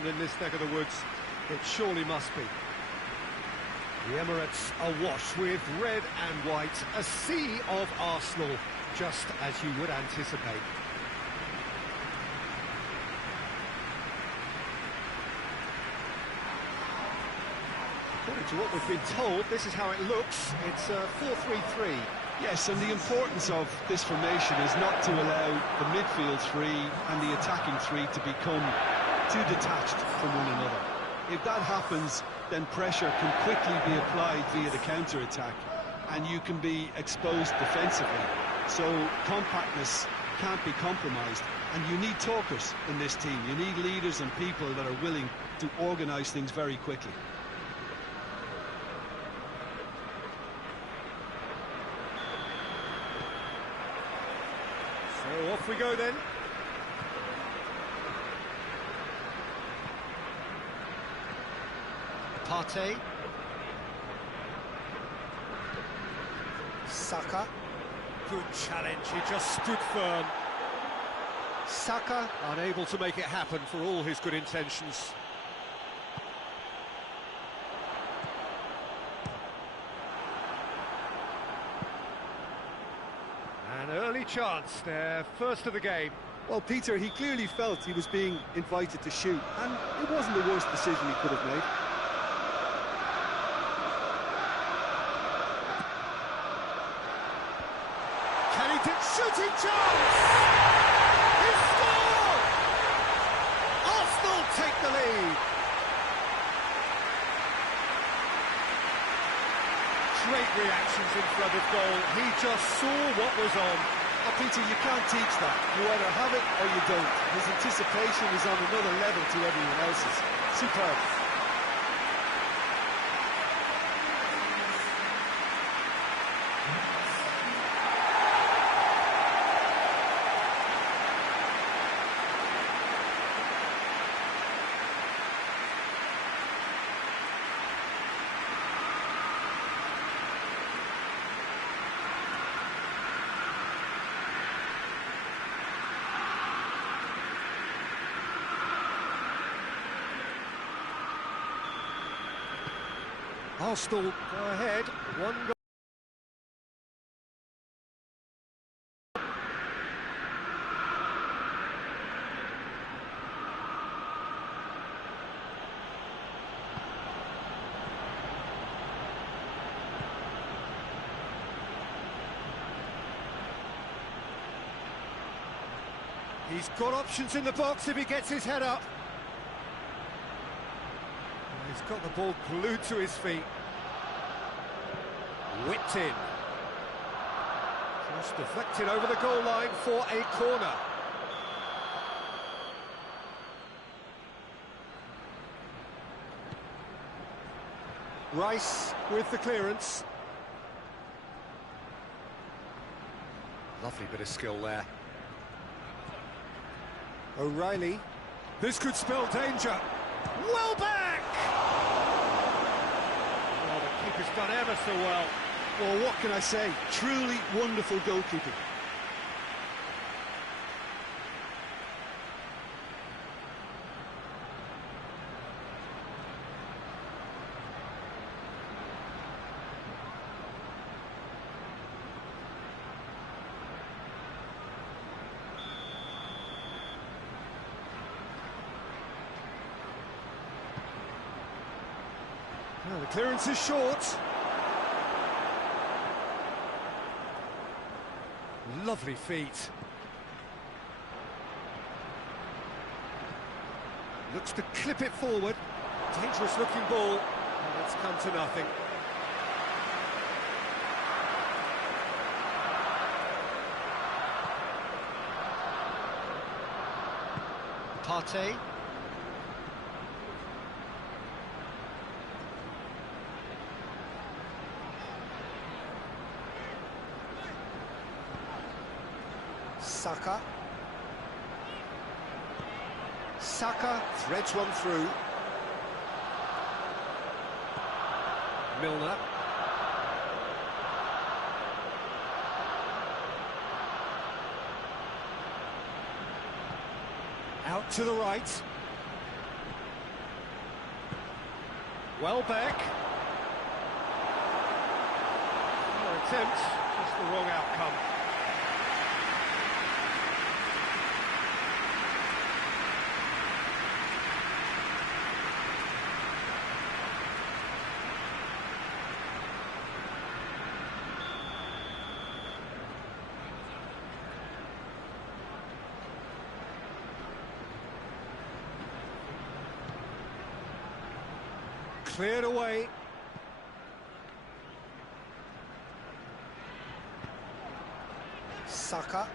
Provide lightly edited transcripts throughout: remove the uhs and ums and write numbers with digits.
ground in this neck of the woods. It surely must be. The Emirates awash with red and white, a sea of Arsenal, just as you would anticipate. According to what we've been told, this is how it looks. It's a 4-3-3. Yes, and the importance of this formation is not to allow the midfield three and the attacking three to become too detached from one another. If that happens, then pressure can quickly be applied via the counter-attack, and you can be exposed defensively. So compactness can't be compromised, and you need talkers in this team. You need leaders and people that are willing to organise things very quickly. So off we go then. Partey. Saka. Good challenge, he just stood firm. Saka unable to make it happen for all his good intentions. An early chance, their first of the game. Well, Peter, he clearly felt he was being invited to shoot, and it wasn't the worst decision he could have made. Shooting chance! He scored! Arsenal take the lead. Great reactions in front of goal. He just saw what was on. Peter, you can't teach that. You either have it or you don't. His anticipation is on another level to everyone else's. Superb. Arsenal go ahead, one goal. He's got options in the box if he gets his head up. He's got the ball glued to his feet. Whipped in. Just deflected over the goal line for a corner. Rice with the clearance. Lovely bit of skill there. O'Reilly. This could spell danger. Well back! Oh, the keeper's done ever so well. Well, what can I say? Truly wonderful goalkeeping. Well, the clearance is short. Lovely feet. Looks to clip it forward. Dangerous looking ball. And it's come to nothing. Partey. Saka. Saka threads one through. Milner. Out to the right. Welbeck. Their attempt, just the wrong outcome. Cleared away. Saka.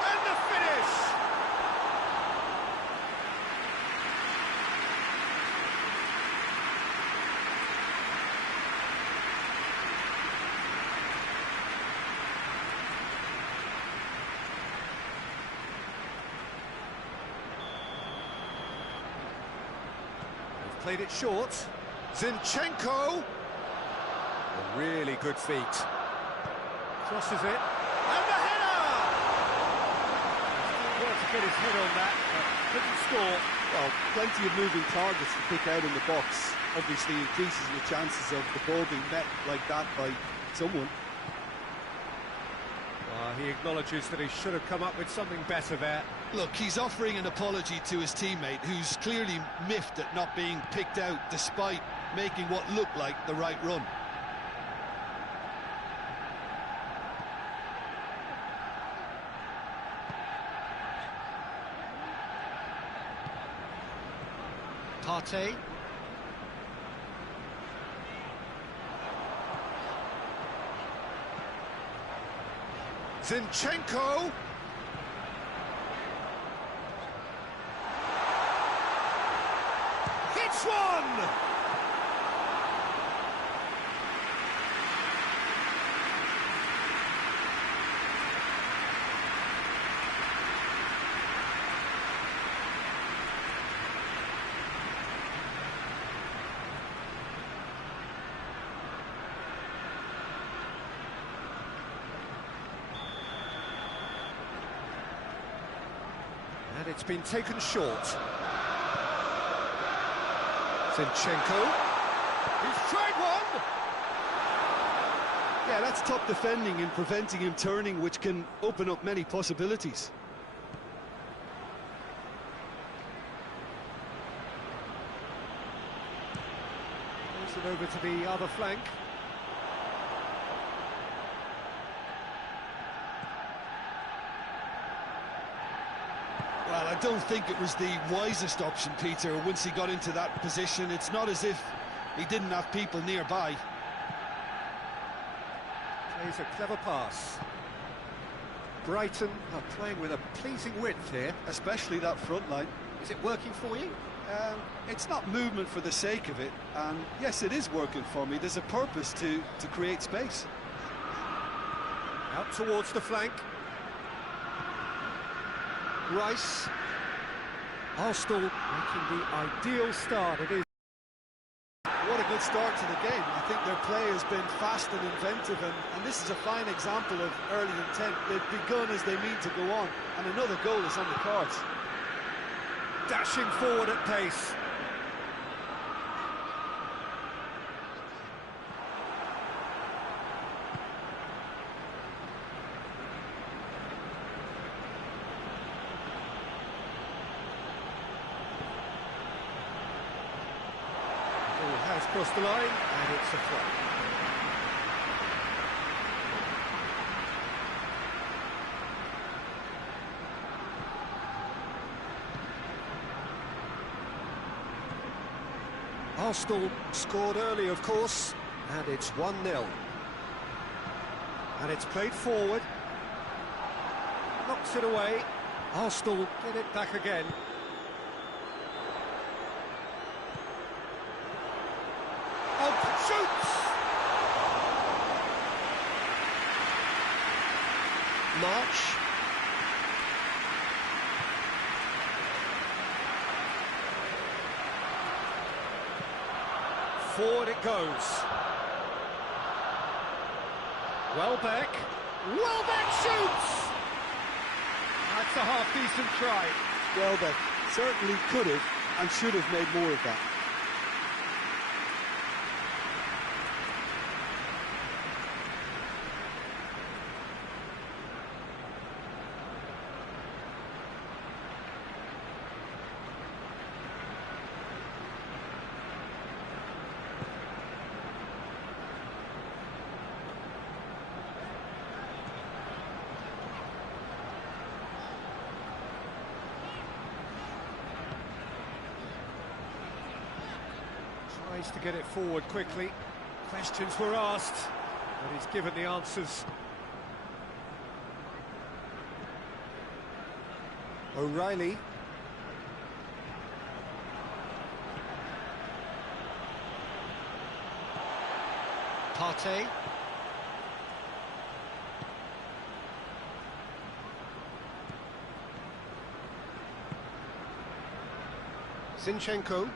And the finish! Played it short. Zinchenko. A really good feet. Crosses it. And the header! Still got to get his head on that, but couldn't score. Well, plenty of moving targets to pick out in the box. Obviously increases your chances of the ball being met like that by someone. He acknowledges that he should have come up with something better there. Look, he's offering an apology to his teammate, who's clearly miffed at not being picked out despite making what looked like the right run. Partey. Zinchenko. Hits one! And it's been taken short. Zinchenko. He's tried one! Yeah, that's top defending and preventing him turning, which can open up many possibilities. Moves it over to the other flank. Well, I don't think it was the wisest option, Peter, once he got into that position. It's not as if he didn't have people nearby. Plays a clever pass. Brighton are playing with a pleasing width here. Especially that front line. Is it working for you? It's not movement for the sake of it, and yes, it is working for me. There's a purpose to create space. Out towards the flank. Rice. Arsenal making the ideal start. It is. What a good start to the game. I think their play has been fast and inventive, and this is a fine example of early intent. They've begun as they mean to go on, and another goal is on the cards. Dashing forward at pace. Has crossed the line, and it's a throw. Arsenal scored early, of course, and it's 1-0. And it's played forward. Knocks it away. Arsenal get it back again. Shoots! March. Forward it goes. Welbeck. Welbeck shoots! That's a half-decent try. Welbeck certainly could have and should have made more of that. Tries to get it forward quickly. Questions were asked, but he's given the answers. O'Reilly. Partey. Zinchenko.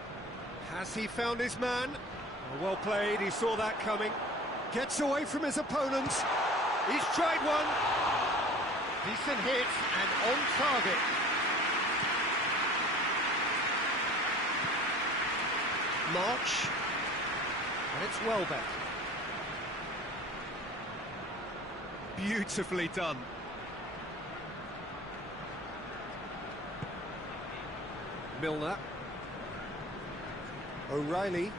Has he found his man? Well played, he saw that coming. Gets away from his opponent. He's tried one. Decent hit and on target. March. And it's Welbeck. Beautifully done. Milner. O'Reilly.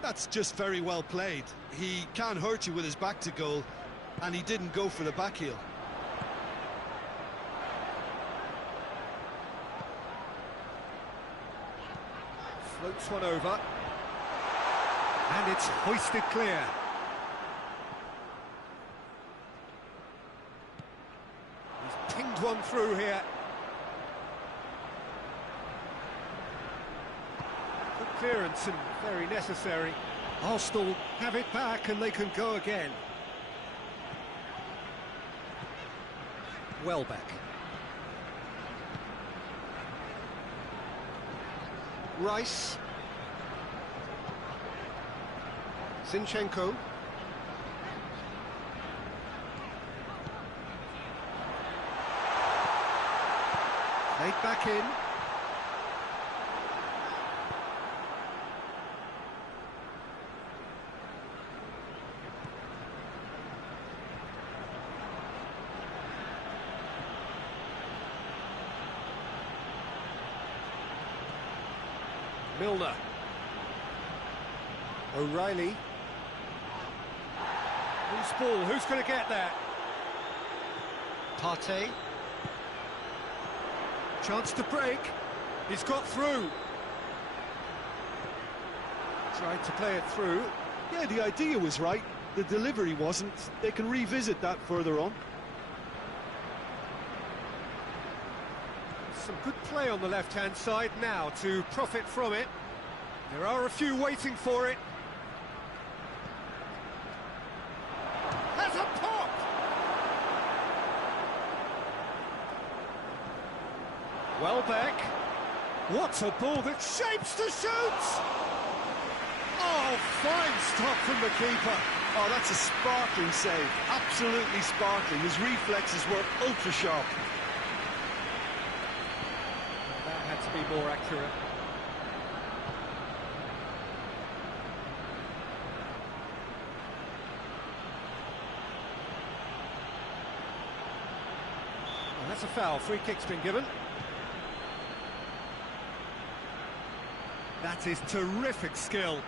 That's just very well played. He can't hurt you with his back to goal, and he didn't go for the back heel. Floats one over. And it's hoisted clear. He's pinged one through here. Good clearance and very necessary. Arsenal have it back and they can go again. Welbeck. Rice. Zinchenko. Played back in. Milner. O'Reilly. Loose ball, who's going to get that? Partey. Chance to break. He's got through. Tried to play it through. Yeah, the idea was right. The delivery wasn't. They can revisit that further on. Some good play on the left-hand side now to profit from it. There are a few waiting for it. Has a pop! Welbeck. What a ball that shapes to shoot! Oh, fine stop from the keeper. Oh, that's a sparkling save. Absolutely sparkling. His reflexes were ultra-sharp. That had to be more accurate. Well, that's a foul. Free kick's been given. That is terrific skill.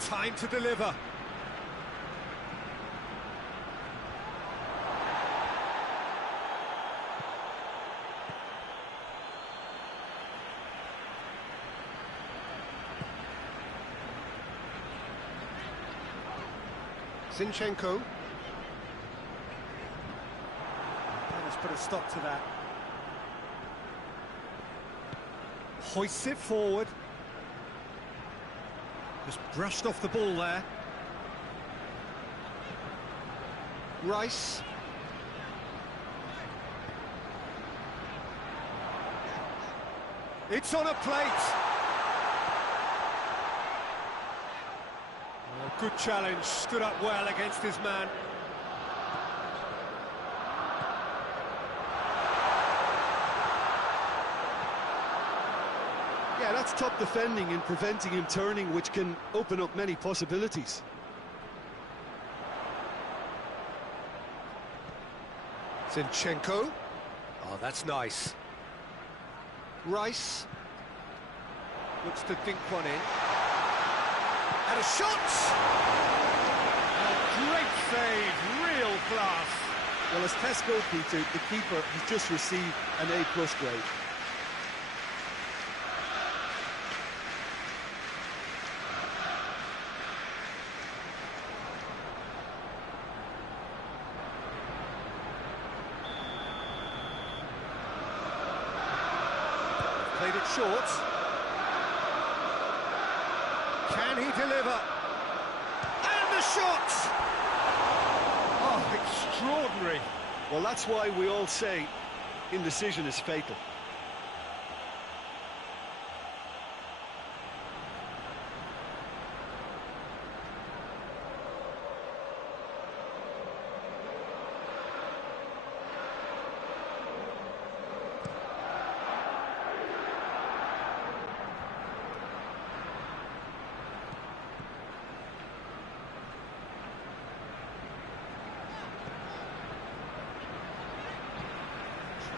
Time to deliver. Zinchenko. That has put a stop to that. Hoists it forward. Just brushed off the ball there. Rice. It's on a plate. Oh, good challenge, stood up well against his man. Yeah, that's top defending and preventing him turning, which can open up many possibilities. Zinchenko. Oh, that's nice. Rice. Looks to dink one in. And a shot! A great save, real class. Well, as test goalkeeper, the keeper has just received an A+ grade. Played it short. Can he deliver? And the shot! Oh, extraordinary. Well, that's why we all say indecision is fatal.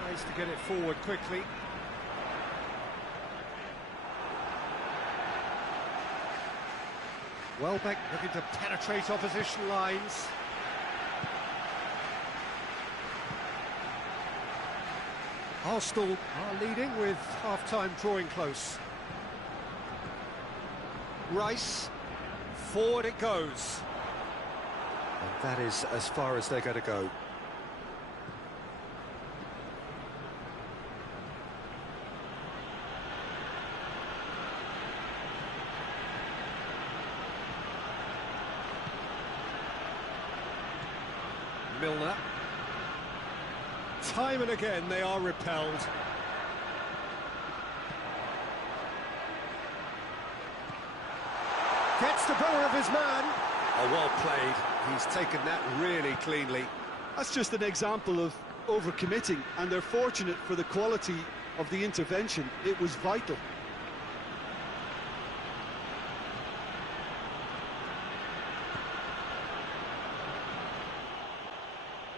Tries to get it forward quickly. Welbeck looking to penetrate opposition lines. Arsenal are leading with half-time drawing close. Rice, forward it goes. And that is as far as they're going to go. Milner. Time and again they are repelled. Gets the better of his man. Oh, well played. He's taken that really cleanly. That's just an example of overcommitting, and they're fortunate for the quality of the intervention. It was vital.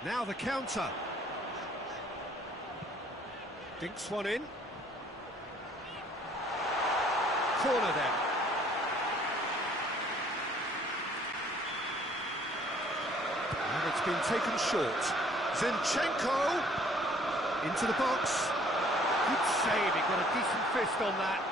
Now the counter. Dinks one in. Corner then. And it's been taken short. Zinchenko into the box. Good save, he got a decent fist on that.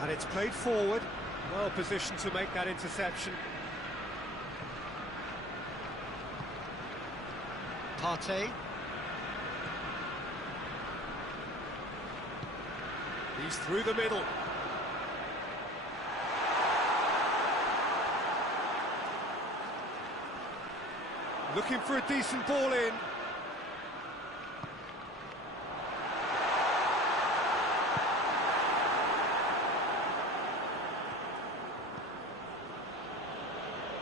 And it's played forward, well positioned to make that interception. Partey. He's through the middle. Looking for a decent ball in.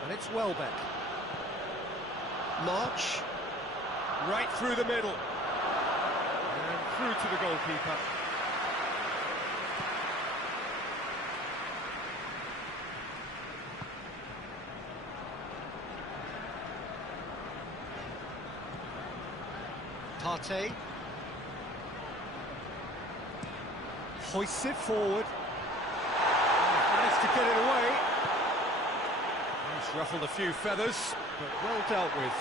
And it's Welbeck. March. Right through the middle. And through to the goalkeeper. Partey. Hoists it forward. Managed to get it away. He's ruffled a few feathers, but well dealt with.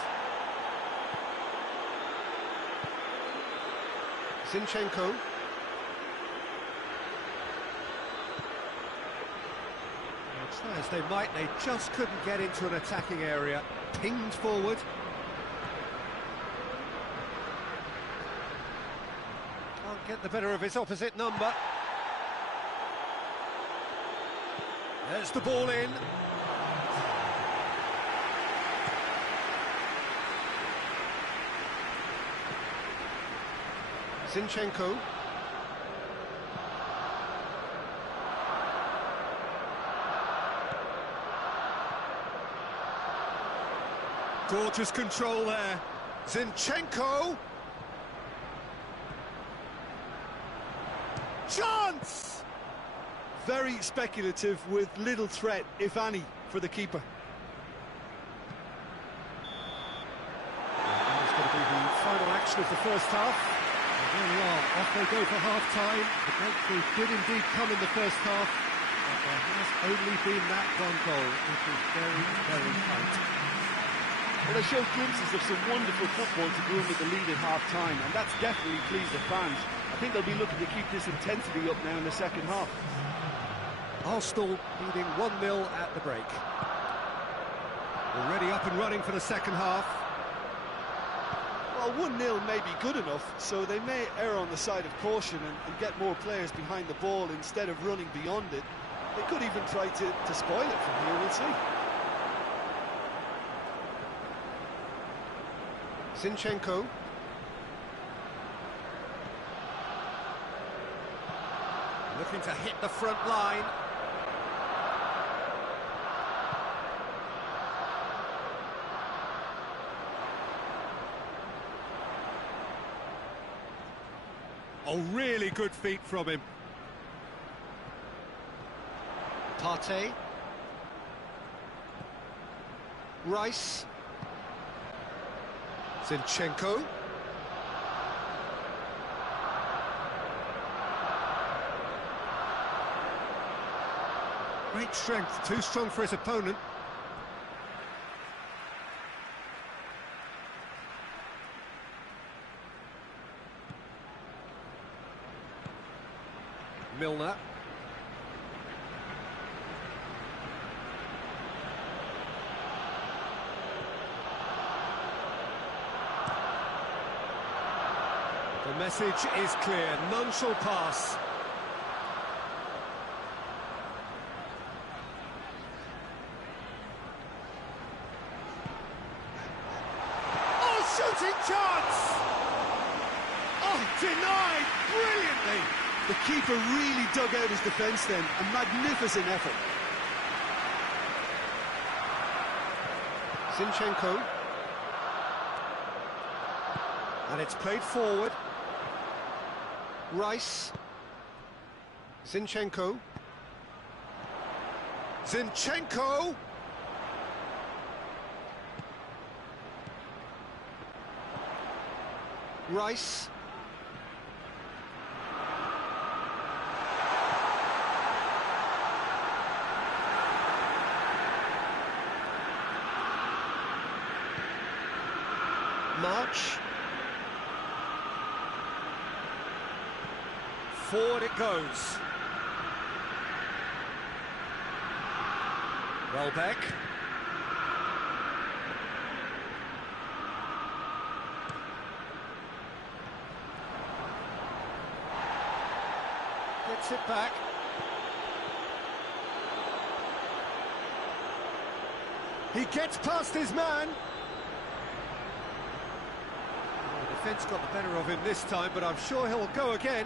Zinchenko. Try as they might, they just couldn't get into an attacking area. Pinged forward. Can't get the better of his opposite number. There's the ball in. Zinchenko. Gorgeous control there. Zinchenko. Chance! Very speculative with little threat, if any, for the keeper. And it's going to be the final action of the first half. And there we are, off they go for half-time. The breakthrough did indeed come in the first half, but there has only been that one goal. It was very, very tight. Well, they showed glimpses of some wonderful football to go in with the lead at half-time, and that's definitely pleased the fans. I think they'll be looking to keep this intensity up now in the second half. Arsenal leading 1-0 at the break. Already up and running for the second half. Well, 1-0 may be good enough, so they may err on the side of caution and get more players behind the ball instead of running beyond it. They could even try to spoil it from here, we'll see. Zinchenko. Looking to hit the front line. Oh, really good feet from him. Partey. Rice. Zinchenko. Great strength, too strong for his opponent. Milner. The message is clear, none shall pass. Oh, shooting chance! Oh, denied brilliantly! The keeper really dug out his defence then, a magnificent effort. Zinchenko. And it's played forward. Rice. Zinchenko. Zinchenko! Rice. March. Forward it goes. Welbeck. Gets it back. He gets past his man. The defence got the better of him this time, but I'm sure he'll go again.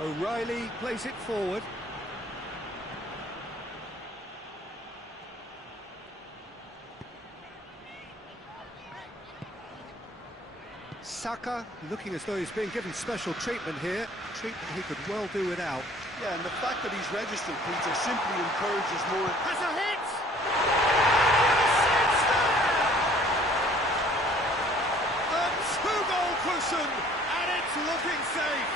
O'Reilly plays it forward. Saka looking as though he's being given special treatment here, treatment he could well do without. Yeah, and the fact that he's registered, Peter, simply encourages more. Has a hit! A two-goal cushion, and it's looking safe.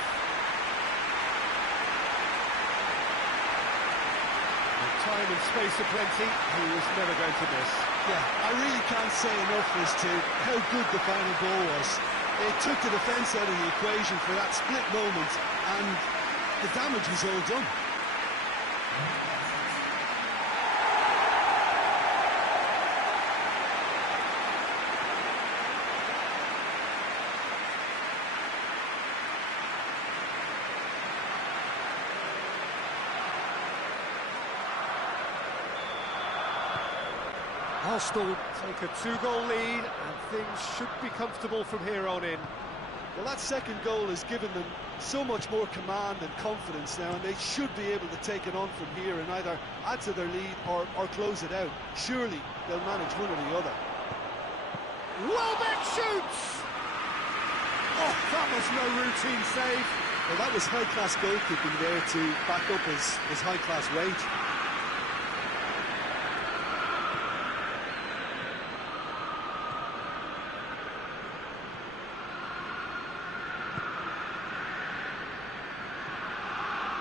With time and space aplenty, he was never going to miss. Yeah, I really can't say enough as to how good the final ball was. It took the defence out of the equation for that split moment, and the damage was all done. Arsenal take a 2-goal lead, and things should be comfortable from here on in. Well, that second goal has given them so much more command and confidence now, and they should be able to take it on from here and either add to their lead or close it out. Surely they'll manage one or the other. Welbeck shoots! Oh, that was no routine save. Well, that was high-class goalkeeping there to back up his high-class wage.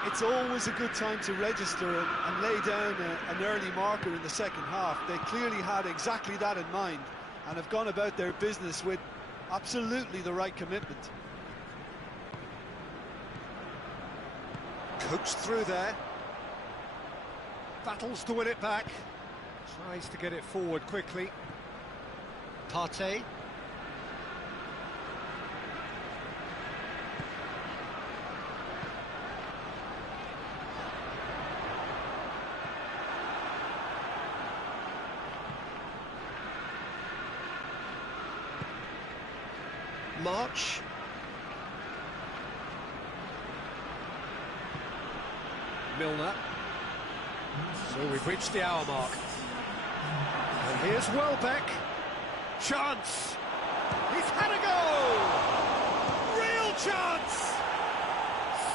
It's always a good time to register and lay down an early marker in the second half. They clearly had exactly that in mind and have gone about their business with absolutely the right commitment. Coaxed through there. Battles to win it back. Tries to get it forward quickly. Partey. March. Milner. So we've reached the hour mark. And here's Welbeck. Chance. He's had a go! Real chance!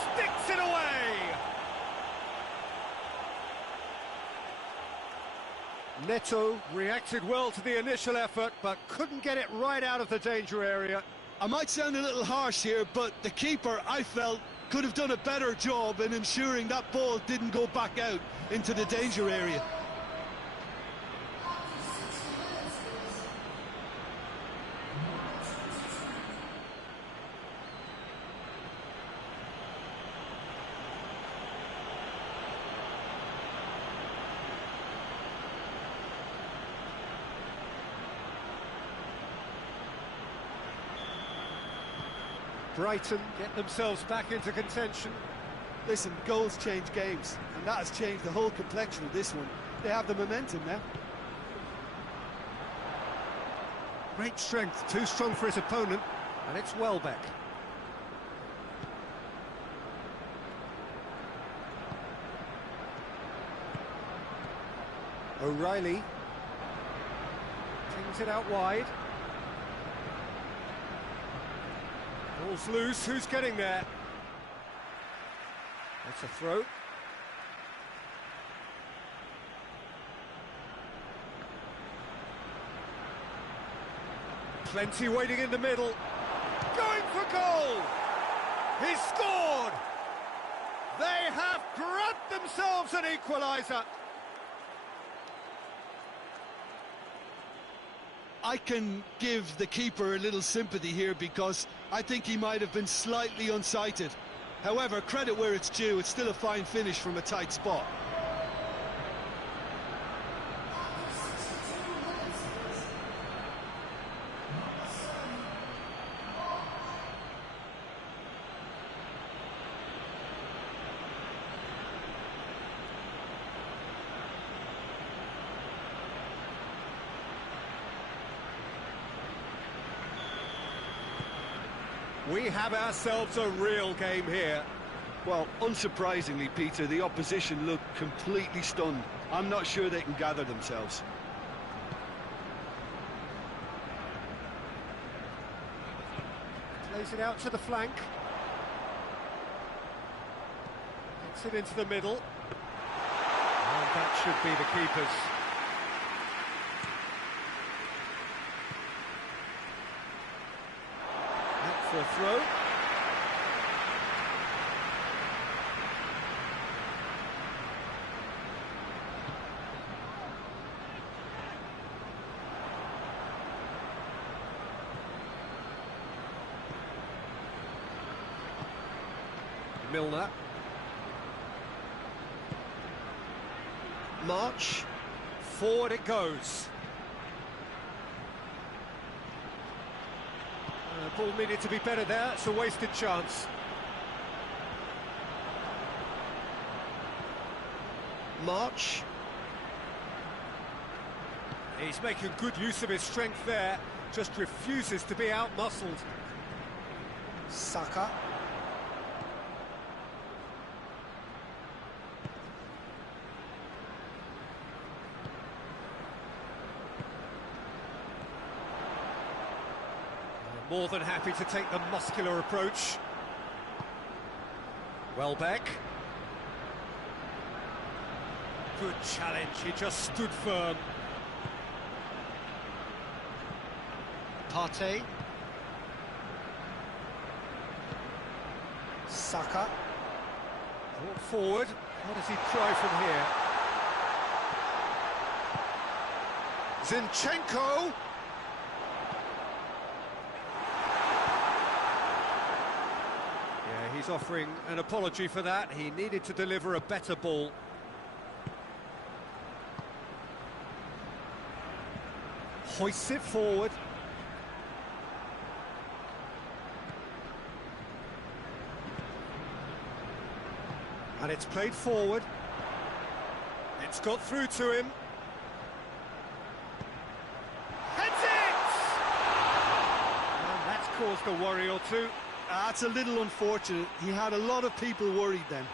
Sticks it away! Neto reacted well to the initial effort, but couldn't get it right out of the danger area. I might sound a little harsh here, but the keeper, I felt, could have done a better job in ensuring that ball didn't go back out into the danger area. Brighton get themselves back into contention. Listen, goals change games, and that has changed the whole complexion of this one. They have the momentum now. Great strength, too strong for his opponent, and it's Welbeck. O'Reilly pings it out wide. Ball's loose, who's getting there? That's a throw. Plenty waiting in the middle. Going for goal! He's scored! They have grabbed themselves an equaliser. I can give the keeper a little sympathy here because I think he might have been slightly unsighted. However, credit where it's due, it's still a fine finish from a tight spot. We have ourselves a real game here. Well, unsurprisingly, Peter, the opposition look completely stunned. I'm not sure they can gather themselves. Plays it out to the flank. Gets it into the middle. And that should be the keeper's. For a throw. Milner. March. Forward it goes. Ball needed to be better there, it's a wasted chance. March. He's making good use of his strength there, just refuses to be out-muscled. Saka. More than happy to take the muscular approach. Welbeck. Good challenge, he just stood firm. Partey. Saka. Brought forward. What does he try from here? Zinchenko. Yeah, he's offering an apology for that. He needed to deliver a better ball. Hoists it forward. And it's played forward. It's got through to him. Heads it! And that's caused a worry or two. That's a little unfortunate. He had a lot of people worried then.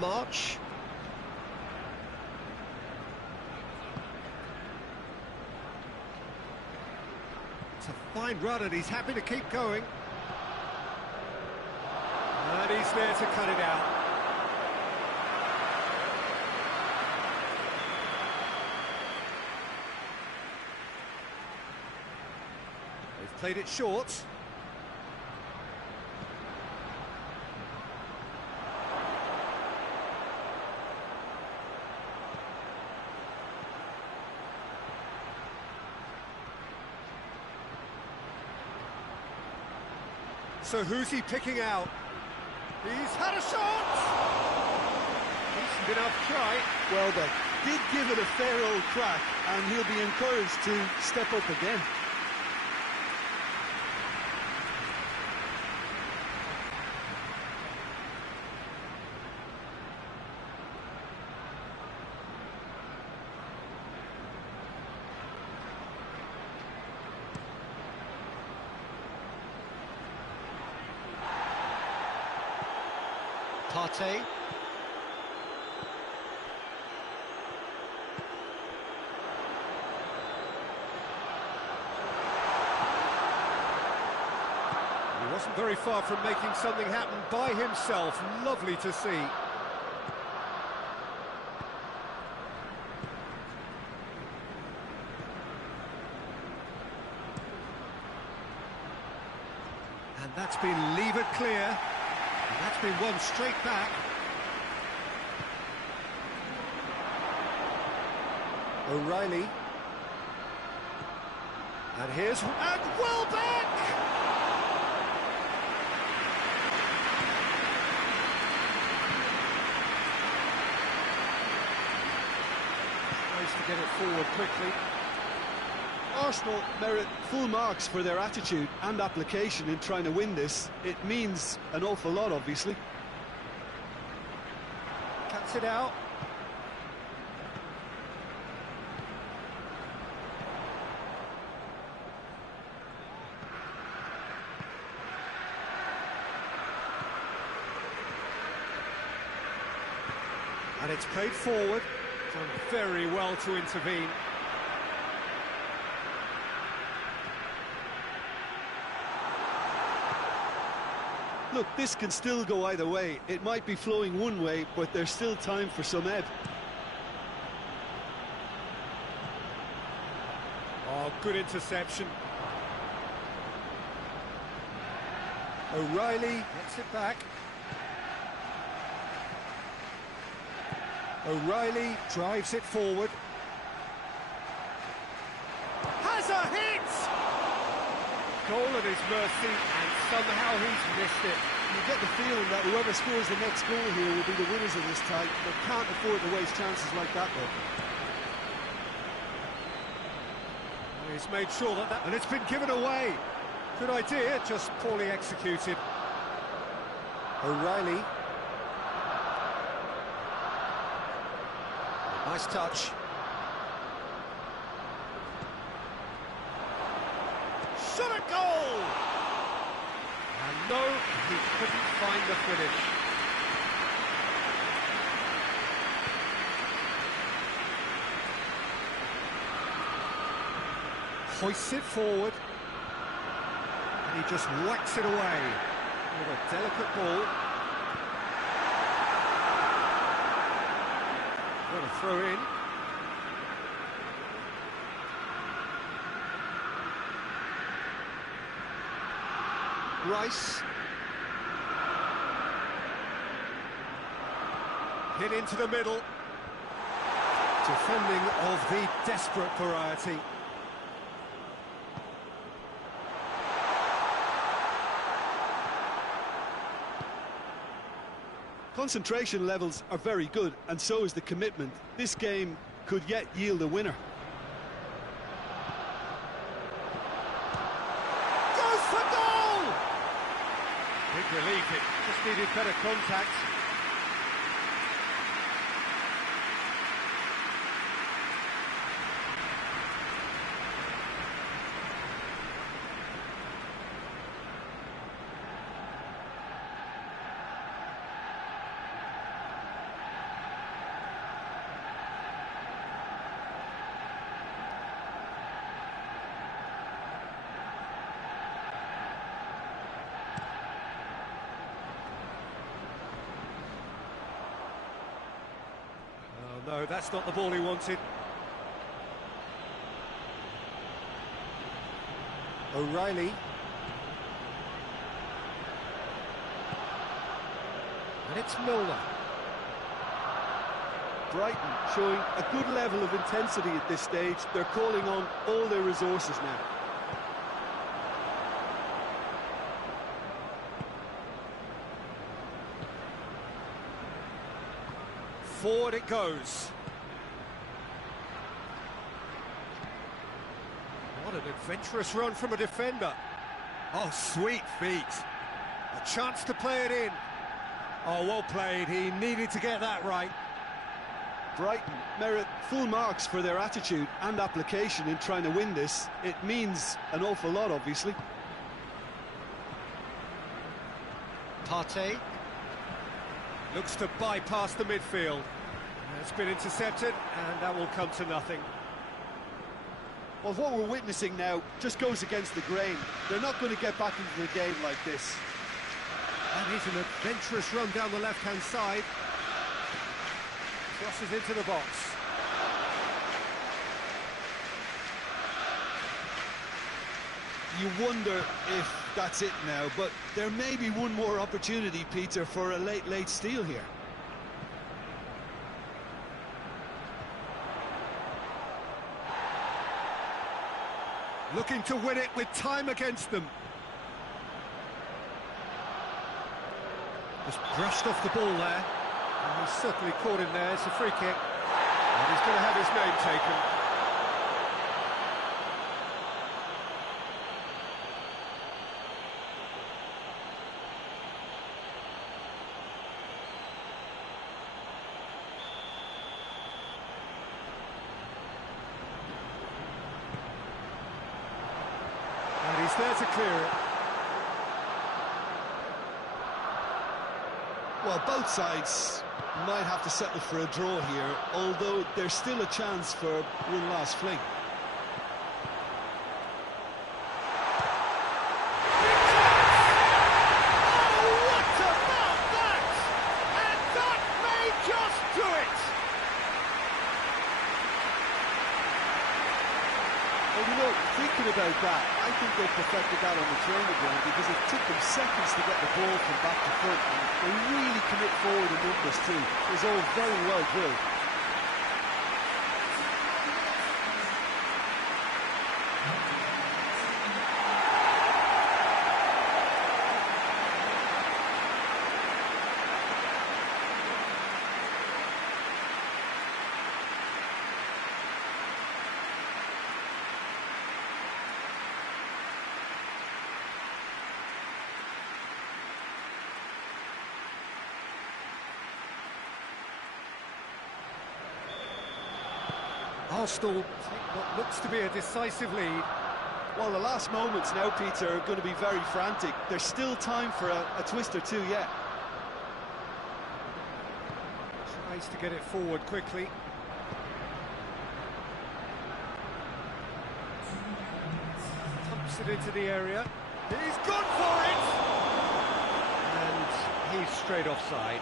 March. It's a fine run and he's happy to keep going. And he's there to cut it out. They've played it short. So who's he picking out? He's had a shot! Decent enough try. Welbeck did give it a fair old crack, and he'll be encouraged to step up again. Partey. He wasn't very far from making something happen by himself. Lovely to see. And that's been levered clear. And that's been won straight back. O'Reilly. And here's... And Welbeck! Nice to get it forward quickly. Arsenal merit full marks for their attitude and application in trying to win this. It means an awful lot, obviously. Cuts it out. And it's played forward. Done very well to intervene. Look, this can still go either way. It might be flowing one way, but there's still time for some ebb. Oh, good interception. O'Reilly gets it back. O'Reilly drives it forward. Has a hit! goal at his mercy, and somehow he's missed it. You get the feeling that whoever scores the next goal here will be the winners of this tie. They can't afford to waste chances like that, though. He's made sure that and it's been given away. Good idea, just poorly executed. O'Reilly. Nice touch. Shot a goal! And no, he couldn't find the finish. Hoists it forward. And he just whacks it away with a delicate ball. Got a throw in. Rice. Hit into the middle. Defending of the desperate variety. Concentration levels are very good, and so is the commitment. This game could yet yield a winner. Goes for goal! Big relief, it just needed better contact. No, that's not the ball he wanted. O'Reilly. And it's Milner. Brighton showing a good level of intensity at this stage. They're calling on all their resources now. Forward it goes. What an adventurous run from a defender. Oh, sweet feet. A chance to play it in. Oh, well played. He needed to get that right. Brighton merit full marks for their attitude and application in trying to win this. It means an awful lot, obviously. Partey. Looks to bypass the midfield. It's been intercepted, and that will come to nothing. Well, what we're witnessing now just goes against the grain. They're not going to get back into the game like this. That is an adventurous run down the left-hand side. Crosses into the box. You wonder if that's it now, but there may be one more opportunity, Peter, for a late steal here. Looking to win it with time against them. Just brushed off the ball there. And he's certainly caught him there. It's a free kick. And he's going to have his name taken. And he's there to clear it. Well, both sides might have to settle for a draw here, although there's still a chance for one last fling. Oh, what about that? And that may just do it! Well, you know, thinking about that, I think they perfected that on the training ground because it took them seconds to get the ball from back to front. And they really commit forward in numbers too. It was all very well drilled. Arsenal take what looks to be a decisive lead. Well, the last moments now, Peter, are going to be very frantic. There's still time for a twist or two yet. Tries to get it forward quickly. Pumps it into the area. He's gone for it! And he's straight offside.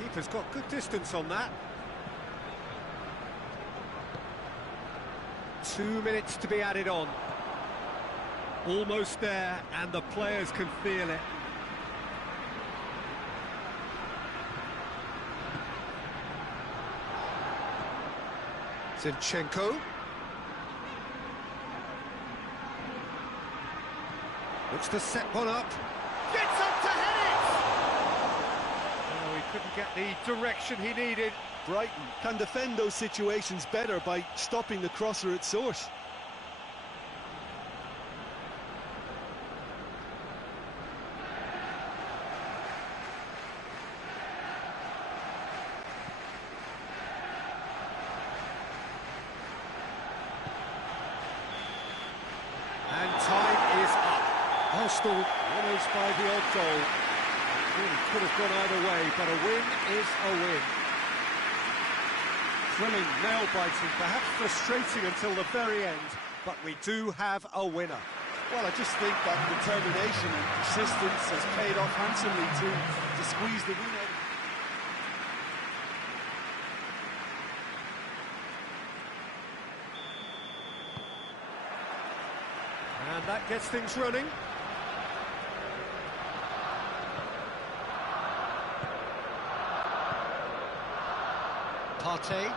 Keeper's got good distance on that. 2 minutes to be added on. Almost there, and the players can feel it. Zinchenko. Looks to set one up. Gets up to head it! Oh, he couldn't get the direction he needed. Brighton can defend those situations better by stopping the crosser at source. And time is up. Arsenal almost by the odd goal. It really could have gone either way, but a win is a win. Thrilling, nail-biting, perhaps frustrating until the very end, but we do have a winner. Well, I just think that determination and persistence has paid off handsomely to squeeze the win out. And that gets things running. Partey.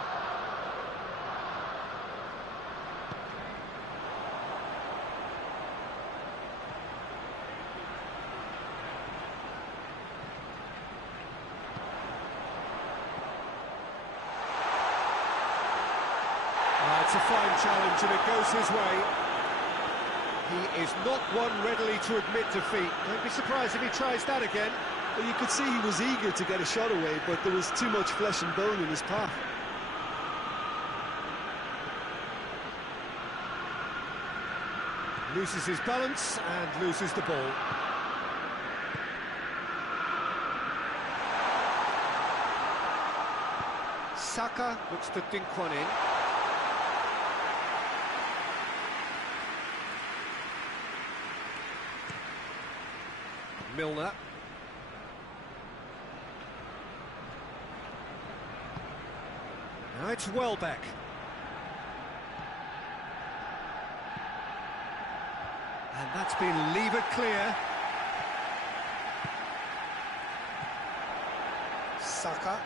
It's a fine challenge and it goes his way. He is not one readily to admit defeat. Don't be surprised if he tries that again. Well, you could see he was eager to get a shot away, but there was too much flesh and bone in his path. Loses his balance and loses the ball. Saka looks to dink one in. Milner. Now it's Welbeck. And that's been levered clear. Saka.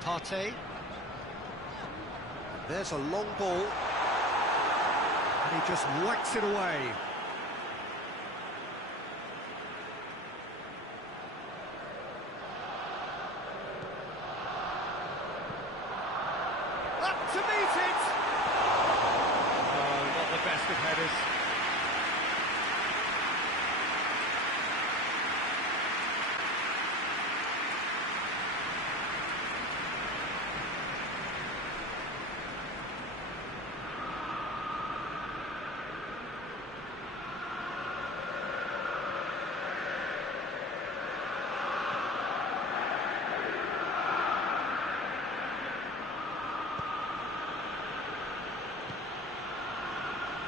Partey. There's a long ball. And he just whacks it away. Up to meet it! Oh, not the best of headers.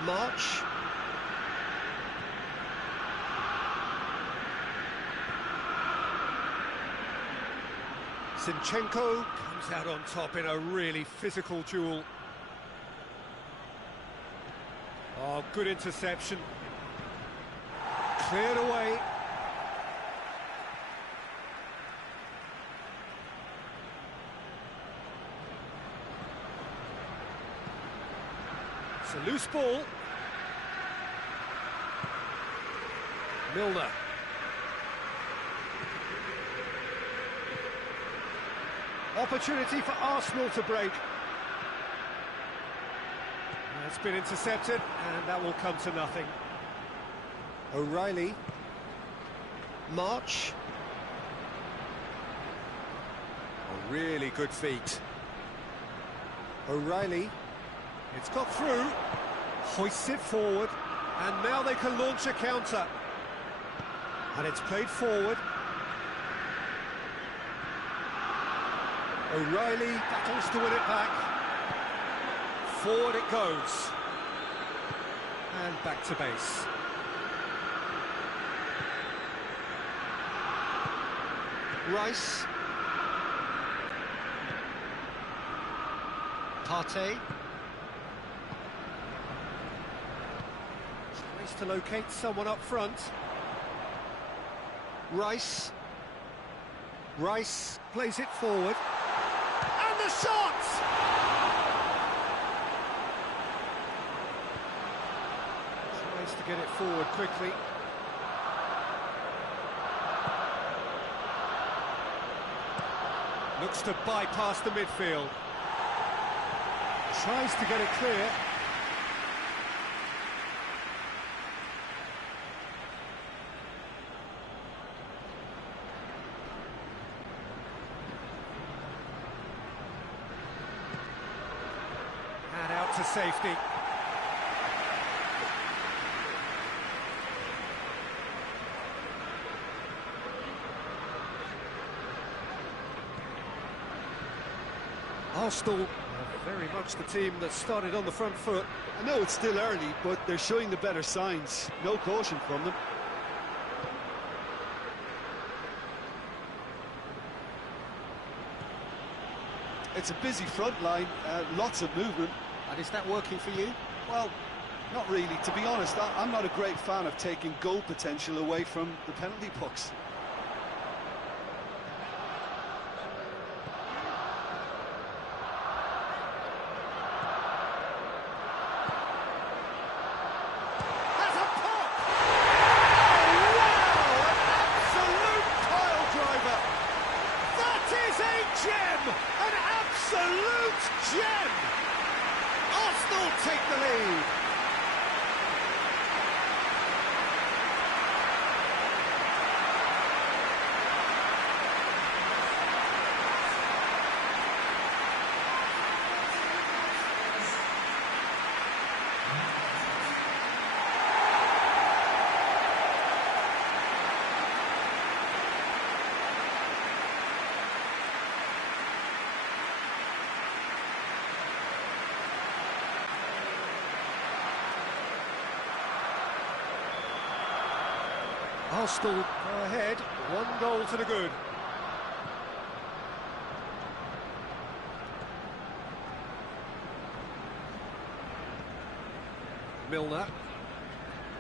March. Zinchenko comes out on top in a really physical duel. Oh, good interception. Cleared away. It's a loose ball. Milner. Opportunity for Arsenal to break. It's been intercepted, and that will come to nothing. O'Reilly. March. A really good feat. O'Reilly. It's got through. Hoists it forward, and now they can launch a counter. And it's played forward. O'Reilly battles to win it back. Forward it goes. And back to base. Rice. Partey. Tries to locate someone up front. Rice. Rice plays it forward. And the shot! Tries to get it forward quickly. Looks to bypass the midfield. Tries to get it clear. And out to safety. Arsenal are very much the team that started on the front foot. I know it's still early, but they're showing the better signs. No caution from them. It's a busy front line, lots of movement. And is that working for you? Well, not really. To be honest, I'm not a great fan of taking goal potential away from the penalty box. An absolute gem! Arsenal take the lead. Arsenal go ahead, 1 goal to the good. Milner.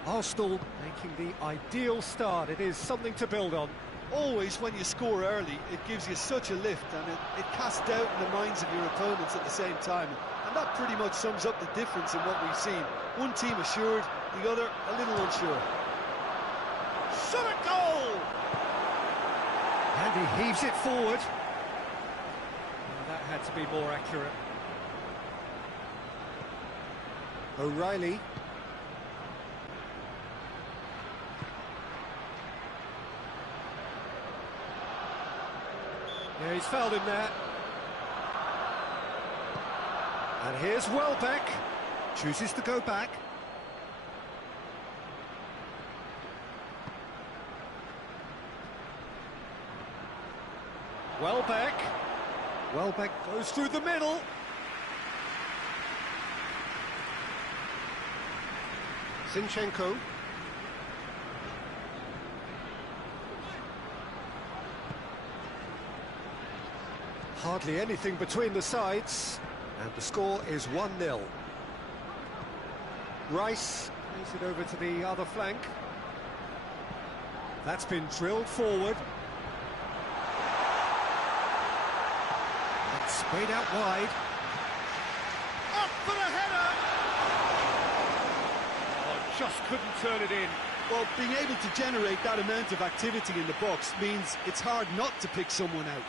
Arsenal making the ideal start. It is something to build on. Always when you score early, it gives you such a lift, and it casts doubt in the minds of your opponents at the same time. And that pretty much sums up the difference in what we've seen. One team assured, the other a little unsure. Shot at goal! And he heaves it forward. Well, that had to be more accurate. O'Reilly. Yeah, he's fouled him there. And here's Welbeck. Chooses to go back. Welbeck goes through the middle. Zinchenko. Hardly anything between the sides, and the score is 1-0. Rice plays it over to the other flank. That's been drilled forward. It's sprayed out wide. Up for the header! Oh, just couldn't turn it in. Well, being able to generate that amount of activity in the box means it's hard not to pick someone out.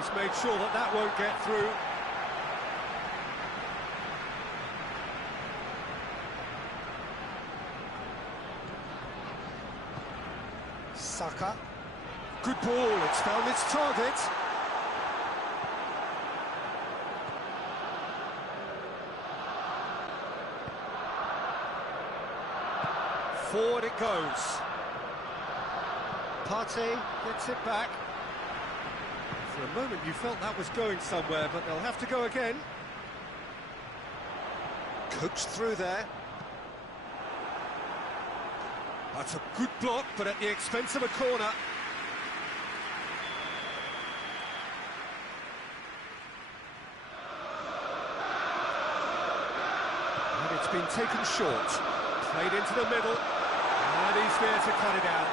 He's made sure that that won't get through. Saka. Good ball, it's found its target. Forward it goes. Partey gets it back. For a moment you felt that was going somewhere, but they'll have to go again. Coaxed through there. That's a good block, but at the expense of a corner. And it's been taken short. Played into the middle, and he's there to cut it out.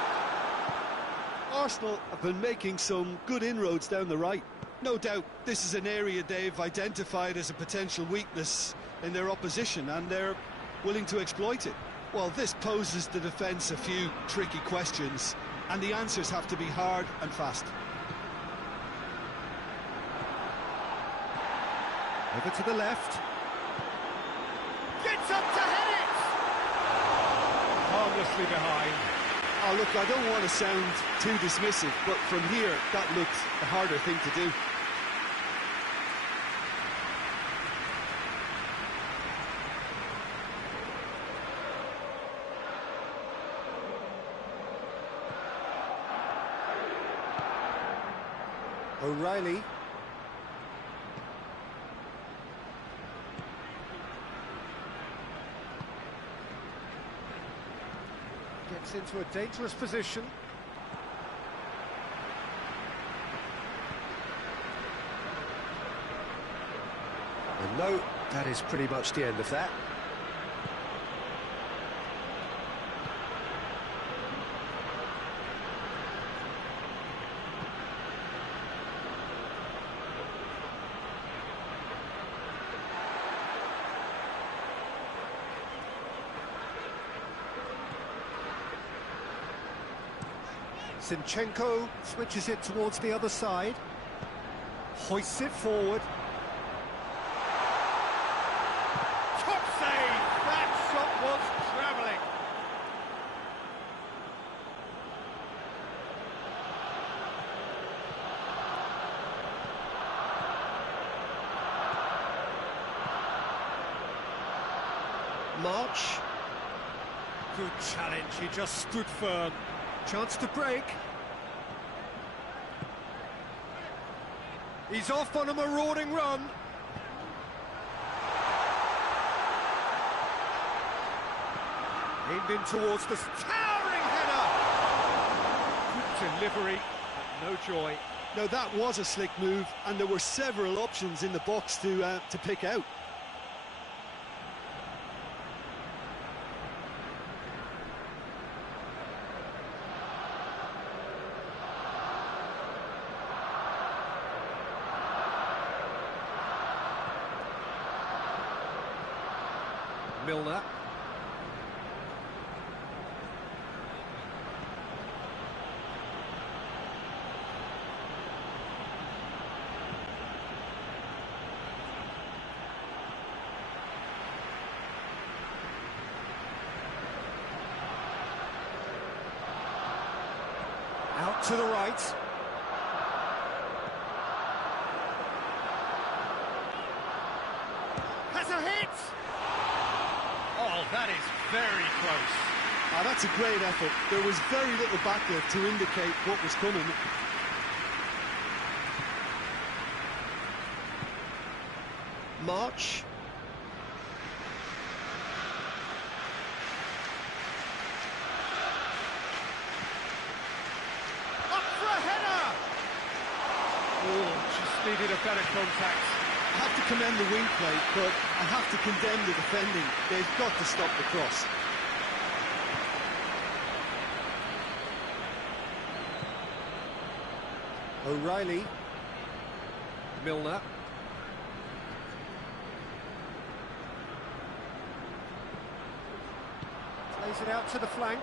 Arsenal have been making some good inroads down the right. No doubt this is an area they've identified as a potential weakness in their opposition, and they're willing to exploit it. Well, this poses the defence a few tricky questions, and the answers have to be hard and fast. Over to the left. Gets up to head it! Harmlessly behind. Oh, look, I don't want to sound too dismissive, but from here, that looked the harder thing to do. O'Reilly. Gets into a dangerous position. And no, that is pretty much the end of that. Zinchenko switches it towards the other side. Hoists it forward. Top save! That shot was travelling. March. Good challenge, he just stood firm. Chance to break. He's off on a marauding run. Aimed in towards the towering header. Good delivery, but no joy. Now, that was a slick move, and there were several options in the box to pick out. Milner. Out to the right. Has a hit! Oh, that is very close. Ah, that's a great effort. There was very little back there to indicate what was coming. March. Up for a header! Oh, just needed a better contact. I have to commend the wing play, but I have to condemn the defending. They've got to stop the cross. O'Reilly. Milner. Plays it out to the flank.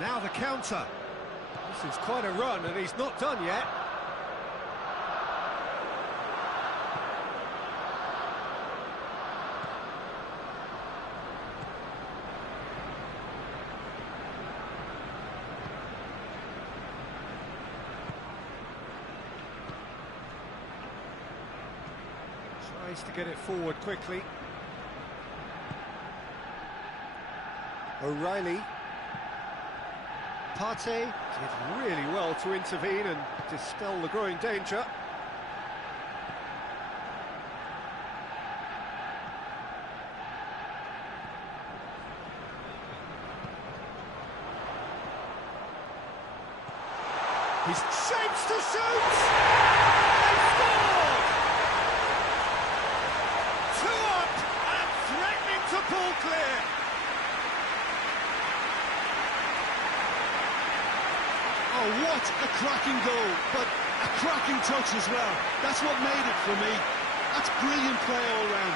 Now the counter. This is quite a run, and he's not done yet. Tries to get it forward quickly. O'Reilly. Partey Did really well to intervene and dispel the growing danger. He's shapes to shoot! They scored! 2 up and threatening to pull clear. Oh, what a cracking goal, but a cracking touch as well. That's what made it for me. That's brilliant play all round.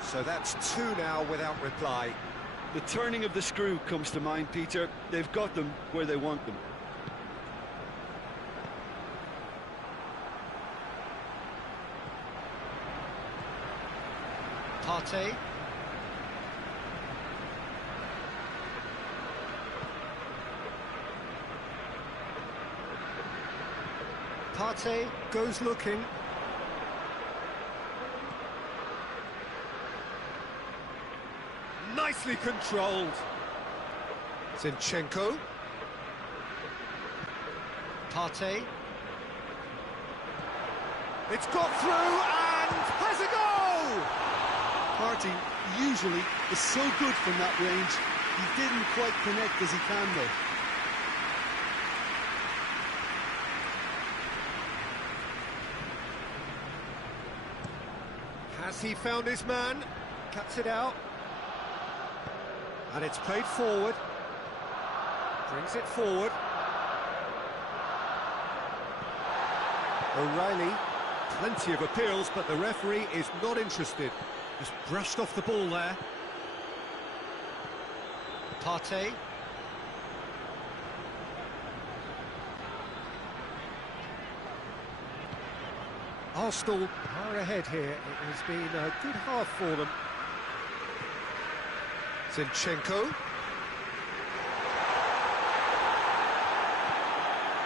So that's 2 now without reply. The turning of the screw comes to mind, Peter. They've got them where they want them. Partey. Partey goes looking. Nicely controlled. Zinchenko. Partey. It's got through and has a goal! Partey usually is so good from that range. He didn't quite connect as he can though. Has he found his man? Cuts it out. And it's played forward. Brings it forward. O'Reilly. Plenty of appeals, but the referee is not interested. Just brushed off the ball there. Partey. Arsenal are ahead here. It has been a good half for them. Zinchenko.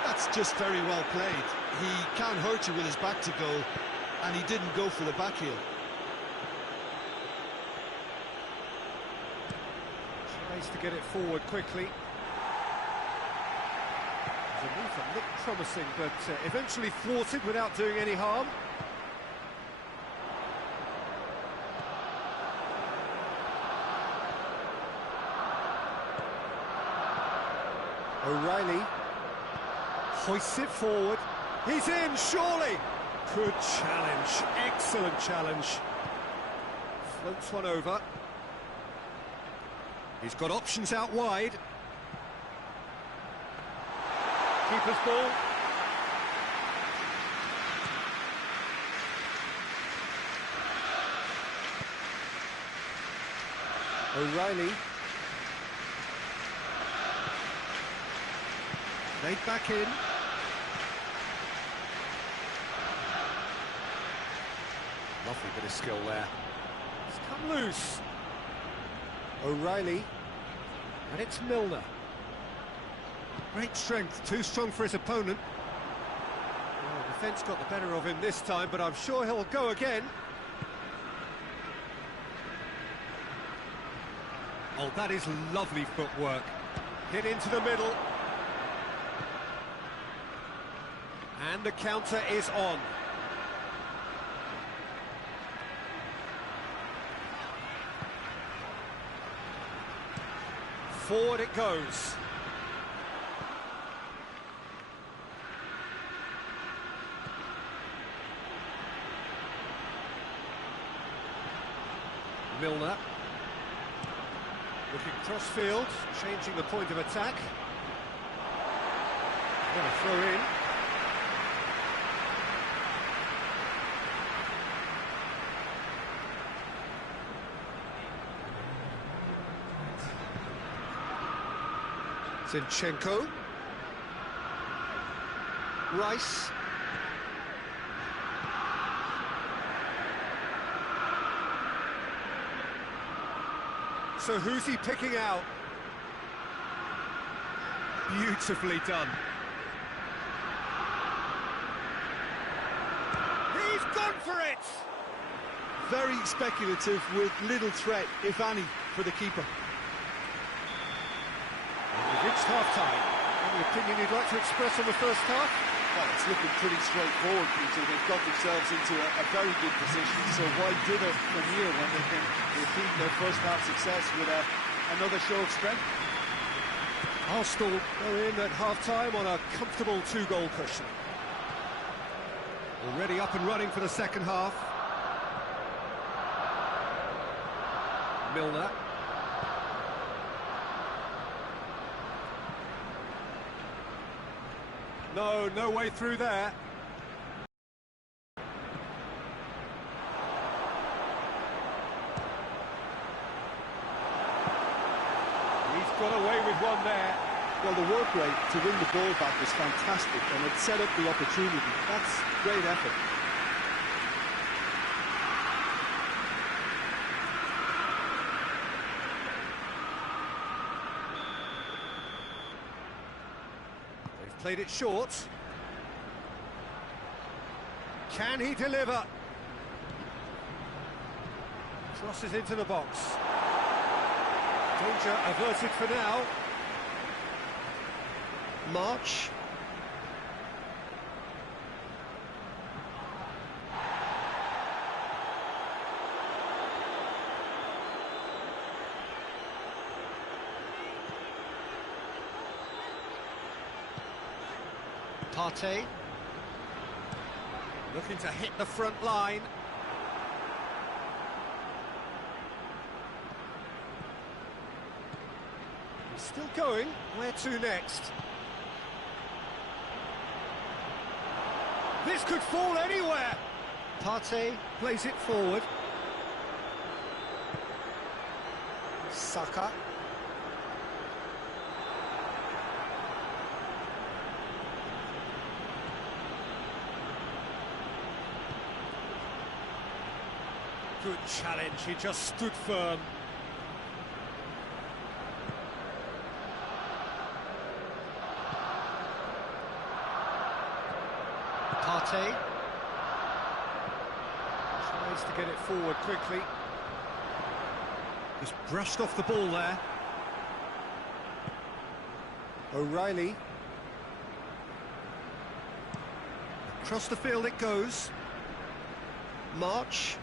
That's just very well played. He can't hurt you with his back to goal, and he didn't go for the back heel. Tries to get it forward quickly. The move looked promising, but eventually thwarted without doing any harm. O'Reilly. Hoists it forward. He's in, surely! Good challenge, excellent challenge. Floats one over. He's got options out wide. Keeper's ball. O'Reilly. Laid back in. Lovely bit of skill there. It's come loose. O'Reilly. And it's Milner. Great strength, too strong for his opponent. Well, the defence got the better of him this time, but I'm sure he'll go again. Oh, that is lovely footwork. Hit into the middle. And the counter is on. Forward it goes. Milner. Looking cross-field, changing the point of attack. Going to throw in. Zinchenko. Rice. So who's he picking out? Beautifully done. He's gone for it! Very speculative with little threat, if any, for the keeper. We've reached half-time. Any opinion you'd like to express on the first half? Well, it's looking pretty straightforward, Peter. They've got themselves into a very good position, so why dither from here when they can repeat their first half success with another show of strength? Arsenal go in at half-time on a comfortable 2-goal cushion. Already up and running for the second half. Milner. No way through there. He's got away with one there. Well, the work rate to win the ball back was fantastic, and it set up the opportunity. That's great effort. They've played it short. Can he deliver? Crosses into the box. Danger averted for now. March. Partey. Looking to hit the front line. He's still going. Where to next? This could fall anywhere. Partey plays it forward. Saka. Good challenge, he just stood firm. Partey tries to get it forward quickly. Just brushed off the ball there. O'Reilly. Across the field it goes. March.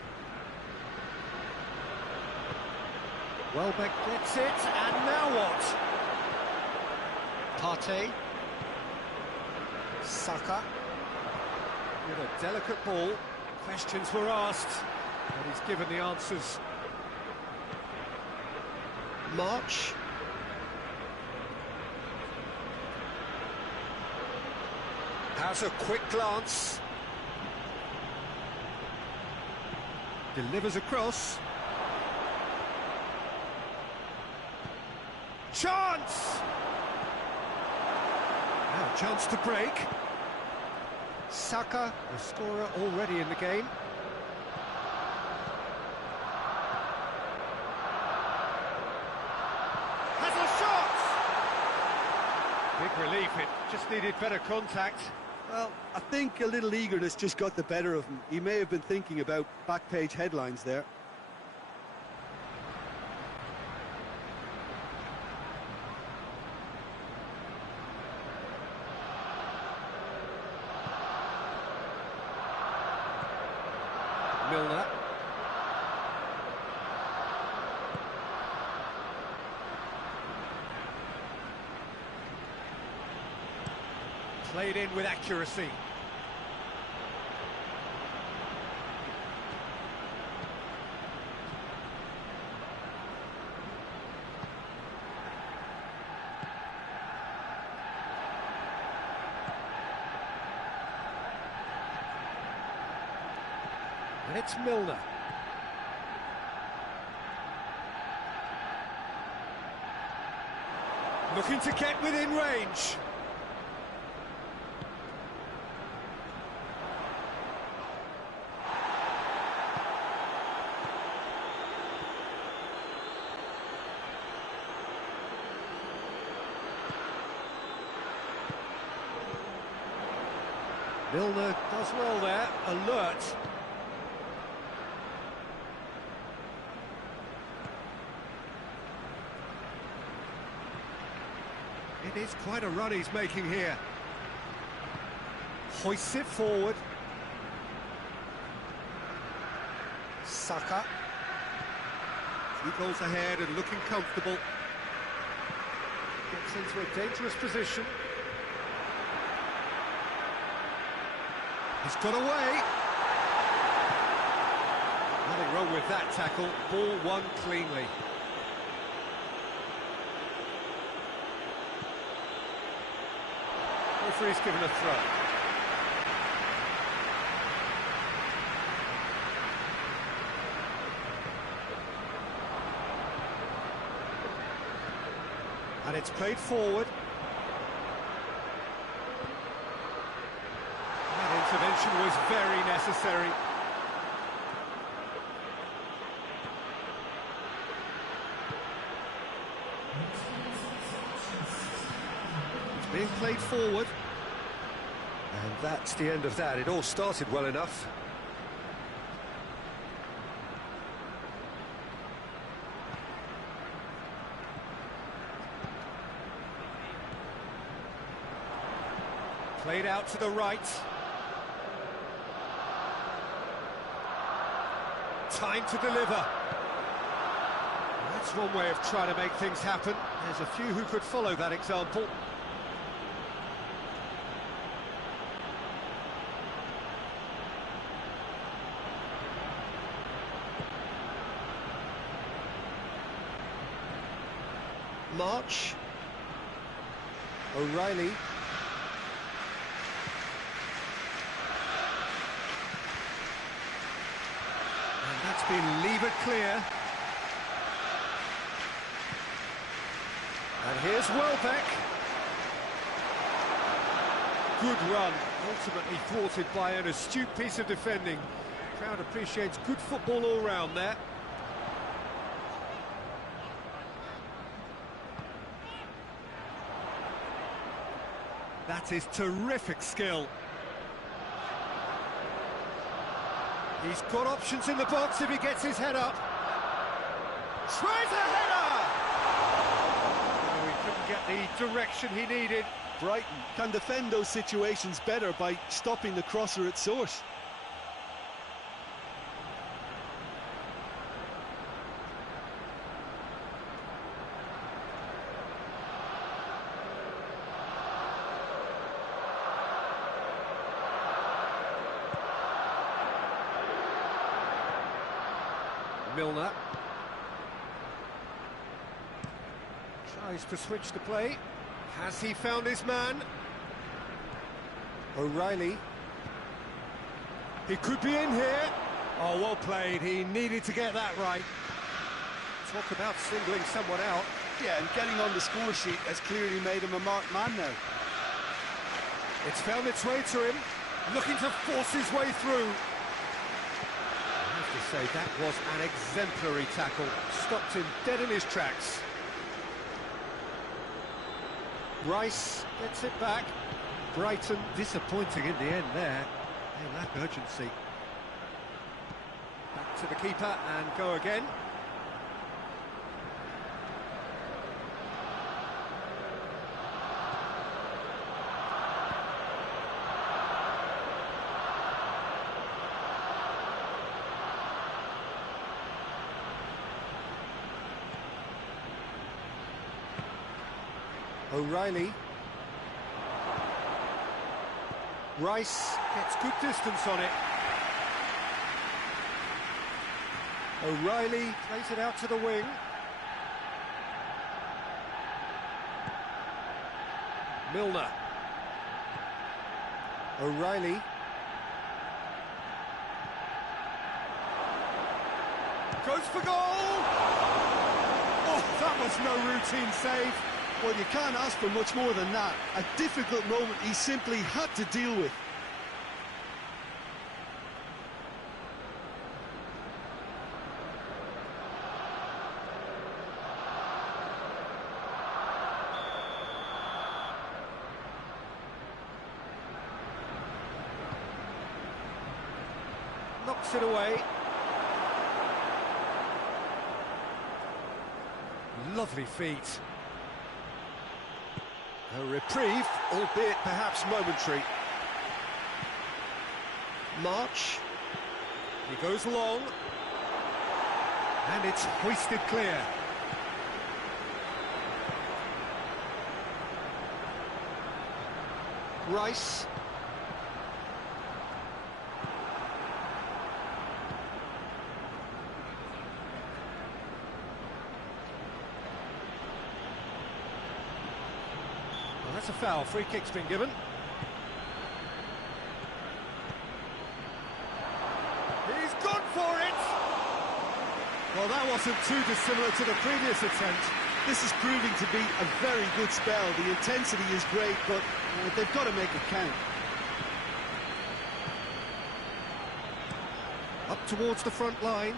Welbeck gets it, and now what? Partey. Saka. With a delicate ball. Questions were asked, but he's given the answers. March. Has a quick glance. Delivers across. Chance! Now a chance to break. Saka, the scorer already in the game. Has a shot! Big relief, it just needed better contact. Well, I think a little eagerness just got the better of him. He may have been thinking about back-page headlines there. Milner. Played in with accuracy. And it's Milner. Looking to get within range. Milner does well there, alert. It is quite a run he's making here. Hoists it forward. Saka. 2 goals ahead and looking comfortable. Gets into a dangerous position. He's got away. Nothing wrong with that tackle. Ball won cleanly. Referee's given a throw. And it's played forward. That intervention was very necessary. It's being played forward. And that's the end of that. It all started well enough. Played out to the right. Time to deliver. That's one way of trying to make things happen. There's a few who could follow that example. March. O'Reilly. And that's been levered clear. And here's Welbeck. Good run, ultimately thwarted by an astute piece of defending. The crowd appreciates good football all round there. That is terrific skill. He's got options in the box if he gets his head up. Tries a header! No, he couldn't get the direction he needed. Brighton can defend those situations better by stopping the crosser at source. Milner tries to switch the play. Has he found his man? O'Reilly. He could be in here. Oh, well played. He needed to get that right. Talk about singling someone out. Yeah, and getting on the score sheet has clearly made him a marked man now. It's found its way to him, looking to force his way through. I have to say, that was an exemplary tackle. Stopped him dead in his tracks. Rice gets it back. Brighton disappointing in the end there. They lack urgency. Back to the keeper and go again. O'Reilly. Rice gets good distance on it. O'Reilly plays it out to the wing. Milner. O'Reilly. Goes for goal! Oh, that was no routine save. Well, you can't ask for much more than that. A difficult moment he simply had to deal with. Knocks it away. Lovely feet. A reprieve, albeit perhaps momentary. March. He goes long. And it's hoisted clear. Rice. Well, that's a foul. Free kick's been given. He's gone for it! Well, that wasn't too dissimilar to the previous attempt. This is proving to be a very good spell. The intensity is great, but they've got to make it count. Up towards the front line.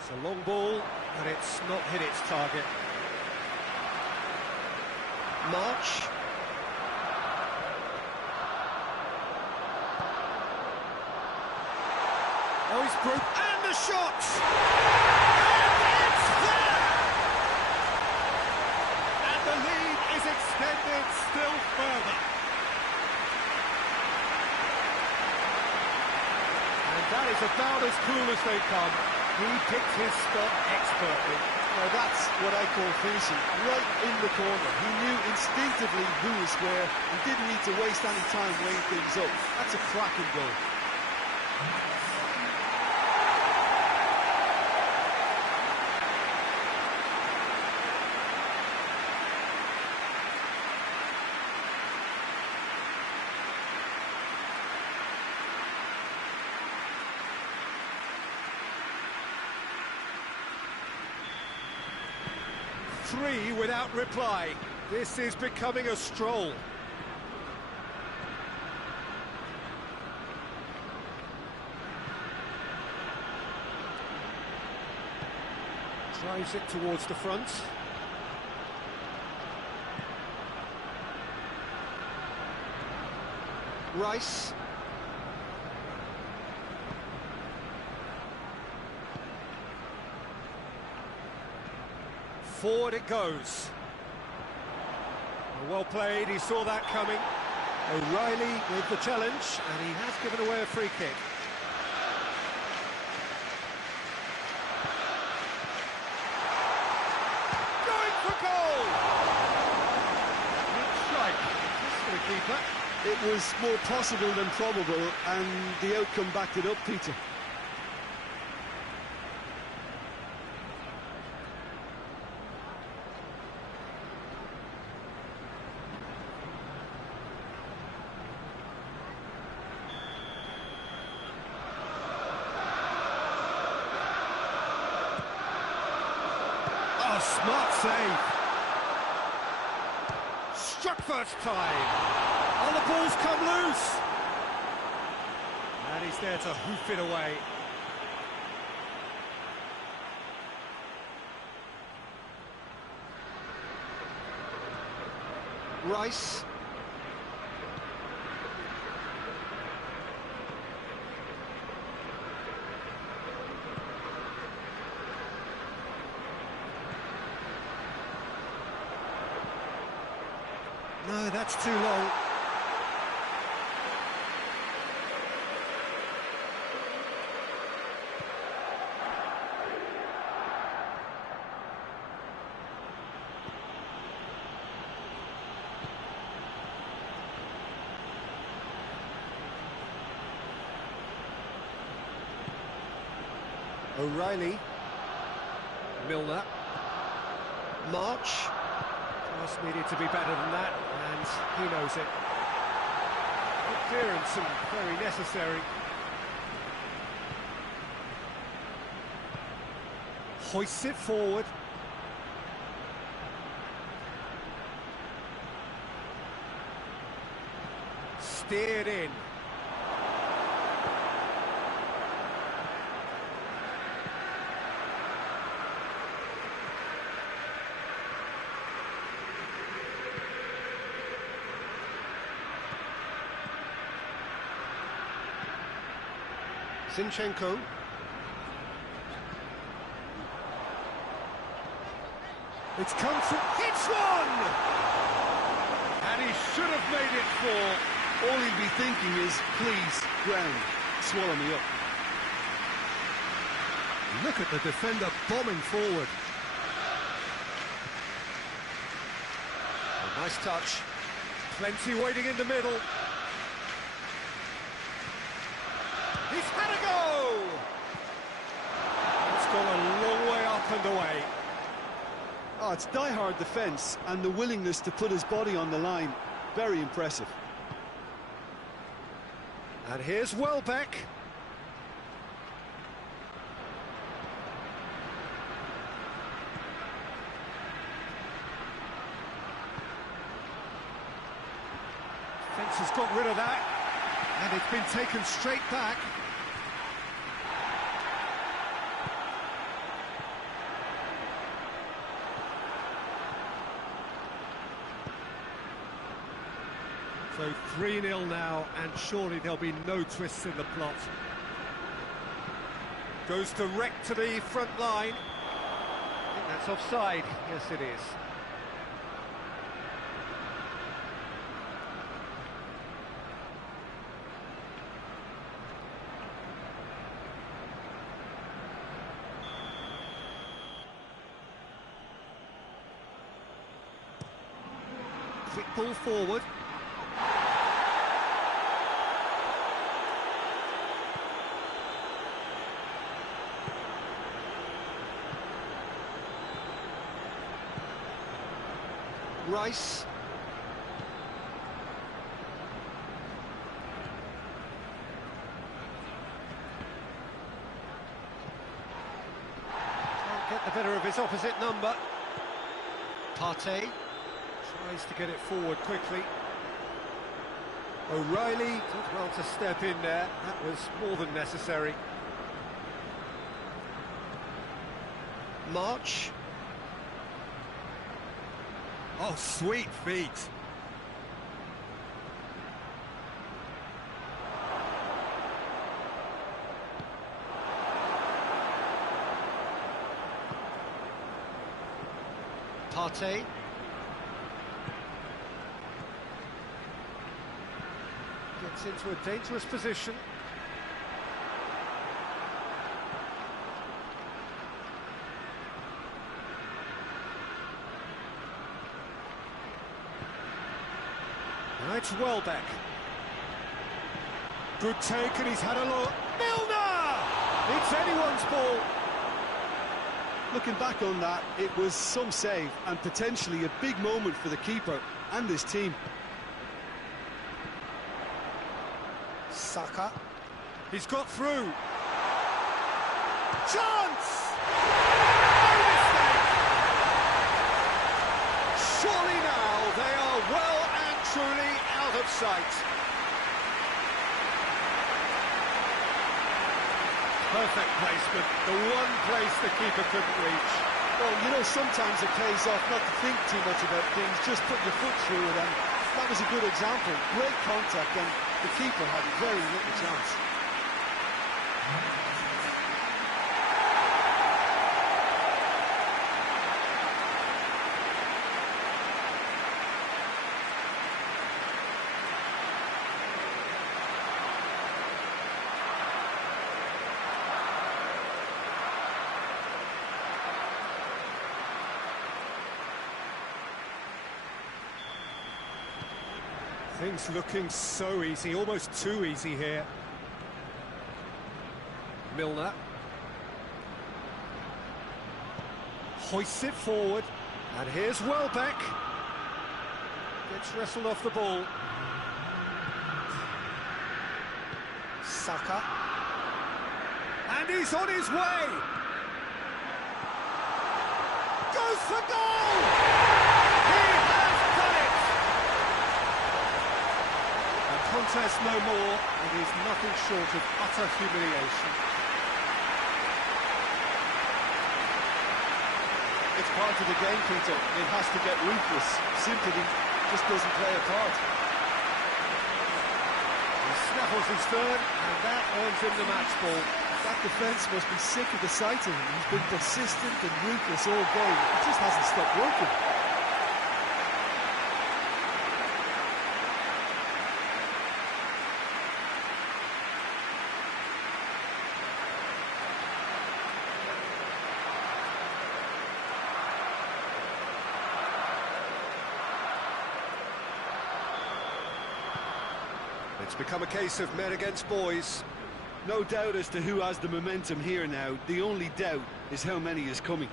It's a long ball, but it's not hit its target. March. Oh, he's broke. And the shot! And it's there! And the lead is extended still further. And that is about as cool as they come. He picked his spot expertly. Now that's what I call finishing, right in the corner. He knew instinctively who was where and didn't need to waste any time weighing things up. That's a cracking goal. Three without reply. This is becoming a stroll. Drives it towards the front. Rice. Forward it goes. Well played, he saw that coming. O'Reilly with the challenge, and he has given away a free kick. Going for goal! Good strike. This for the keeper. It was more possible than probable, and the outcome backed it up, Peter. Smart save. Struck first time. Oh, the ball's come loose. And he's there to hoof it away. Rice. No, that's too long. O'Reilly. Milner. March. Pass needed to be better than that, and he knows it. Good clearance and very necessary. Hoists it forward. Steered in. Zinchenko. It's come through. Hits one! And he should have made it four. All he'd be thinking is, please, ground, swallow me up. Look at the defender bombing forward. A nice touch. Plenty waiting in the middle. He's had a go! It's gone a long way up and away. Oh, it's die-hard defence and the willingness to put his body on the line. Very impressive. And here's Welbeck. Fence has got rid of that. And it's been taken straight back. So 3-0 now, and surely there'll be no twists in the plot. Goes direct to the front line. I think that's offside. Yes, it is. Quick ball forward. Rice. Can't get the better of his opposite number. Partey tries to get it forward quickly. O'Reilly did well to step in there. That was more than necessary. March. Oh, sweet feet. Partey. Gets into a dangerous position. Now it's Welbeck. Good take, and he's had a look. Milner! It's anyone's ball. Looking back on that, it was some save and potentially a big moment for the keeper and his team. Saka. He's got through. Chance! No mistake! Surely now they are well and truly out of sight. Perfect placement, the one place the keeper couldn't reach. Well, you know, sometimes it pays off not to think too much about things, just put your foot through it, and that was a good example. Great contact, and the keeper had very little chance. Things looking so easy, almost too easy here. Milner. Hoists it forward. And here's Welbeck. Gets wrestled off the ball. Saka. And he's on his way. goes for goal! He has done it! A contest no more. It is nothing short of utter humiliation. It's part of the game, Peter. It has to get ruthless. Sympathy just doesn't play a part. He snaffles his third, and that earns him the match ball. That defence must be sick of the sight of him. He's been persistent and ruthless all game. It just hasn't stopped working. It's become a case of men against boys. No doubt as to who has the momentum here now. The only doubt is how many is coming.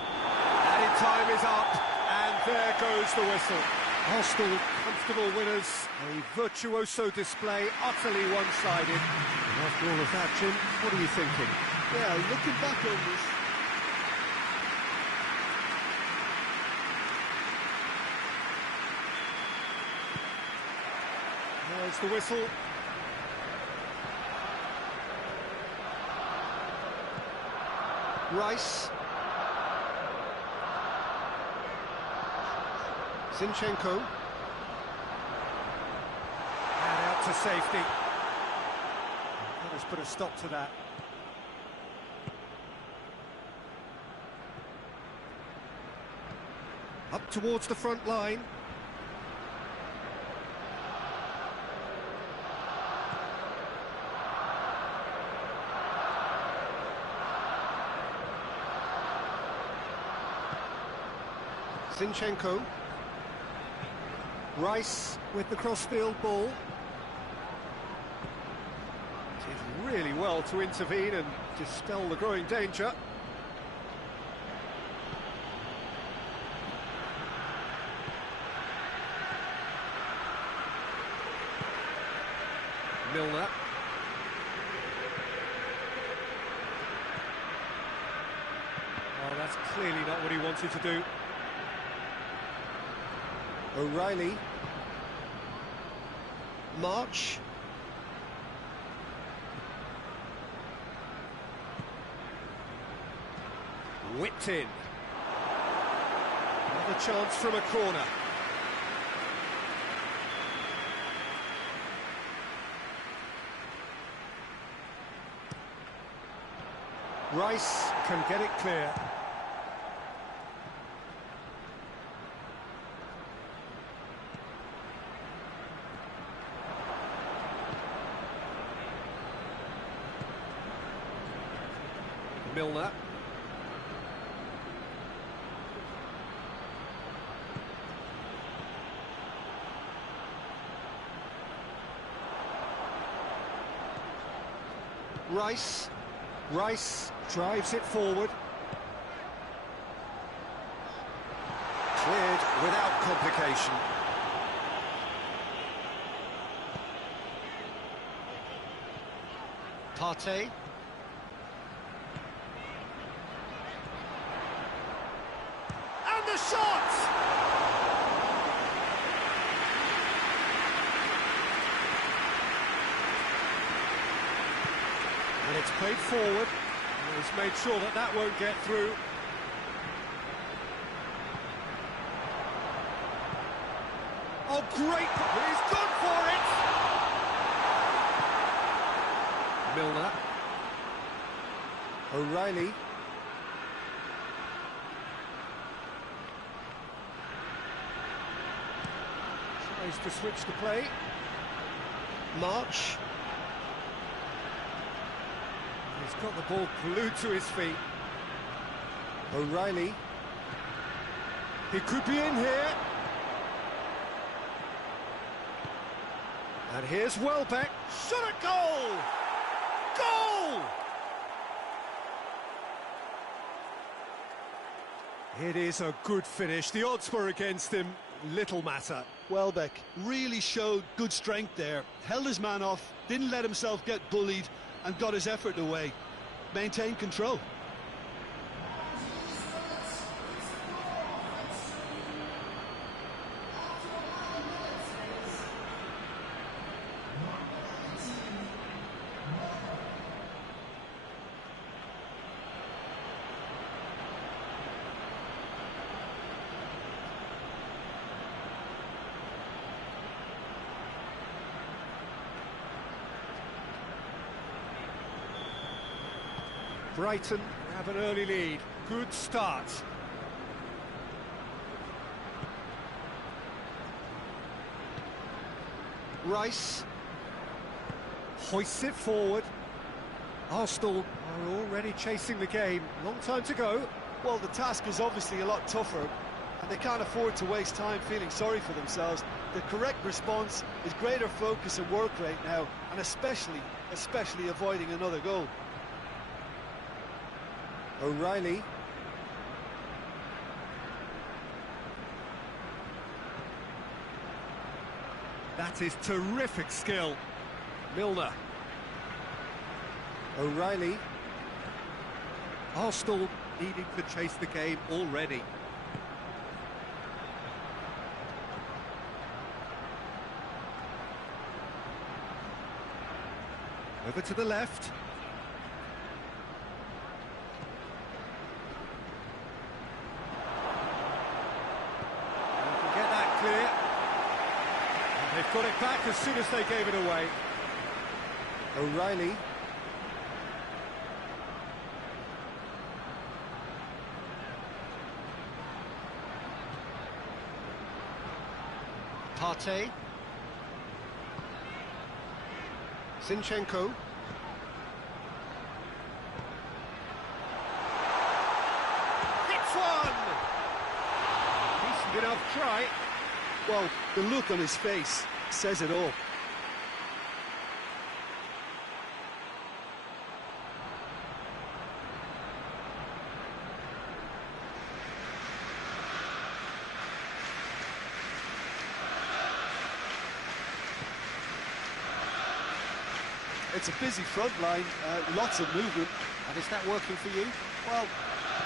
Added time is up, and there goes the whistle. Arsenal, comfortable winners, a virtuoso display, utterly one-sided. After all of that, Jim, what are you thinking? Yeah, looking back on this, There's the whistle. Rice. Zinchenko. And out to safety. Let us put a stop to that. Up towards the front line. Zinchenko. Rice with the crossfield ball. Did really well to intervene and dispel the growing danger. Milner. Oh, that's clearly not what he wanted to do. O'Reilly. March. Whipped in. Another chance from a corner. Rice can get it clear. Milner. Rice drives it forward. Cleared without complication. Partey. And the shot! And it's played forward. He's made sure that that won't get through. Oh, great! He's gone for it! Milner. O'Reilly. Tries to switch the play. March. He's got the ball glued to his feet. O'Reilly. He could be in here. And here's Welbeck. Shot at goal! Goal! It is a good finish. The odds were against him. Little matter. Welbeck really showed good strength there. Held his man off, didn't let himself get bullied, and got his effort away. Maintained control. Brighton have an early lead. Good start. Rice hoists it forward. Arsenal are already chasing the game. Long time to go. Well, the task is obviously a lot tougher, and they can't afford to waste time feeling sorry for themselves. The correct response is greater focus and work rate now, and especially avoiding another goal. O'Reilly. That is terrific skill. Milner. O'Reilly. Arsenal needing to chase the game already. Over to the left. Get that clear. And they've got it back as soon as they gave it away. O'Reilly. Partey. Zinchenko. Hits one! Decent enough try. Well, the look on his face says it all. It's a busy front line, lots of movement. And is that working for you? Well,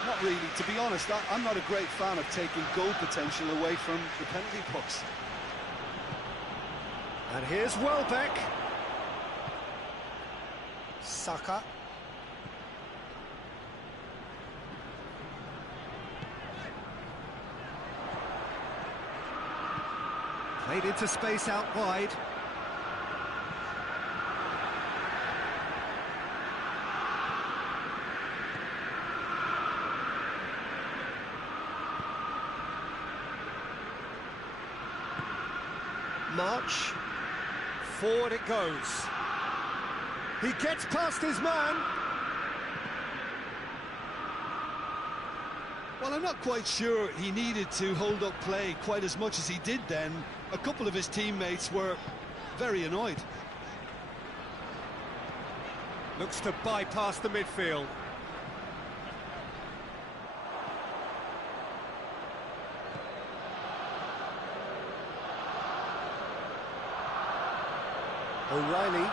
not really. To be honest, I'm not a great fan of taking goal potential away from the penalty box. And here's Welbeck. Saka. Played into space out wide. March, forward it goes. He gets past his man. Well, I'm not quite sure he needed to hold up play quite as much as he did then. A couple of his teammates were very annoyed. Looks to bypass the midfield. O'Reilly.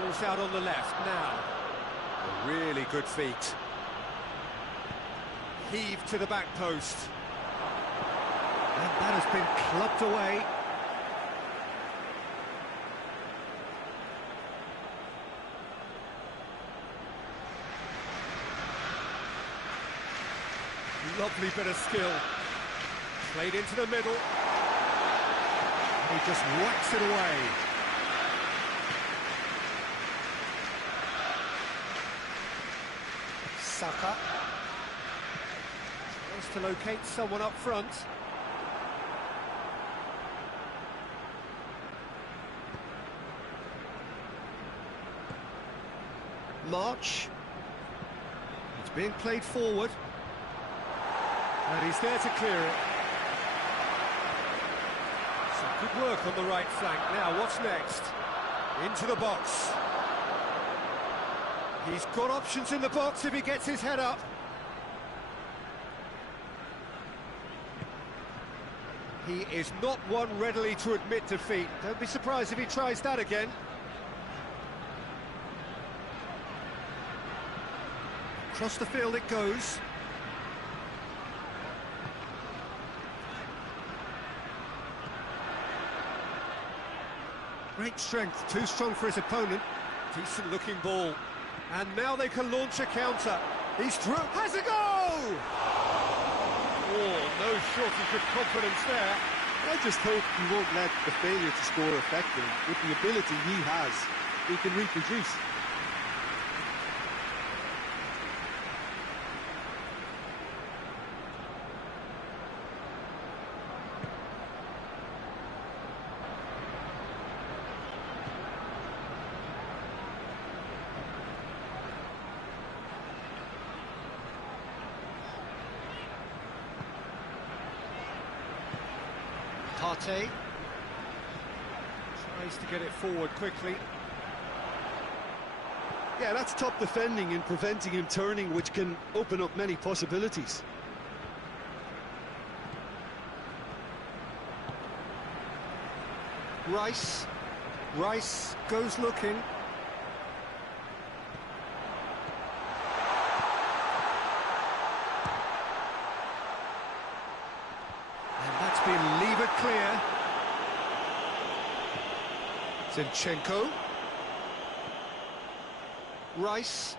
Ball's out on the left now. A really good feat. Heave to the back post. And that has been clubbed away. Lovely bit of skill. Played into the middle. He just whacks it away. Saka. Tries to locate someone up front. March. It's being played forward. And he's there to clear it. Some good work on the right flank. Now, what's next? Into the box. He's got options in the box if he gets his head up. He is not one readily to admit defeat. Don't be surprised if he tries that again. Across the field it goes. Great strength, too strong for his opponent. Decent looking ball. And now they can launch a counter. He's through, has a goal! Oh, no shortage of confidence there. I just hope he won't let the failure to score affect him. With the ability he has, he can reproduce. Partey tries to get it forward quickly. Yeah, that's top defending and preventing him turning, which can open up many possibilities. Rice goes looking. And that's been levered clear. Zinchenko. Rice.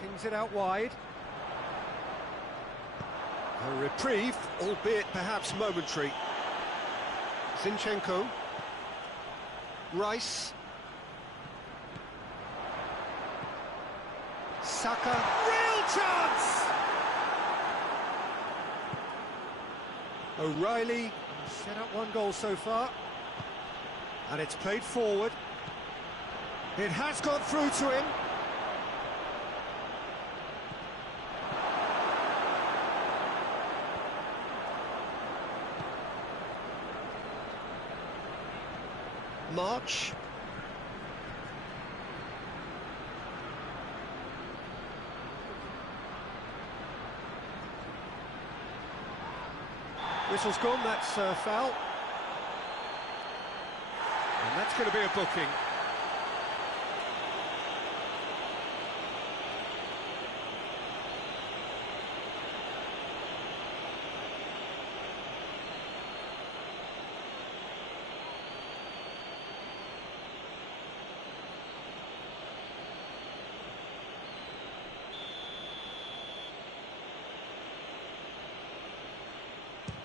Pings it out wide. A reprieve, albeit perhaps momentary. Zinchenko. Rice. Saka. Real chance! O'Reilly set up one goal so far. And it's played forward. It has got through to him. March. Whistle's gone, that's foul. And that's going to be a booking.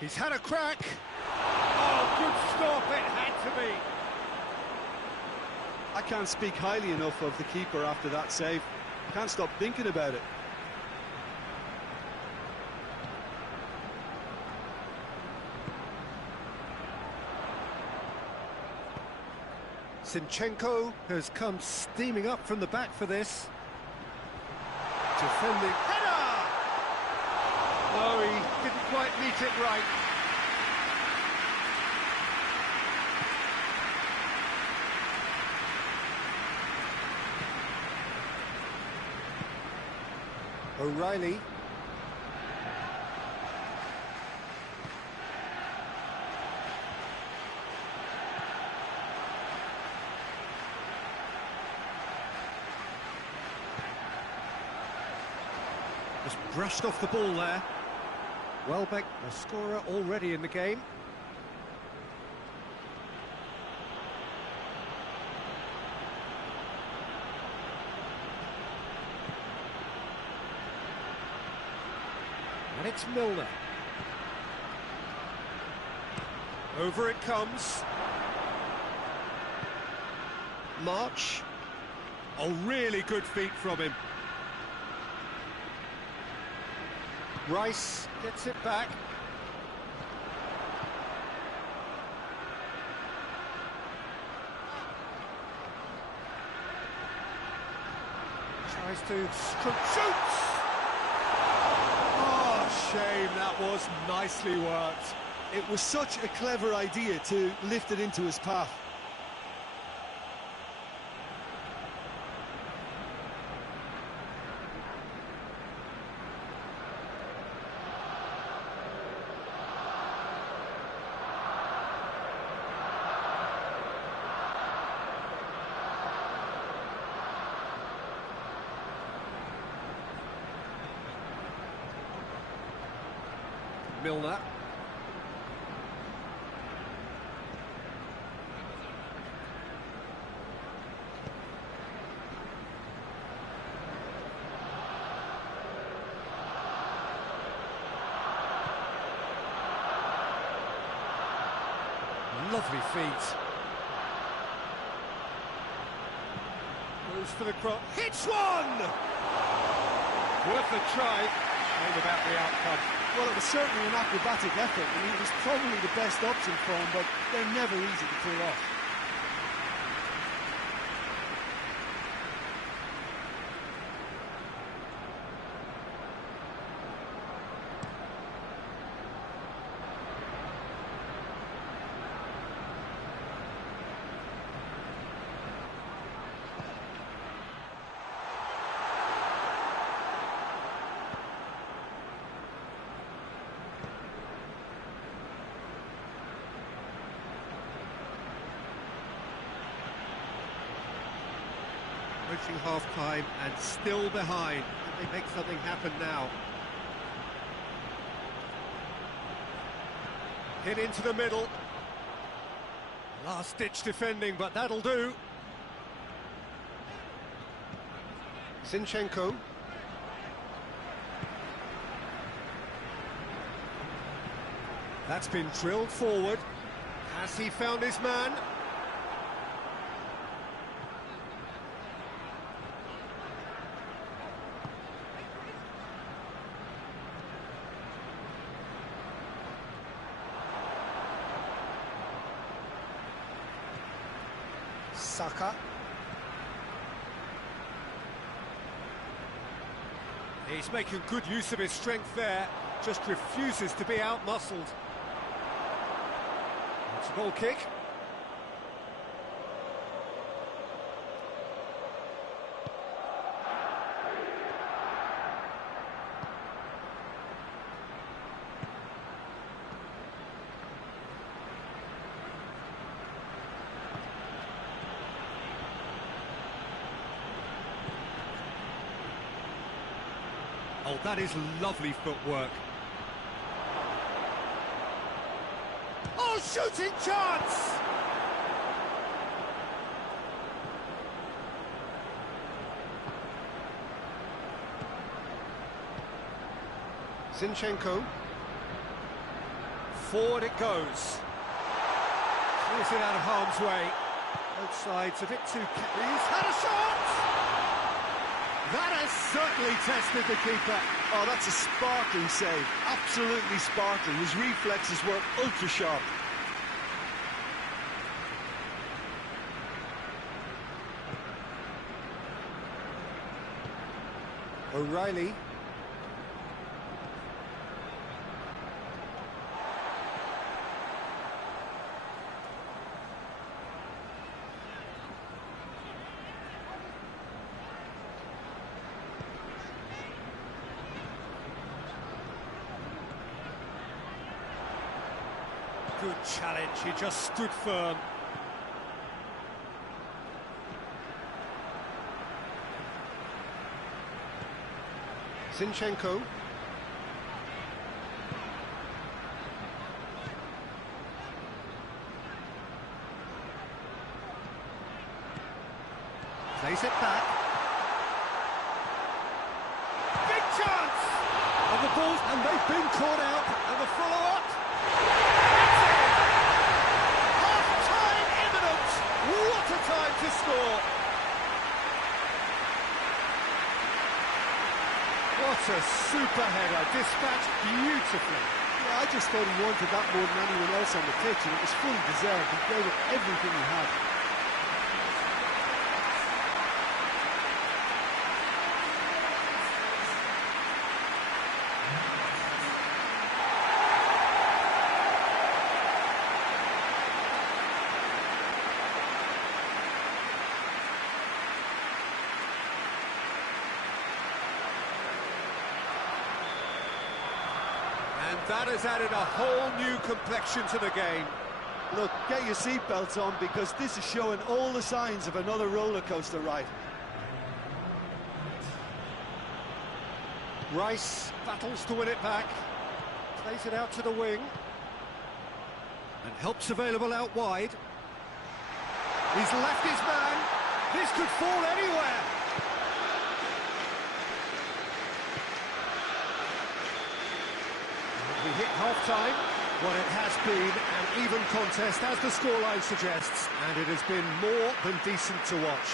He's had a crack. Oh, good stop, it had to be. I can't speak highly enough of the keeper after that save. Can't stop thinking about it. Zinchenko has come steaming up from the back for this. Defending header! No, he didn't quite meet it right. O'Reilly. Just brushed off the ball there. Welbeck, a scorer already in the game. And it's Milner. Over it comes. March. Oh, really good feet from him. Rice gets it back. Tries to shoots! Oh, shame, that was nicely worked. It was such a clever idea to lift it into his path. Milner. Lovely feet. Goes for the cross. Hits one! Worth a try. Shame about the outcome. Well, it was certainly an acrobatic effort. I mean, it was probably the best option for him, but they're never easy to pull off. Approaching half-time and still behind. Can they make something happen now? Hit into the middle. Last-ditch defending, but that'll do. Zinchenko. That's been drilled forward. Has he found his man? Saka. He's making good use of his strength there, just refuses to be out-muscled. It's a goal kick. Oh, that is lovely footwork. Oh, shooting chance! Zinchenko. Forward it goes. Clears it out of harm's way. Both sides a bit too... He's had a shot! That has certainly tested the keeper. Oh, that's a sparkling save. Absolutely sparkling. His reflexes were ultra sharp. O'Reilly. Good challenge, he just stood firm. Zinchenko. Plays it back. Big chance! And the ball, and they've been caught out, and the follow-up. Half-time imminent! What a time to score! What a super header, dispatched beautifully. Yeah, I just thought he wanted that more than anyone else on the pitch, and it was fully deserved. He gave it everything he had. And that has added a whole new complexion to the game. Look, get your seatbelts on, because this is showing all the signs of another roller coaster ride. Rice battles to win it back, plays it out to the wing, and help's available out wide. He's left his man. This could fall anywhere. We hit half-time. What it has been an even contest, as the scoreline suggests, and it has been more than decent to watch.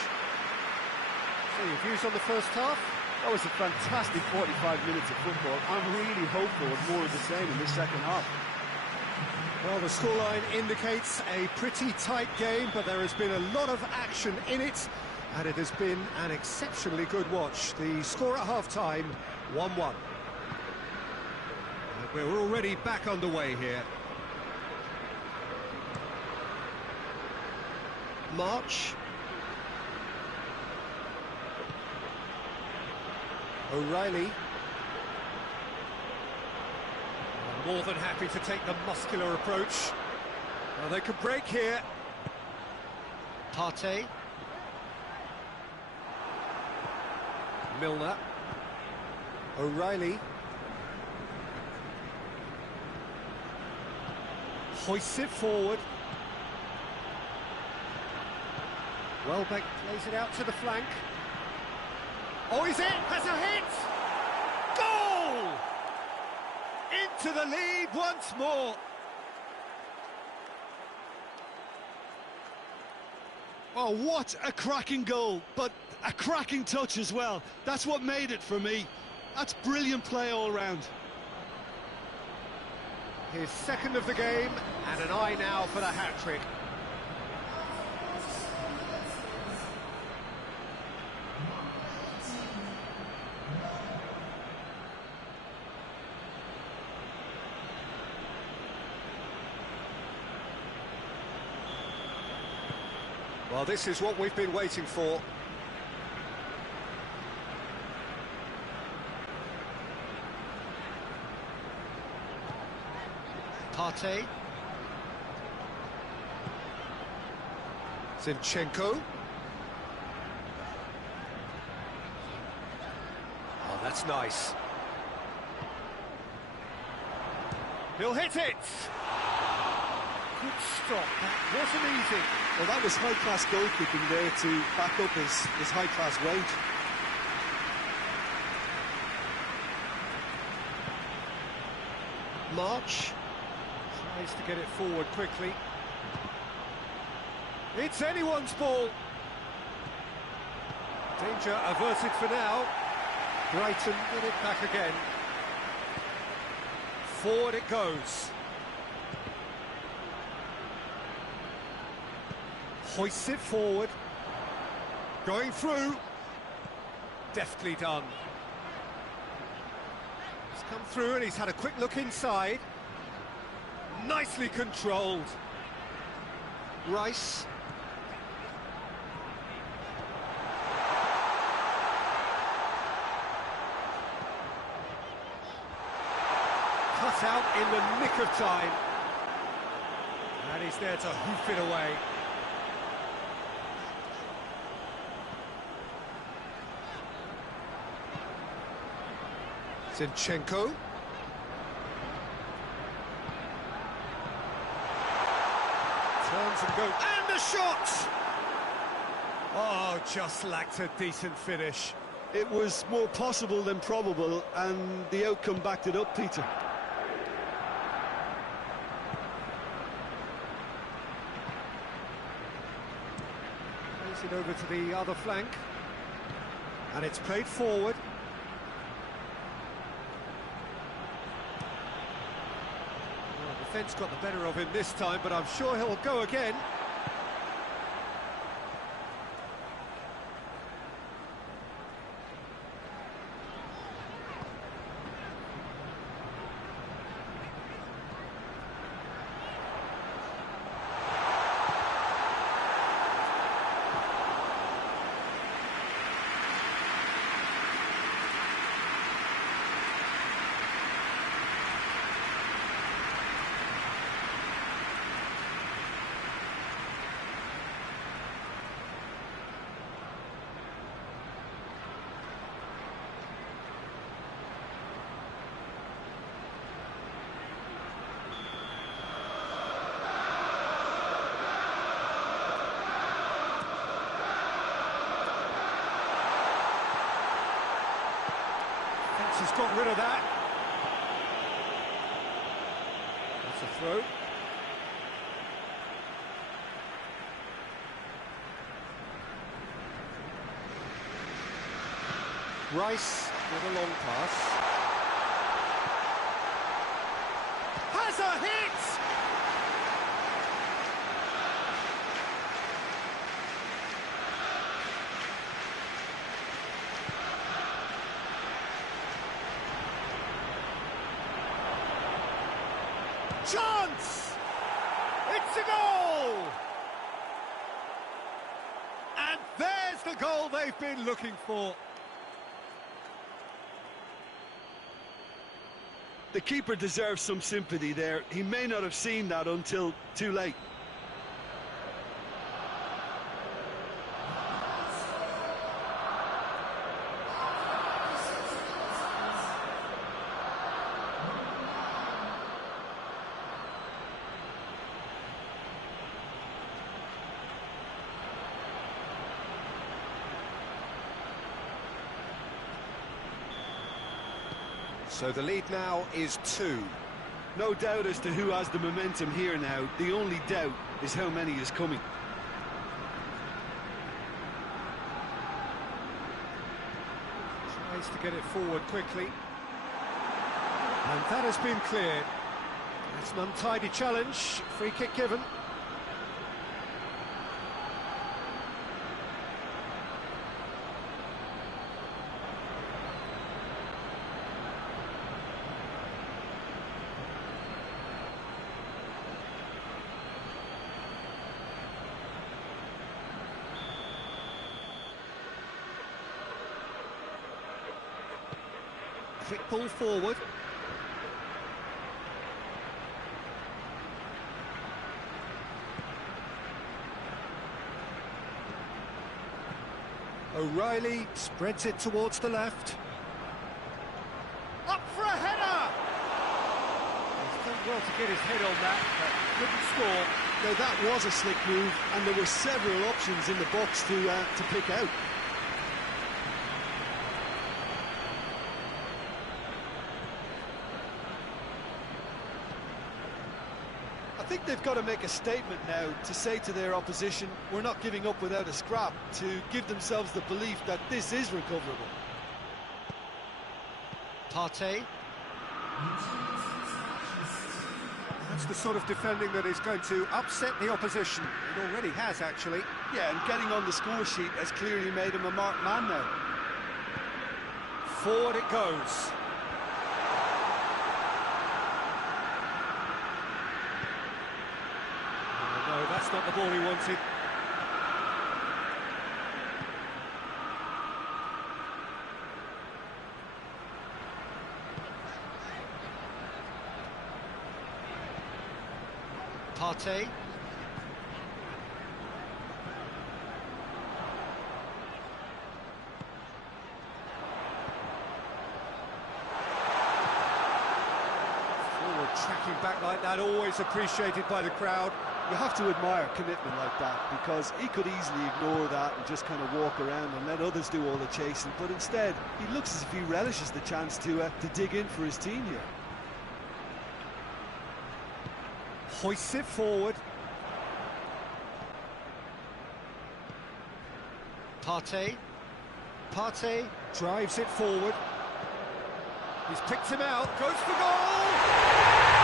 So your views on the first half? That was a fantastic 45 minutes of football. I'm really hopeful of more of the same in this second half. Well, the scoreline indicates a pretty tight game, but there has been a lot of action in it, and it has been an exceptionally good watch. The score at half-time, 1-1. We're already back underway here. March. O'Reilly. More than happy to take the muscular approach. Well, they could break here. Partey. Milner. O'Reilly. Hoists it forward. Welbeck plays it out to the flank. Oh, is it? Has a hit! Goal! Into the lead once more. Oh, what a cracking goal, but a cracking touch as well. That's what made it for me. That's brilliant play all round. His second of the game, and an eye now for the hat-trick. Well, this is what we've been waiting for. Partey. Zinchenko. Oh, that's nice. He'll hit it! Good stop, that wasn't easy. Well, that was high-class goalkeeping there to back up his high-class range. March tries to get it forward quickly. It's anyone's ball. Danger averted for now. Brighton get it back again. Forward it goes. Hoists it forward. Going through. Deftly done. He's come through and he's had a quick look inside. Nicely controlled. Rice. Cut out in the nick of time. And he's there to hoof it away. Zinchenko. Turns and goes. And the shot! Oh, just lacked a decent finish. It was more possible than probable, and the outcome backed it up, Peter. Plays it over to the other flank. And it's played forward. Defence got the better of him this time, but I'm sure he'll go again. He's got rid of that. That's a throw. Rice with a long pass. Has a hit! Chance! It's a goal! And there's the goal they've been looking for. The keeper deserves some sympathy there. He may not have seen that until too late. So the lead now is 2. No doubt as to who has the momentum here now. The only doubt is how many is coming. Tries to get it forward quickly. And that has been cleared. It's an untidy challenge. Free kick given. Quick ball forward. O'Reilly spreads it towards the left. Up for a header! He's done well to get his head on that, but couldn't score. Now that was a slick move, and there were several options in the box to pick out. I think they've got to make a statement now to say to their opposition, we're not giving up without a scrap, to give themselves the belief that this is recoverable. Partey. That's the sort of defending that is going to upset the opposition. It already has, actually. Yeah, and getting on the score sheet has clearly made him a marked man now. Forward it goes. No, that's not the ball he wanted. Partey. Forward tracking back like that, always appreciated by the crowd. You have to admire commitment like that, because he could easily ignore that and just kind of walk around and let others do all the chasing, but instead he looks as if he relishes the chance to dig in for his team here. Hoists it forward. Partey. Partey drives it forward. He's picked him out, goes for goal!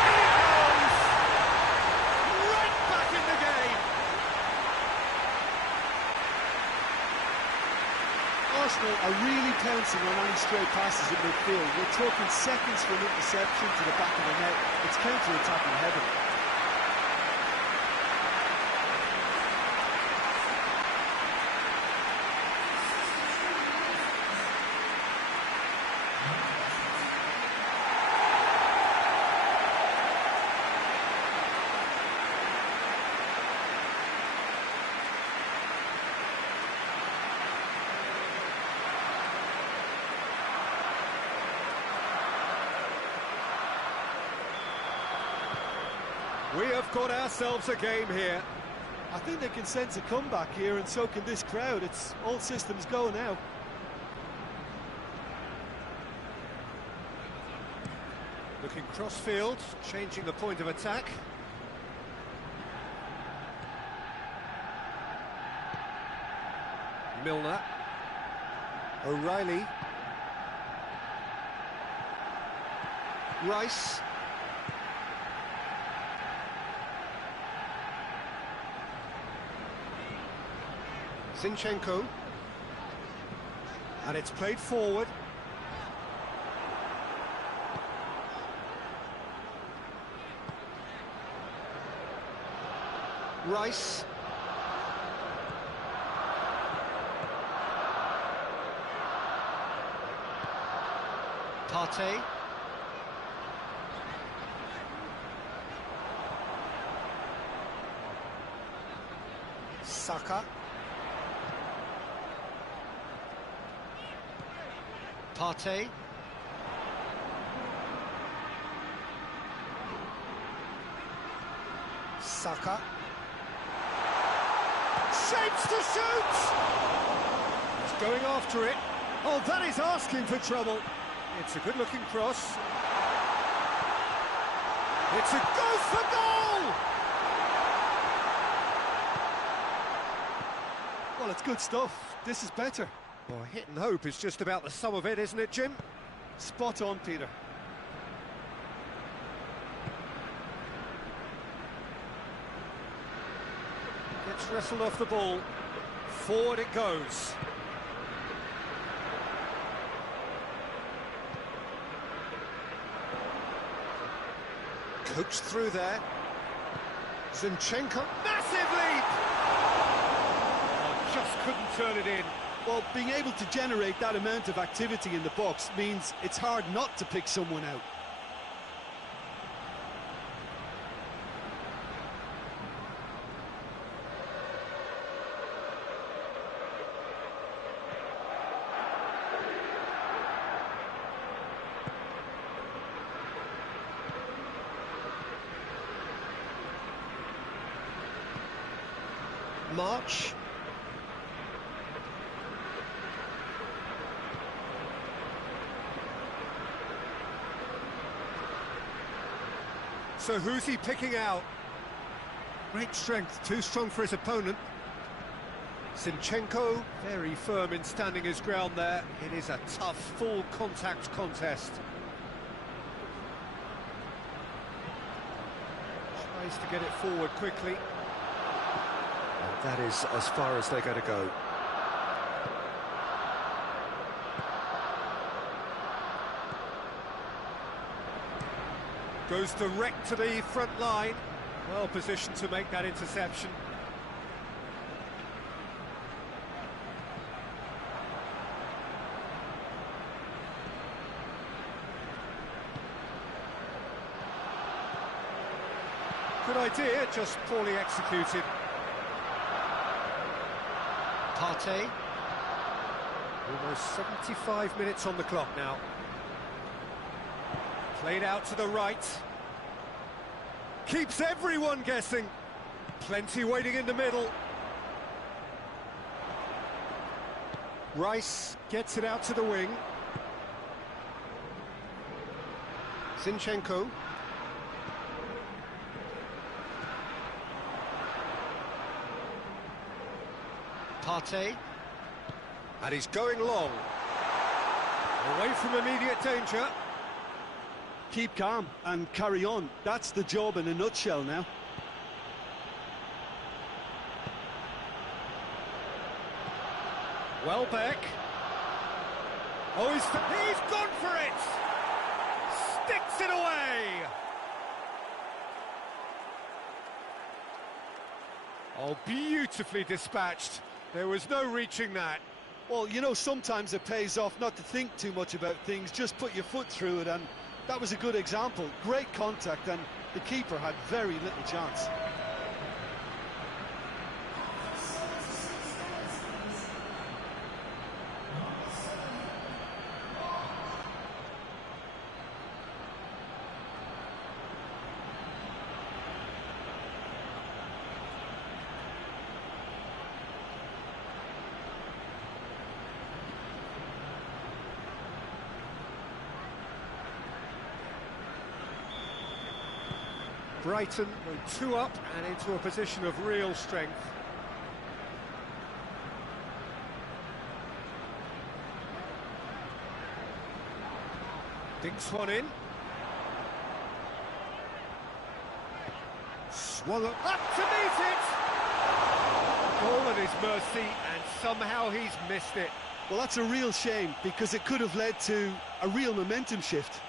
In it goes! Right back in the game! Arsenal are really pouncing on any stray passes in midfield. We're talking seconds from interception to the back of the net. It's counter-attacking heaven. We have got ourselves a game here. I think they can sense a comeback here, and so can this crowd. It's all systems go now. Looking cross-field, changing the point of attack. Milner. O'Reilly. Rice. Zinchenko, and it's played forward. Rice. Partey. Saka. Partey. Saka. Shapes to shoot! He's going after it. Oh, that is asking for trouble. It's a good-looking cross. It's a go for goal! Well, it's good stuff. This is better. Well, hit and hope is just about the sum of it, isn't it, Jim? Spot on, Peter. Gets wrestled off the ball. Forward it goes. Coached through there. Zinchenko. Massive leap! Oh, just couldn't turn it in. Well, being able to generate that amount of activity in the box means it's hard not to pick someone out. March. So who's he picking out? Great strength, too strong for his opponent. Zinchenko, very firm in standing his ground there. It is a tough, full contact contest. Tries to get it forward quickly. And that is as far as they're going to go. Goes direct to the front line. Well positioned to make that interception. Good idea, just poorly executed. Partey. Almost 75 minutes on the clock now. Played out to the right. Keeps everyone guessing. Plenty waiting in the middle. Rice gets it out to the wing. Zinchenko. Partey. And he's going long. Away from immediate danger. Keep calm and carry on. That's the job in a nutshell now. Welbeck. Oh, he's gone for it! Sticks it away! Oh, beautifully dispatched. There was no reaching that. Well, you know, sometimes it pays off not to think too much about things, just put your foot through it, and that was a good example. Great contact, and the keeper had very little chance. Brighton go 2 up and into a position of real strength. Dinks one in. Swung up to meet it! Goal at his mercy, and somehow he's missed it. Well, that's a real shame, because it could have led to a real momentum shift.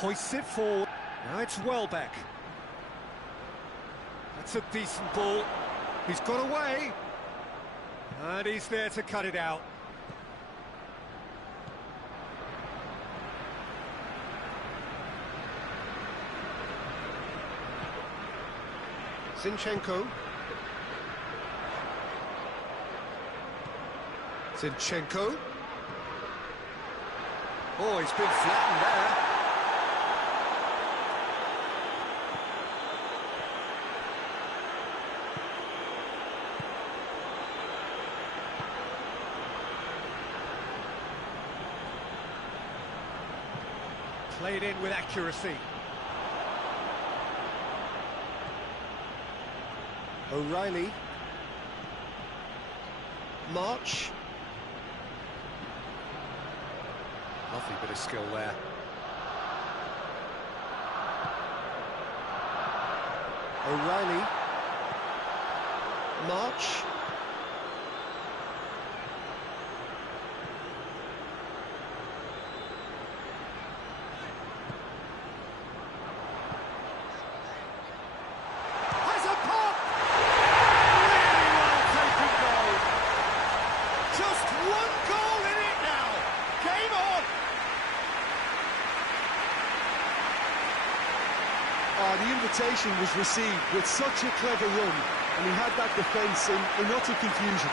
Hoists it forward. Now it's Welbeck. That's a decent ball. He's got away. And he's there to cut it out. Zinchenko. Zinchenko. Oh, he's been flattened there. Played in with accuracy. O'Reilly. March. Lovely bit of skill there. O'Reilly. March. Has a pop! Really well taken goal. Just one goal in it now. Game on! The invitation was received with such a clever run, and he had that defence in utter confusion.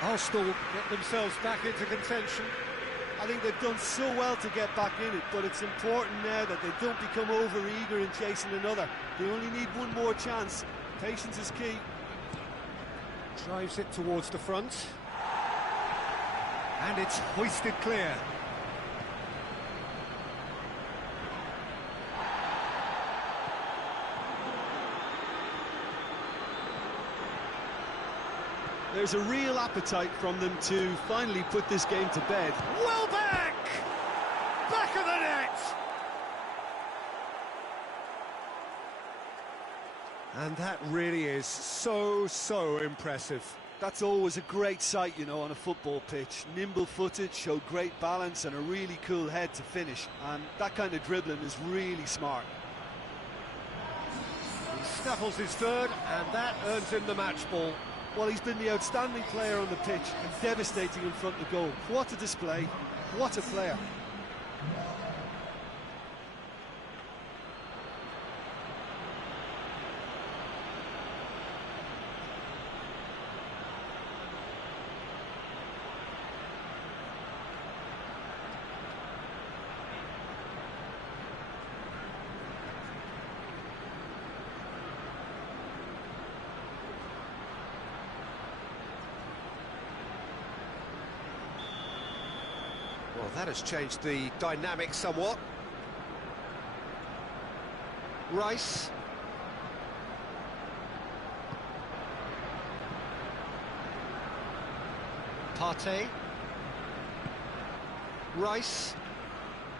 Arsenal get themselves back into contention. I think they've done so well to get back in it, but it's important now that they don't become over-eager in chasing another. They only need one more chance. Patience is key. Drives it towards the front. And it's hoisted clear. There's a real appetite from them to finally put this game to bed. Welbeck! Back of the net! And that really is so impressive. That's always a great sight, you know, on a football pitch. Nimble-footed, showed great balance and a really cool head to finish. And that kind of dribbling is really smart. He snaffles his third, and that earns him the match ball. Well, he's been the outstanding player on the pitch and devastating in front of goal. What a display, what a player. Well, that has changed the dynamic somewhat. Rice. Partey. Rice.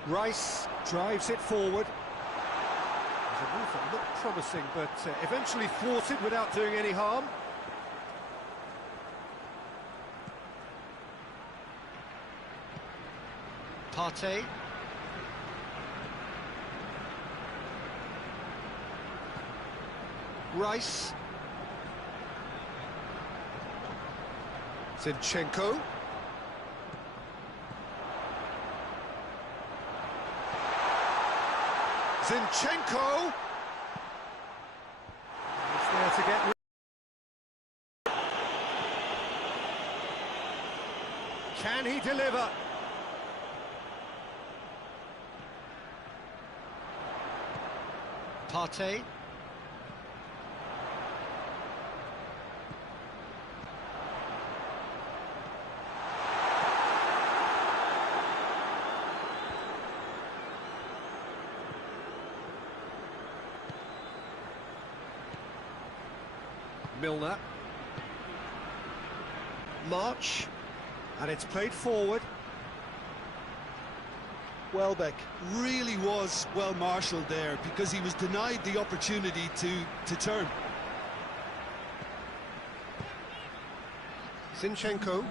Rice drives it forward. There's a move that looked promising, but eventually thwarted without doing any harm. Partey. Rice. Zinchenko. Zinchenko. It's there to get. Can he deliver? Partey. Milner. March. And it's played forward. Welbeck really was well marshalled there because he was denied the opportunity to turn. Zinchenko.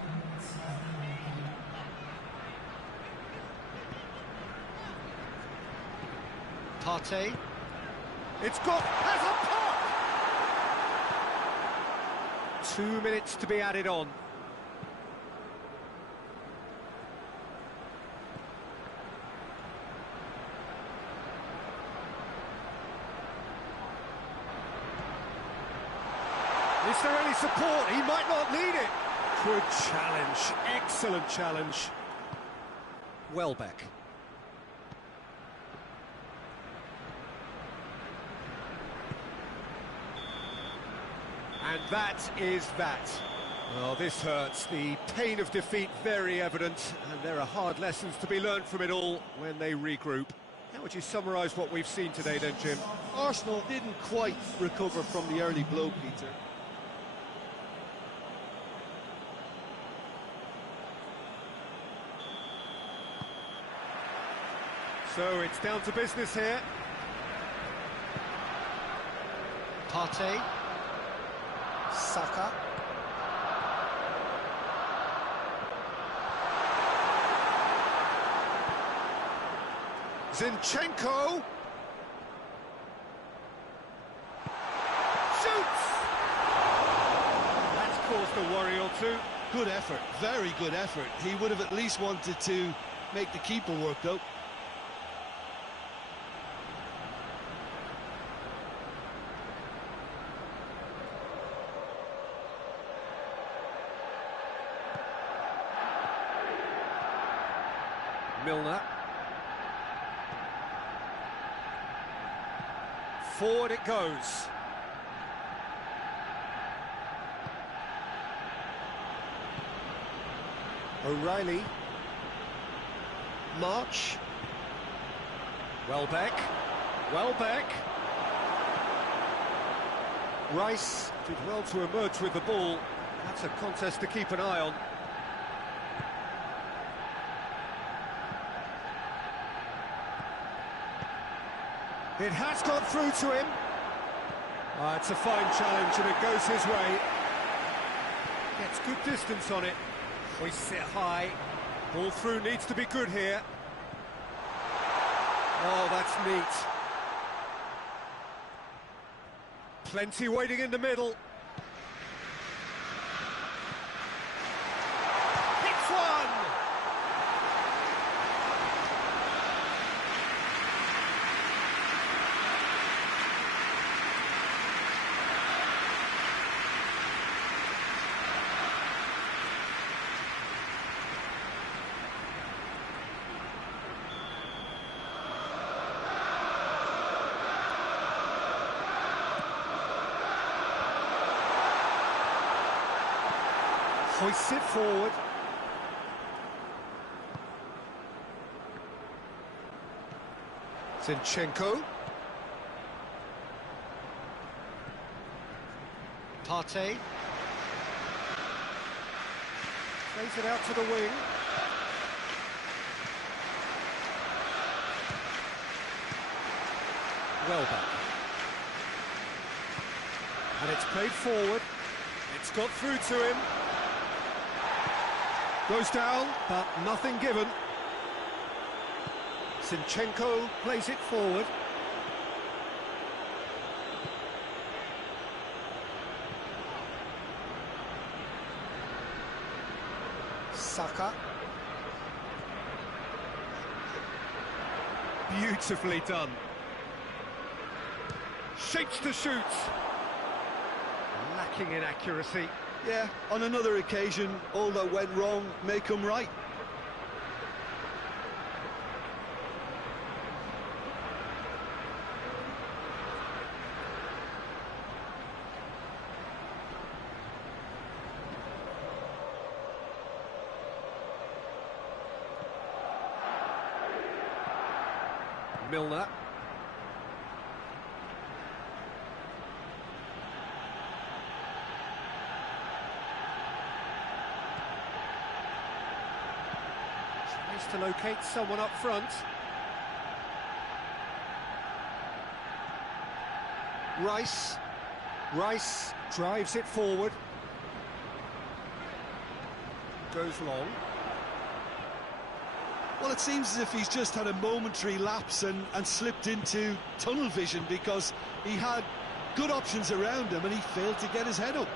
Partey. It's got... has a pop! 2 minutes to be added on. Is there any support? He might not need it. Good challenge. Excellent challenge. Welbeck. And that is that. Well, this hurts. The pain of defeat very evident, and there are hard lessons to be learned from it all when they regroup. How would you summarise what we've seen today then, Jim? Arsenal didn't quite recover from the early blow, Peter. So it's down to business here. Partey. Saka. Zinchenko. Shoots! That's caused a worry or two. Good effort, very good effort. He would have at least wanted to make the keeper work, though. Milner. Forward it goes. O'Reilly. March. Welbeck. Welbeck. Rice did well to emerge with the ball. That's a contest to keep an eye on. It has got through to him. It's a fine challenge and it goes his way. Gets good distance on it. Hoists it high. Ball through needs to be good here. Oh, that's neat. Plenty waiting in the middle. Hits one! Hoists it forward. Zinchenko. Partey. Plays it out to the wing. Welbeck. And it's played forward. It's got through to him. Goes down, but nothing given. Zinchenko plays it forward. Saka. Beautifully done. Shapes to shoot. Lacking in accuracy. Yeah, on another occasion, all that went wrong may come right. Milner. Tries to locate someone up front. Rice drives it forward. Goes long. Well, it seems as if he's just had a momentary lapse and slipped into tunnel vision, because he had good options around him and he failed to get his head up.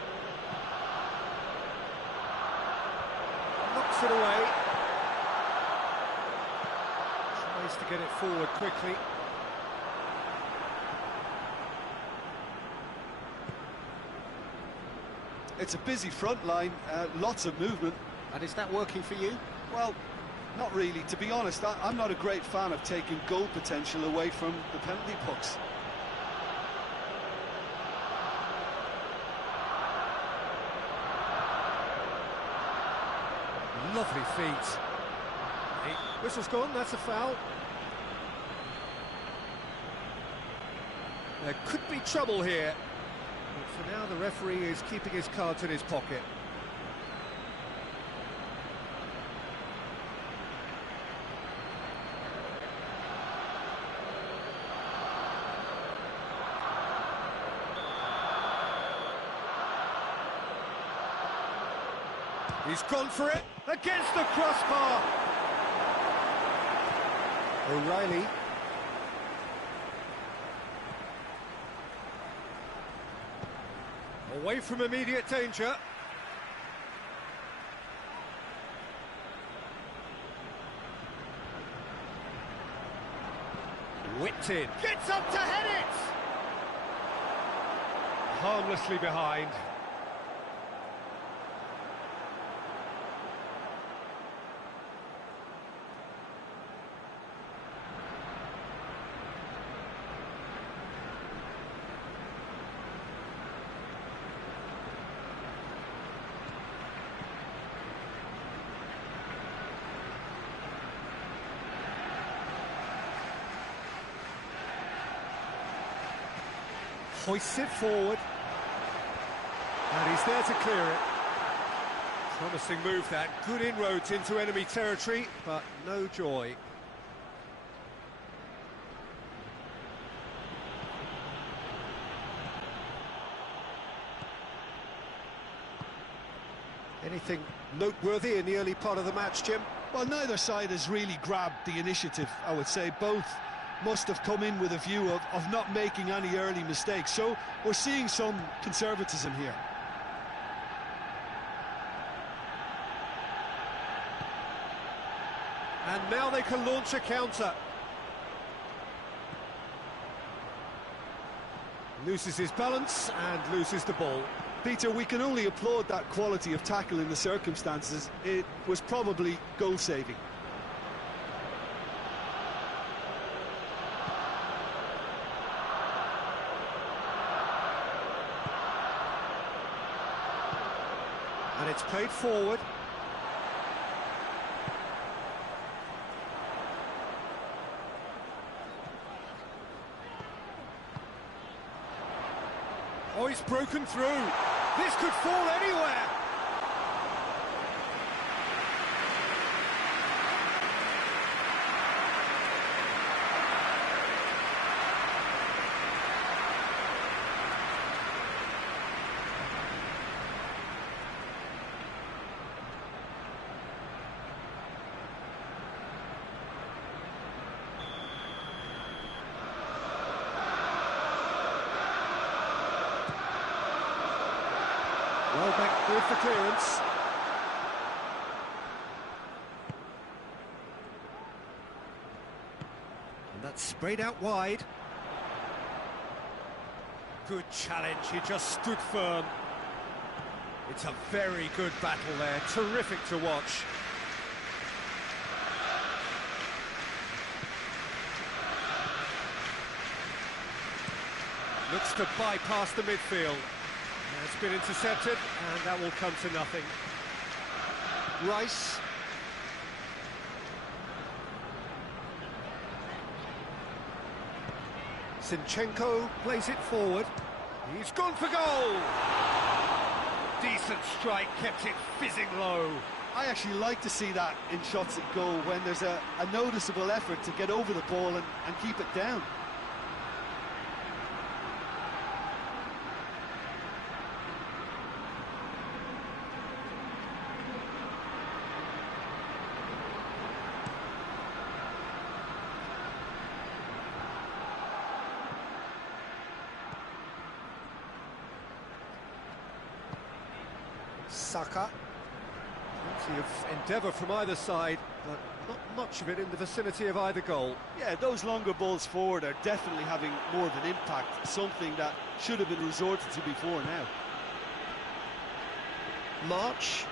Knocks it away. Tries to get it forward quickly. It's a busy front line, lots of movement. And is that working for you? Well, not really. To be honest, I'm not a great fan of taking goal potential away from the penalty pucks. Lovely feet. Whistle's gone, that's a foul. There could be trouble here. But for now, the referee is keeping his cards in his pocket. He's gone for it, against the crossbar. O'Reilly. Away from immediate danger. Whipped in. Gets up to head it! Harmlessly behind. Hoists it forward, and he's there to clear it. Promising move that, good inroads into enemy territory, but no joy. Anything noteworthy in the early part of the match, Jim? Well, neither side has really grabbed the initiative, I would say. Both must have come in with a view of not making any early mistakes, so we're seeing some conservatism here. And now they can launch a counter. Loses his balance and loses the ball. Peter, we can only applaud that quality of tackle in the circumstances. It was probably goal-saving. And it's played forward. Oh, he's broken through. This could fall anywhere. Welbeck with the clearance. And that's sprayed out wide. Good challenge, he just stood firm. It's a very good battle there, terrific to watch. Looks to bypass the midfield. It's been intercepted, and that will come to nothing. Rice. Zinchenko plays it forward. He's gone for goal! Decent strike, kept it fizzing low. I actually like to see that in shots at goal, when there's a noticeable effort to get over the ball and keep it down. Saka. Plenty of endeavour from either side, but not much of it in the vicinity of either goal. Yeah, those longer balls forward are definitely having more of an impact, something that should have been resorted to before now. March.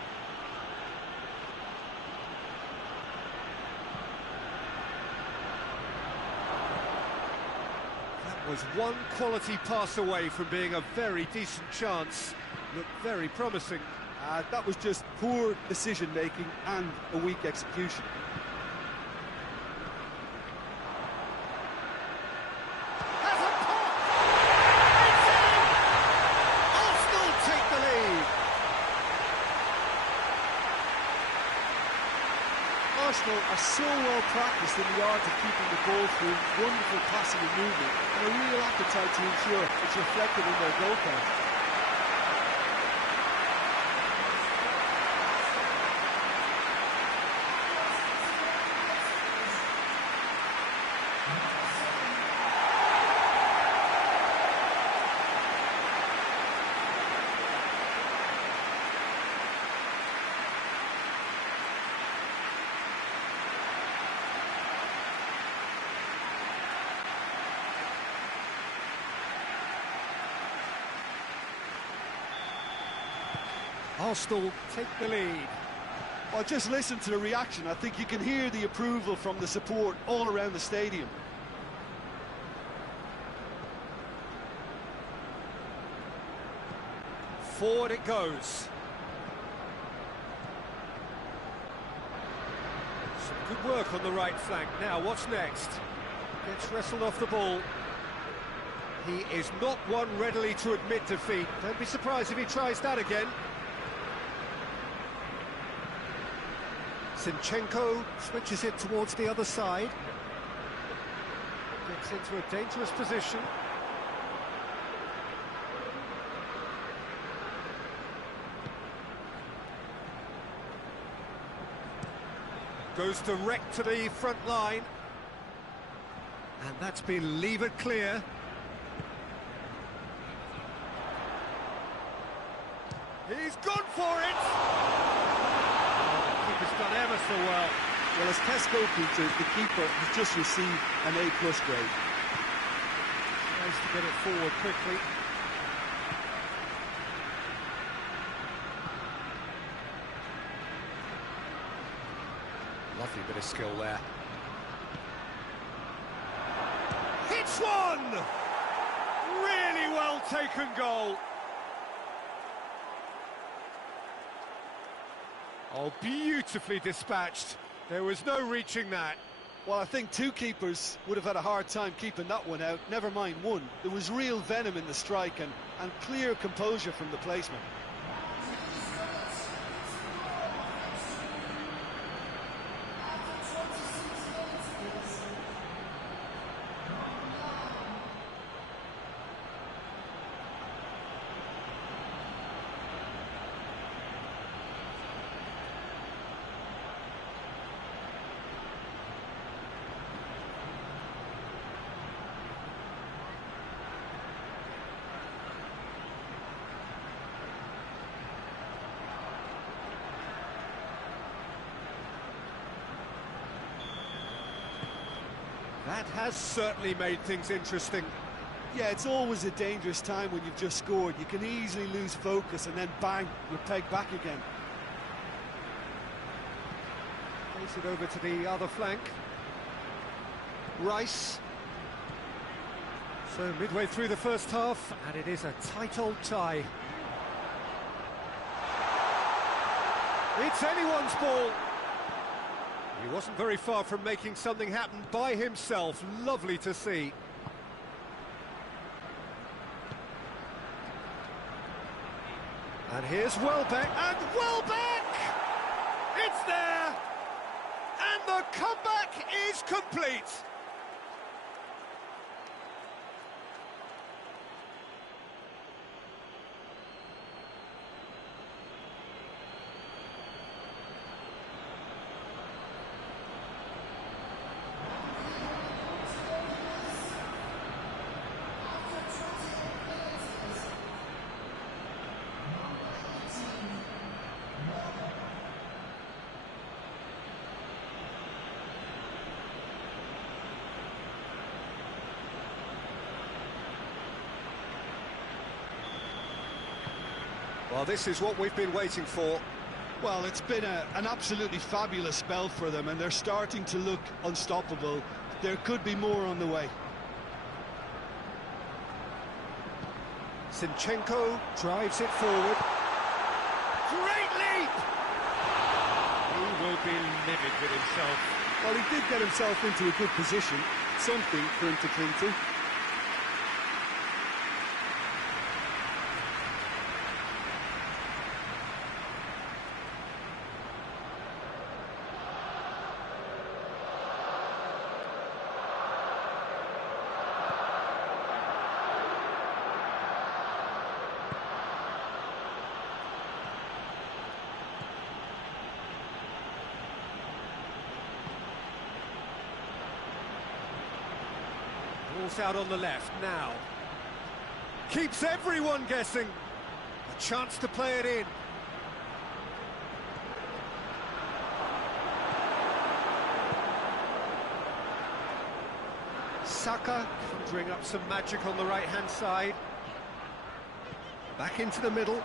That was one quality pass away from being a very decent chance. Looked very promising. That was just poor decision-making and a weak execution. Has a pop! It's in! Arsenal take the lead. Arsenal are so well practiced in the art of keeping the ball through wonderful passing and movement, and a real appetite to ensure it's reflected in their goal count. Arsenal take the lead. Well, just listen to the reaction. I think you can hear the approval from the support all around the stadium. Forward it goes. Some good work on the right flank. Now, what's next? Gets wrestled off the ball. He is not one readily to admit defeat. Don't be surprised if he tries that again. Zinchenko switches it towards the other side. Gets into a dangerous position. Goes direct to the front line. And that's been levered clear. He's gone for it! Keeper's done ever so well. Well, as test goalkeeper, the keeper has just received an A+ grade. Nice to get it forward quickly. Lovely bit of skill there. Hits one! Really well taken goal. Oh, beautifully dispatched. There was no reaching that. Well, I think two keepers would have had a hard time keeping that one out, never mind one. There was real venom in the strike and clear composure from the placement. That has certainly made things interesting. Yeah, it's always a dangerous time when you've just scored. You can easily lose focus and then bang, you're pegged back again. Place it over to the other flank. Rice. So midway through the first half, and it is a tight old tie. It's anyone's ball. He wasn't very far from making something happen by himself. Lovely to see. And here's Welbeck, and Welbeck! It's there! And the comeback is complete! Well, this is what we've been waiting for. Well, it's been an absolutely fabulous spell for them, and they're starting to look unstoppable. There could be more on the way. Zinchenko drives it forward. Great leap! He will be livid with himself. Well, he did get himself into a good position, something for him to cling to. Ball's out on the left now. Keeps everyone guessing. A chance to play it in. Saka conjuring up some magic on the right-hand side. Back into the middle.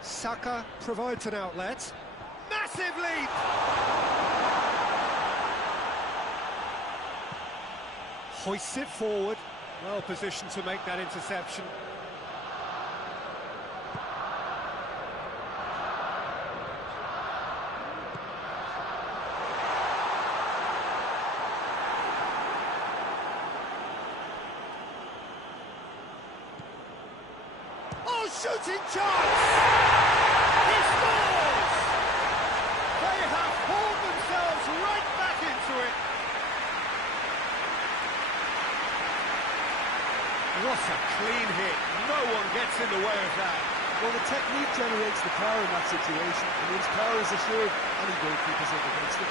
Saka provides an outlet. Massive leap! Hoists it forward. Well positioned to make that interception. Oh, shooting chance! He scores! They have hauled themselves right back into it. What a clean hit. No one gets in the way of that. Well, the technique generates the power in that situation, and once power is assured, any goalkeeper's up against it.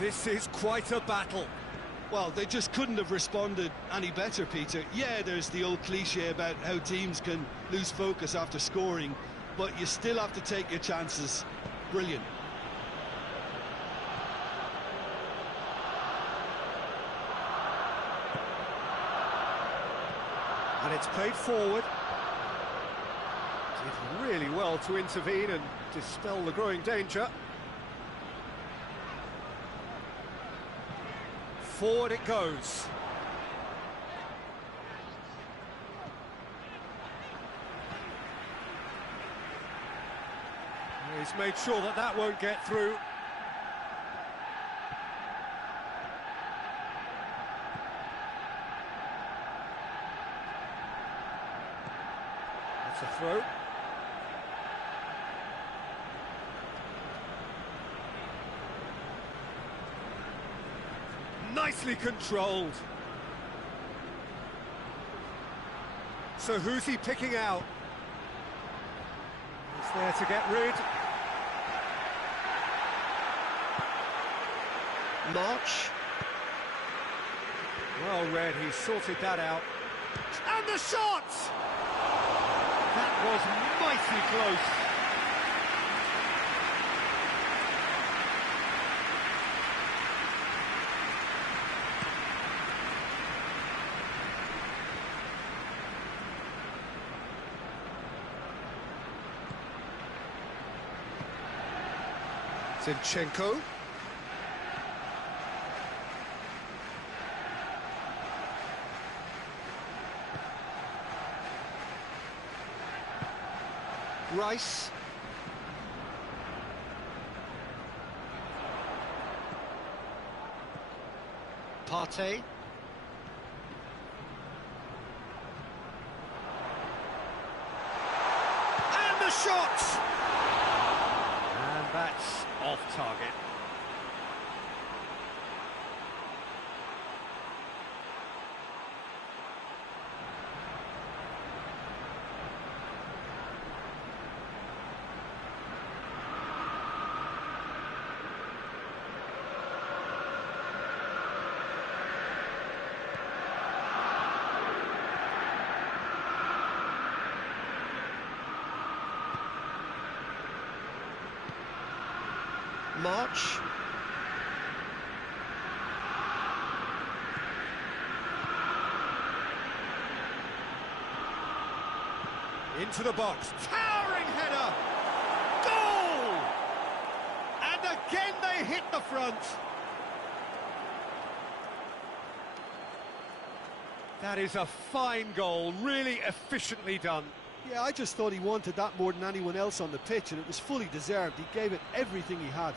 This is quite a battle. Well, they just couldn't have responded any better, Peter. Yeah, there's the old cliche about how teams can lose focus after scoring, but you still have to take your chances. Brilliant. And it's played forward. Did really well to intervene and dispel the growing danger. Forward it goes. He's made sure that that won't get through. That's a throw. Nicely controlled. So who's he picking out? He's there to get rid. March. Well read, he sorted that out. And the shot! That was mighty close. Zinchenko. Rice. Partey. And the shot! And that's off target. March. Into the box. Towering header. Goal! And again they hit the front. That is a fine goal, really efficiently done. Yeah, I just thought he wanted that more than anyone else on the pitch, and it was fully deserved. He gave it everything he had.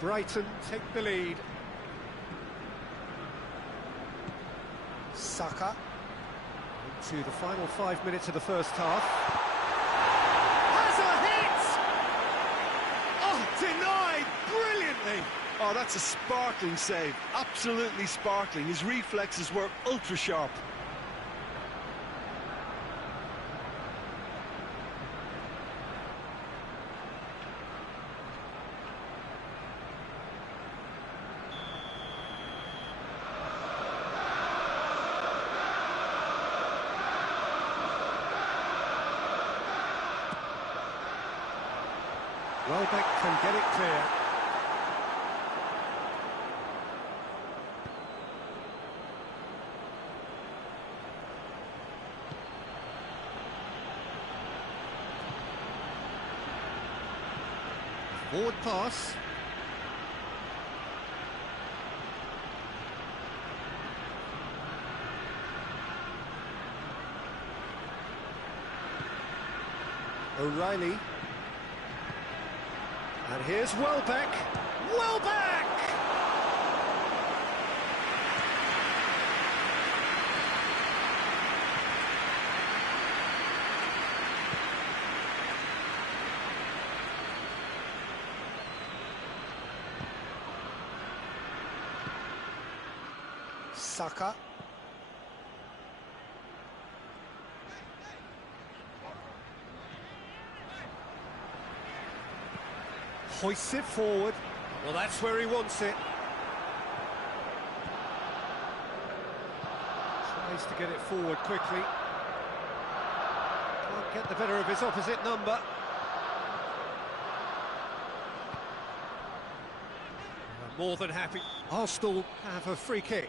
Brighton take the lead. Saka. Into the final 5 minutes of the first half. Has a hit! Oh, denied brilliantly. Oh, that's a sparkling save. Absolutely sparkling. His reflexes were ultra sharp. Welbeck can get it clear. Forward pass. O'Reilly. And here's Welbeck. Welbeck! Saka. Hoists it forward. Well, that's where he wants it. Tries to get it forward quickly. Can't get the better of his opposite number. More than happy. Arsenal have a free kick.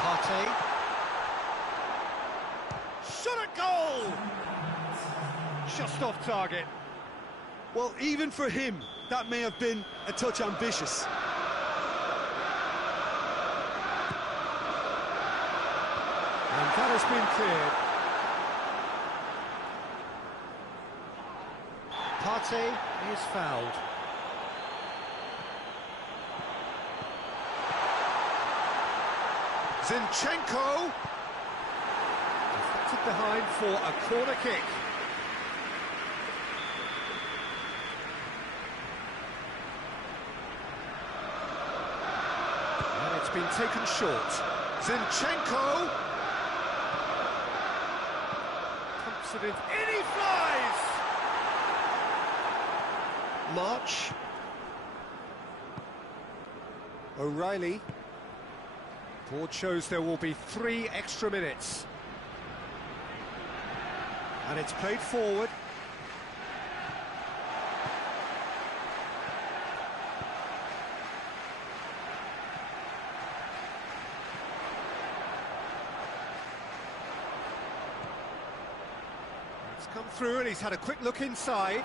Partey. Shot at goal! Just off target. Well, even for him, that may have been a touch ambitious. And that has been cleared. Partey is fouled. Zinchenko. Deflected behind for a corner kick. And it's been taken short. Zinchenko. Pumps it in. In he flies! March. O'Reilly. Board shows there will be 3 extra minutes. And it's played forward. It's come through and he's had a quick look inside.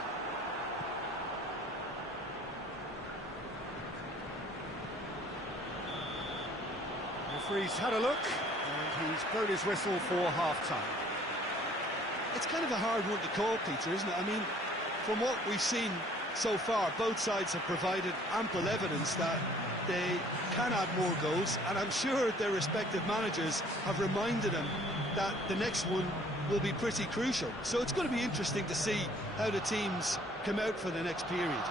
Referee's had a look, and he's blown his whistle for half-time. It's kind of a hard one to call, Peter, isn't it? I mean, from what we've seen so far, both sides have provided ample evidence that they can add more goals, and I'm sure their respective managers have reminded them that the next one will be pretty crucial. So it's going to be interesting to see how the teams come out for the next period.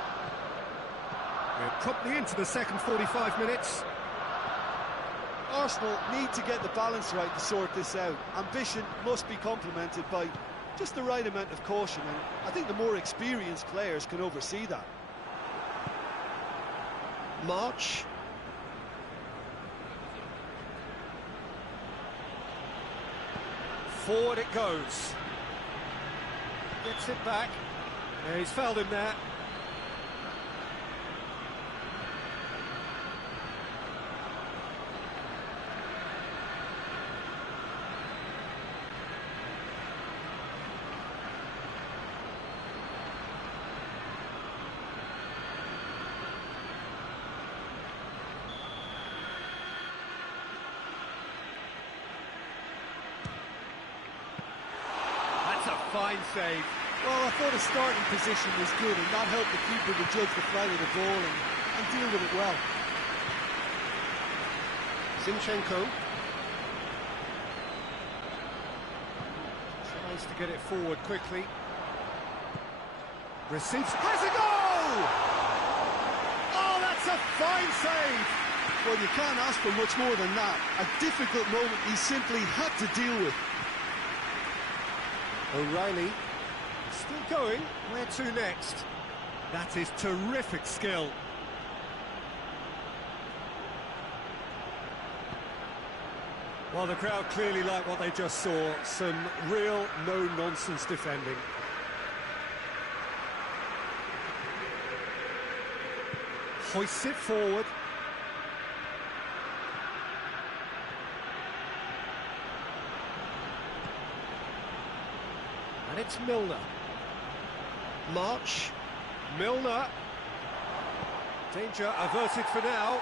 We're promptly into the second 45 minutes. Arsenal need to get the balance right to sort this out. Ambition must be complemented by just the right amount of caution, and I think the more experienced players can oversee that. March. Forward it goes. Gets it back. Yeah, he's fouled him there. Fine save. Well, I thought his starting position was good, and that helped the keeper to judge the flight of the ball and deal with it well. Zinchenko tries to get it forward quickly. Receives. Has a goal! Oh, that's a fine save! Well, you can't ask for much more than that. A difficult moment he simply had to deal with. O'Reilly still going. Where to next? That is terrific skill. Well, the crowd clearly like what they just saw. Some real no-nonsense defending. Hoists it forward. And it's Milner. March. Milner. Danger averted for now.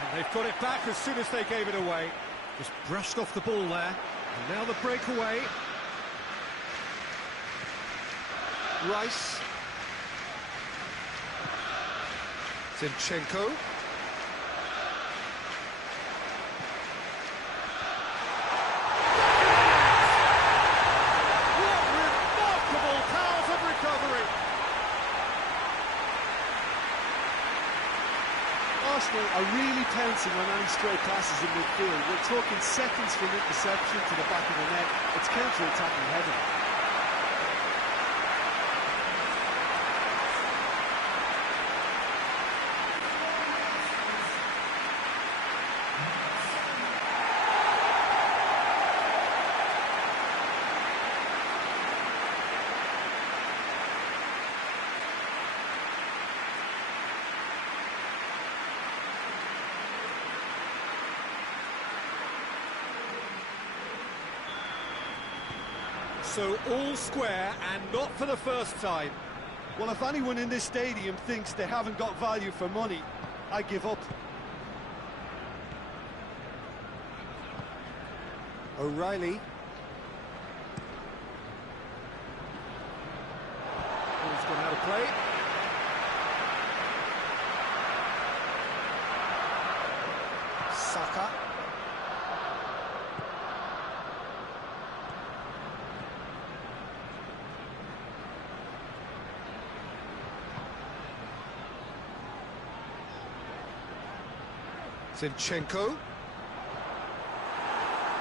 And they've got it back as soon as they gave it away. Just brushed off the ball there. And now the breakaway. Rice. Zinchenko. Arsenal are really pouncing on any stray passes in midfield. We're talking seconds from interception to the back of the net. It's counter-attacking heavy. So all square, and not for the first time. Well, if anyone in this stadium thinks they haven't got value for money, I give up. O'Reilly. Ball's gone out of play. Saka. Zinchenko.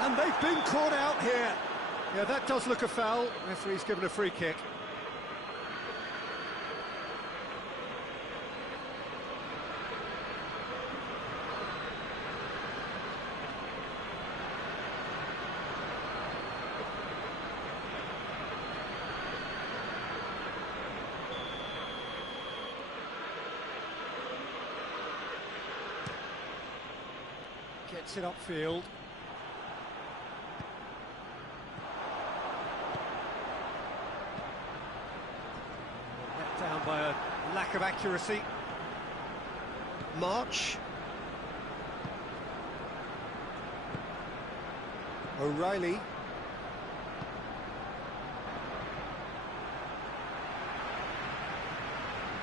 And they've been caught out here. Yeah, that does look a foul. Referee's given a free kick. Gets it upfield. Let down by a lack of accuracy. March. O'Reilly.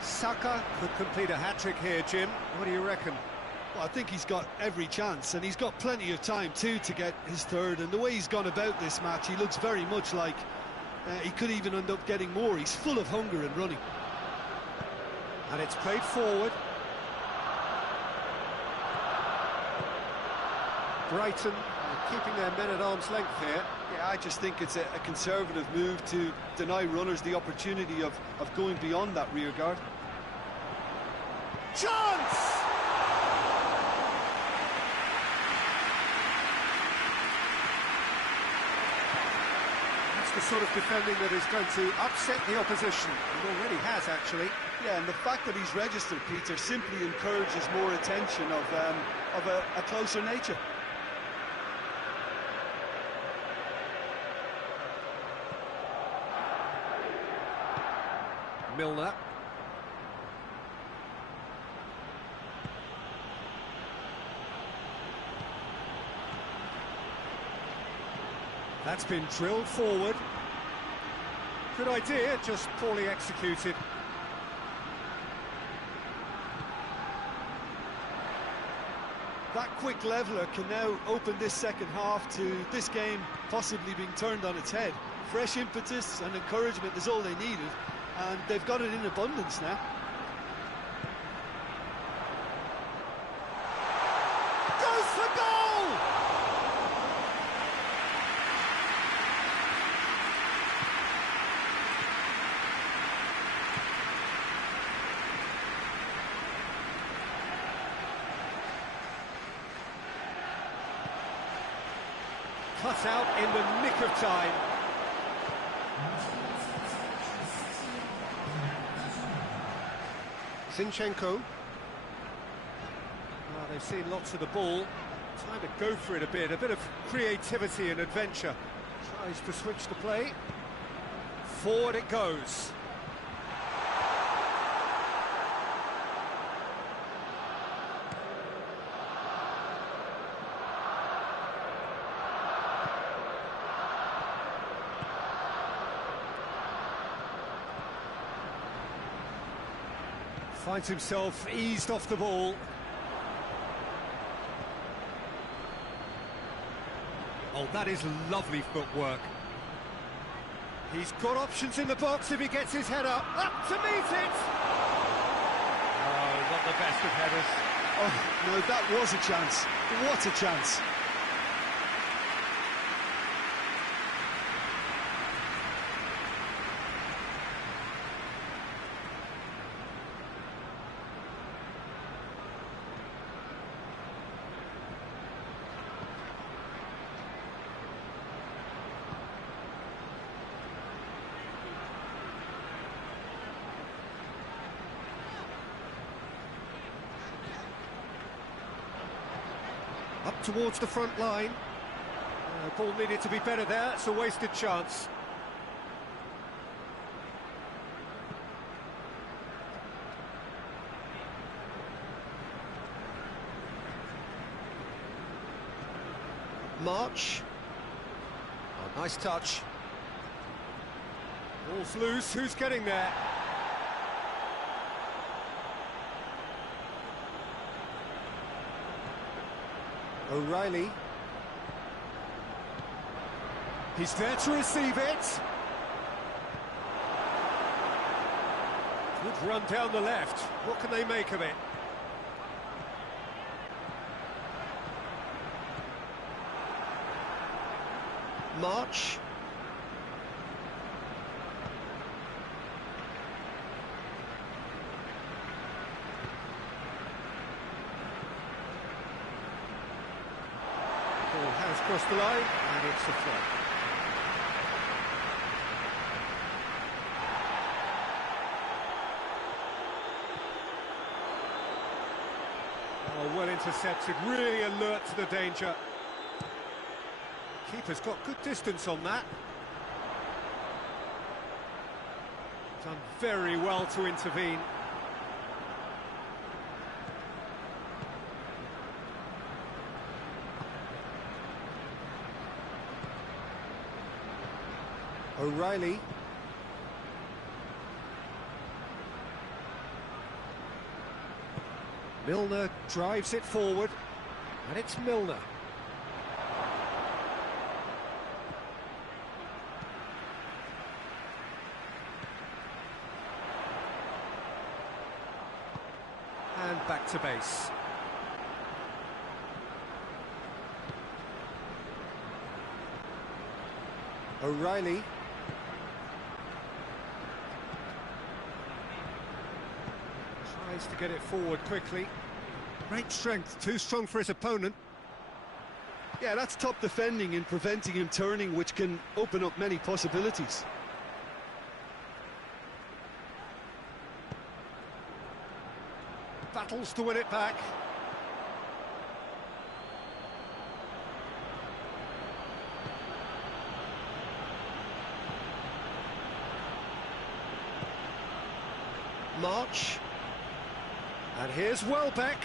Saka could complete a hat-trick here, Jim. What do you reckon? Well, I think he's got every chance, and he's got plenty of time too to get his third. And the way he's gone about this match, he looks very much like he could even end up getting more. He's full of hunger and running. And it's played forward. Brighton keeping their men at arm's length here. Yeah, I just think it's a conservative move to deny runners the opportunity of going beyond that rear guard. Chance! The sort of defending that is going to upset the opposition. It already has, actually. Yeah, and the fact that he's registered, Peter, simply encourages more attention of a closer nature. Milner. That's been drilled forward. Good idea, just poorly executed. That quick leveller can now open this second half to this game possibly being turned on its head. Fresh impetus and encouragement is all they needed, and they've got it in abundance now. Goes for goal! Cut out in the nick of time. Zinchenko. They've seen lots of the ball. Time to go for it a bit of creativity and adventure. Tries to switch the play. Forward it goes. Finds himself eased off the ball. Oh, that is lovely footwork. He's got options in the box if he gets his head up to meet it! Oh, not the best of headers. Oh, no, that was a chance. What a chance. Up towards the front line. Ball needed to be better there. It's a wasted chance. March. Oh, nice touch. Ball's loose. Who's getting there? O'Reilly. He's there to receive it. Good run down the left. What can they make of it? March. Ball has crossed the line, and it's a throw. Oh, well intercepted, really alert to the danger. Keeper's got good distance on that. Done very well to intervene. O'Reilly. Milner drives it forward, and it's Milner. And back to base. O'Reilly. Tries to get it forward quickly. Great strength, too strong for his opponent. Yeah, that's top defending and preventing him turning, which can open up many possibilities. Battles to win it back. March. And here's Welbeck.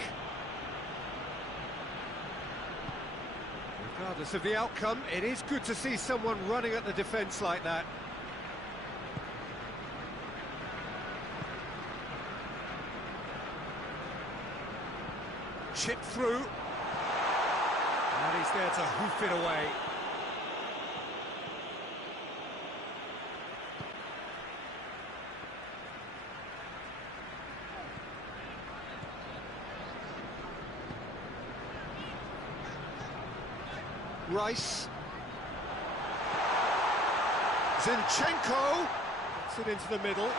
Regardless of the outcome, it is good to see someone running at the defence like that. Chip through. And he's there to hoof it away. Rice. Zinchenko. Puts it into the middle.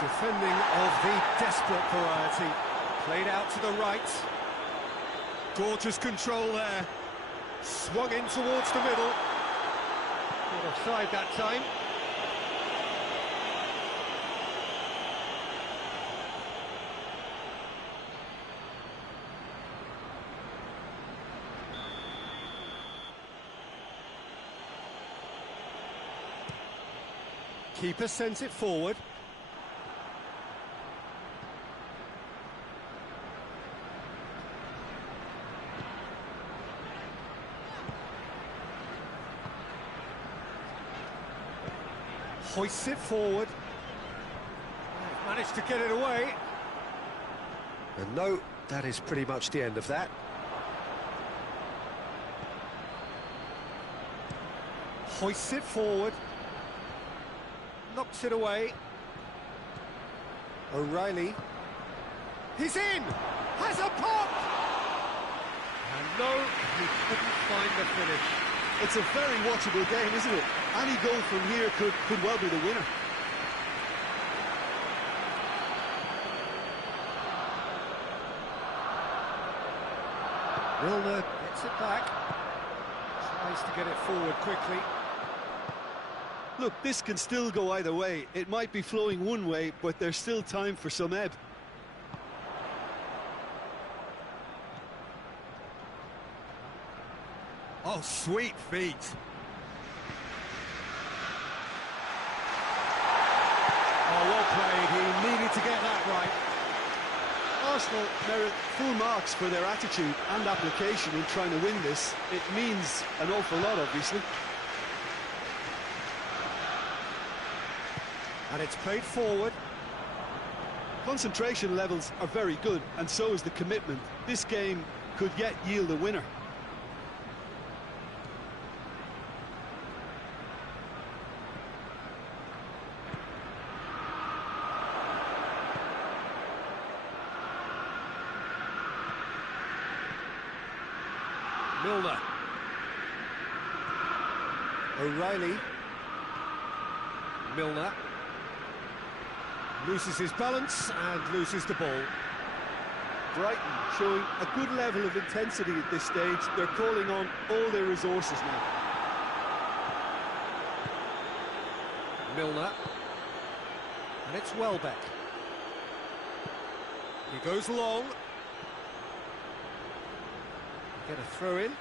Defending of the desperate variety. Played out to the right. Gorgeous control there. Swung in towards the middle. Not offside that time. Keeper sends it forward. Hoists it forward. Managed to get it away. And no, that is pretty much the end of that. Hoists it forward. Knocks it away. O'Reilly. He's in! Has a pop! And no, he couldn't find the finish. It's a very watchable game, isn't it? Any goal from here could well be the winner. Milner gets it back. Tries to get it forward quickly. Look, this can still go either way. It might be flowing one way, but there's still time for some ebb. Oh, sweet feet. Oh, well played. He needed to get that right. Arsenal merit full marks for their attitude and application in trying to win this. It means an awful lot, obviously. And it's played forward. Concentration levels are very good, and so is the commitment. This game could yet yield a winner. Milner. O'Reilly. Milner. Loses his balance and loses the ball. Brighton showing a good level of intensity at this stage. They're calling on all their resources now. Milner. And it's Welbeck. He goes long. Get a throw in.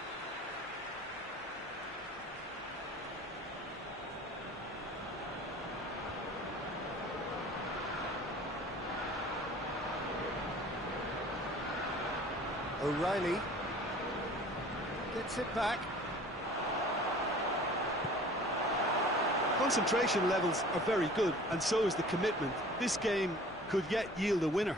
O'Reilly gets it back. Concentration levels are very good, and so is the commitment. This game could yet yield a winner.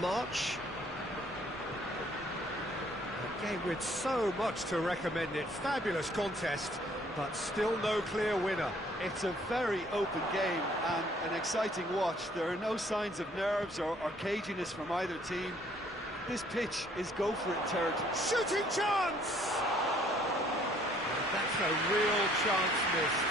March. A game with so much to recommend it. Fabulous contest, but still no clear winner. It's a very open game and an exciting watch. There are no signs of nerves or caginess from either team. This pitch is go-for-it territory. Shooting chance! That's a real chance missed.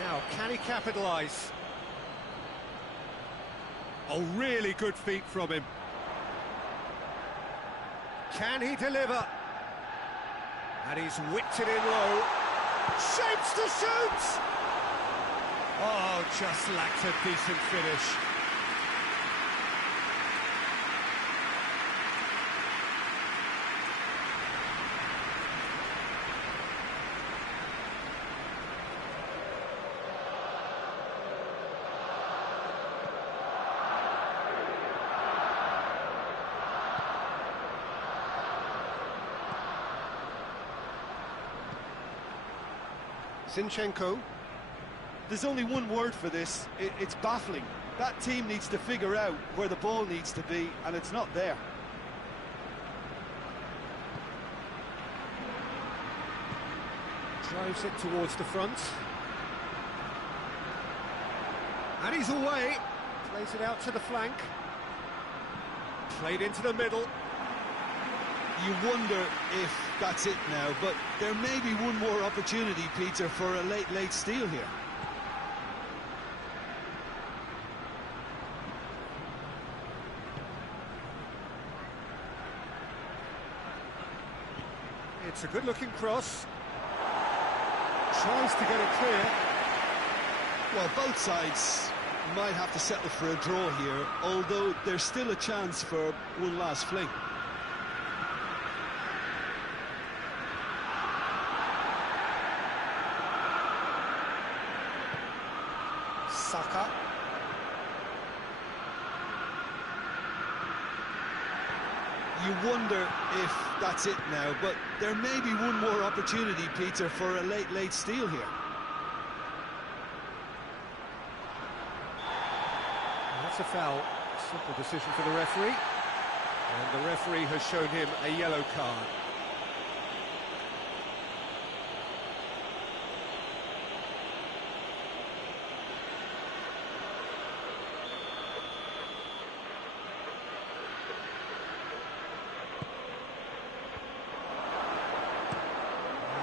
Now, can he capitalise? Oh, really good feet from him. Can he deliver? And he's whipped it in low. Shapes to shoot! Oh, just lacked a decent finish. Zinchenko. There's only one word for this. It's baffling. That team needs to figure out where the ball needs to be, and it's not there. Drives it towards the front. And he's away. Plays it out to the flank. Played into the middle. You wonder if that's it now, but there may be one more opportunity, Peter, for a late steal here. It's a good-looking cross. Tries to get it clear. Well, both sides might have to settle for a draw here, although there's still a chance for one last fling. Saka. You wonder if that's it now, but there may be one more opportunity, Peter, for a late steal here. That's a foul. Simple decision for the referee. And the referee has shown him a yellow card.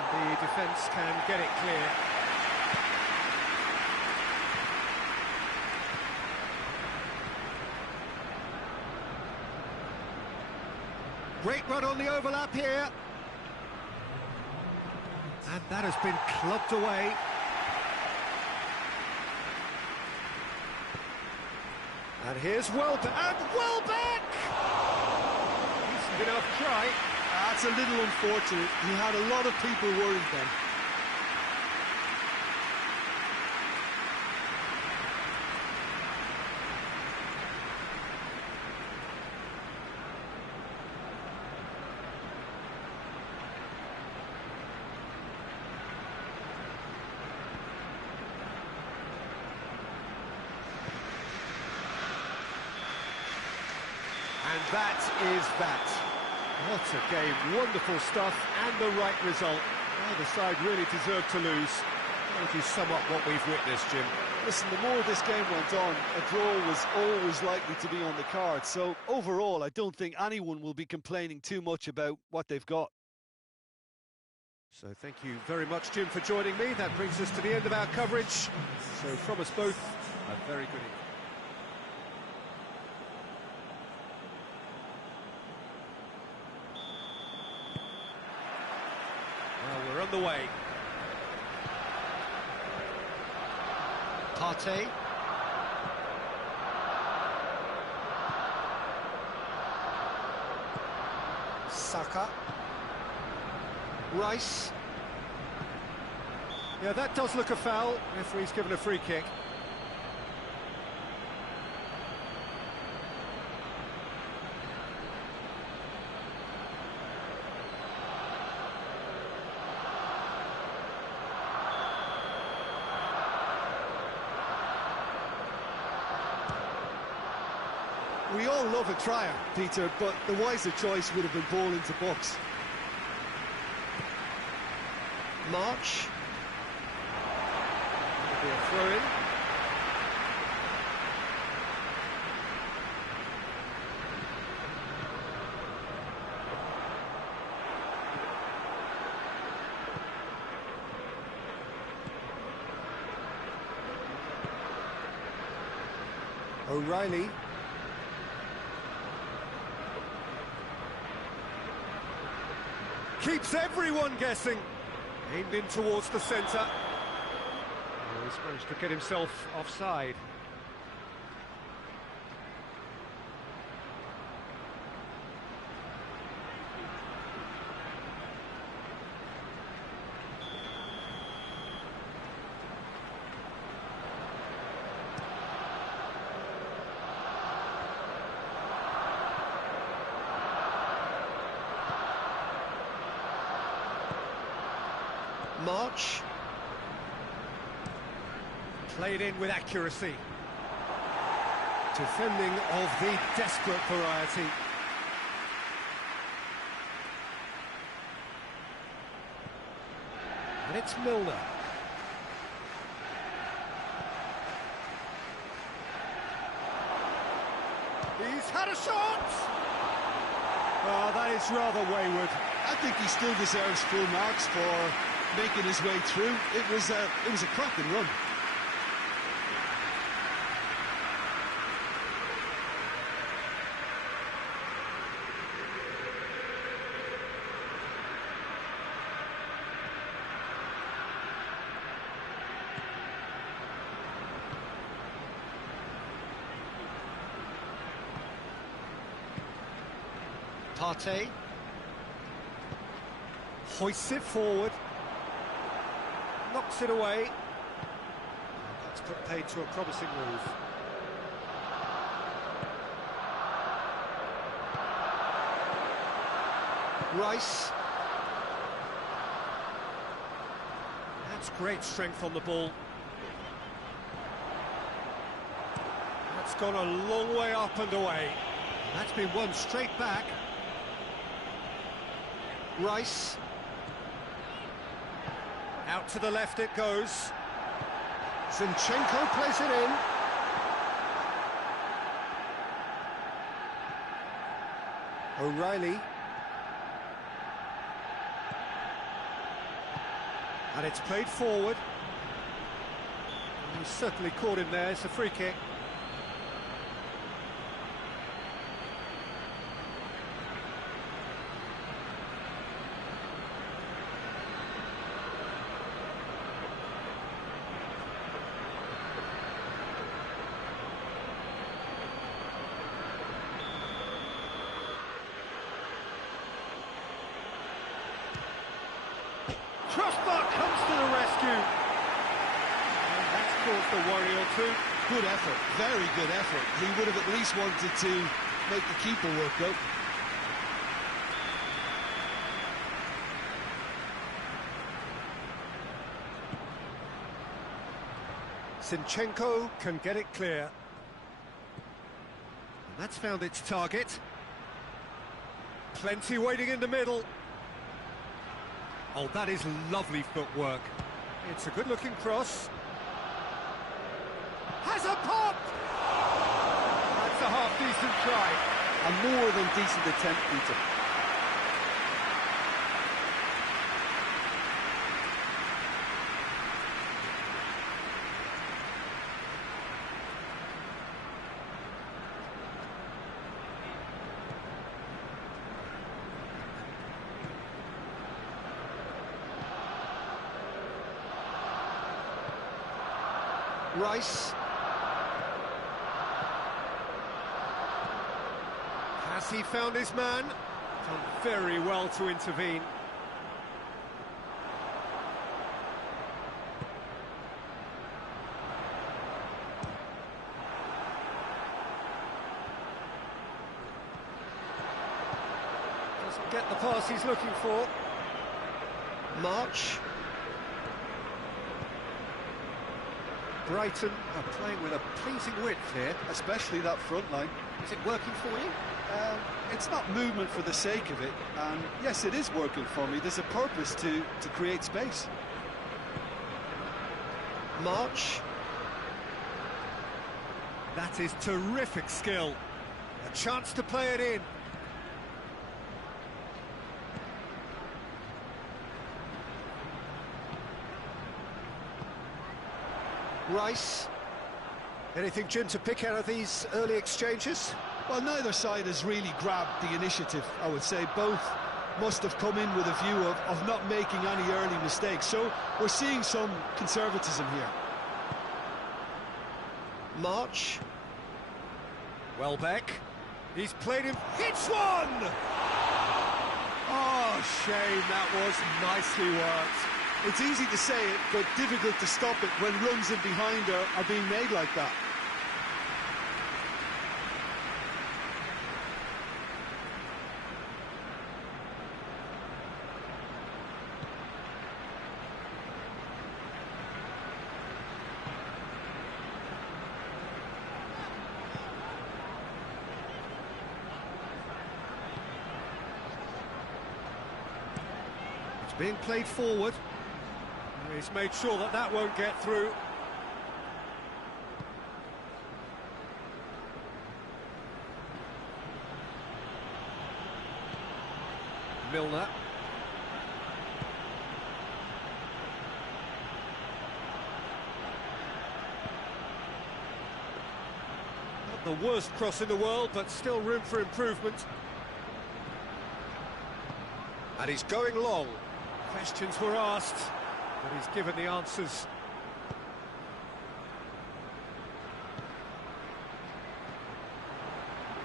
The defence can get it clear. Great run on the overlap here. And that has been clubbed away. And here's Welbeck. And Welbeck! Decent enough try. That's a little unfortunate. He had a lot of people worried then. And that is that. What a game, wonderful stuff, and the right result. Neither side really deserved to lose. How would you sum up what we've witnessed, Jim? Listen, the more this game went on, a draw was always likely to be on the card. So overall, I don't think anyone will be complaining too much about what they've got. So thank you very much, Jim, for joining me. That brings us to the end of our coverage. So from us both, a very good evening. Well, we're on the way. Partey. Saka. Rice. Yeah, that does look a foul. Referee's given a free kick. We all love a trier, Peter, but the wiser choice would have been ball into box. March. That'll be a throw-in. O'Reilly. Keeps everyone guessing. Aimed in towards the centre. Oh, he's managed to get himself offside. March. Played in with accuracy. Defending of the desperate variety. And it's Milner. He's had a shot! Oh, that is rather wayward. I think he still deserves full marks for making his way through. It was a cracking run. Partey hoists it forward, knocks it away. That's put paid to a promising move. Rice. That's great strength on the ball. That's gone a long way up and away. That's been won straight back. Rice. Out to the left it goes. Zinchenko plays it in. O'Reilly. And it's played forward. He's certainly caught him there. It's a free kick. Crossbar comes to the rescue. And that's caused a worry or two. Good effort, very good effort. He would have at least wanted to make the keeper work though. Zinchenko can get it clear. And that's found its target. Plenty waiting in the middle. Oh, that is lovely footwork. It's a good-looking cross. Has a pop! That's a half-decent try. A more than decent attempt, Peter. Rice. Has he found his man? Done very well to intervene. Doesn't get the pass he's looking for. March. Brighton are playing with a pleasing width here. Especially that front line. Is it working for you? It's not movement for the sake of it, and yes, it is working for me. There's a purpose to create space. March. That is terrific skill. A chance to play it in. Rice. Anything, Jim, to pick out of these early exchanges? Well, neither side has really grabbed the initiative, I would say. Both must have come in with a view of not making any early mistakes. So we're seeing some conservatism here. March. Welbeck. He's played him. Hits one! Oh, shame, that was nicely worked. It's easy to say it, but difficult to stop it when runs in behind are being made like that. It's being played forward. He's made sure that that won't get through. Milner. Not the worst cross in the world, but still room for improvement. And he's going long. Questions were asked, but he's given the answers.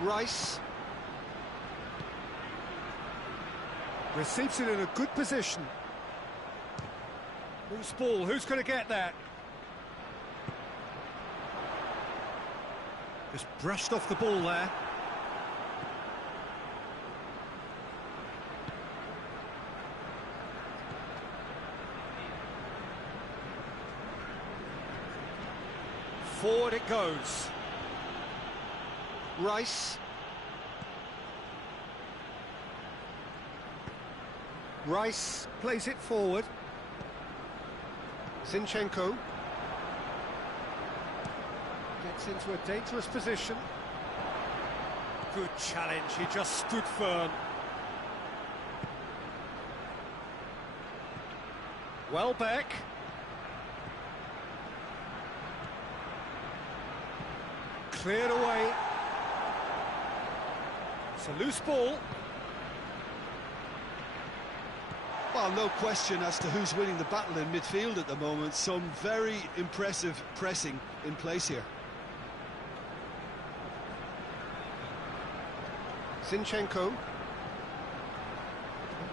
Rice. Receives it in a good position. Loose ball, who's going to get that? Just brushed off the ball there. Forward it goes. Rice. Rice plays it forward. Zinchenko gets into a dangerous position. Good challenge, he just stood firm. Welbeck. Cleared away. It's a loose ball. Well, no question as to who's winning the battle in midfield at the moment. Some very impressive pressing in place here. Zinchenko.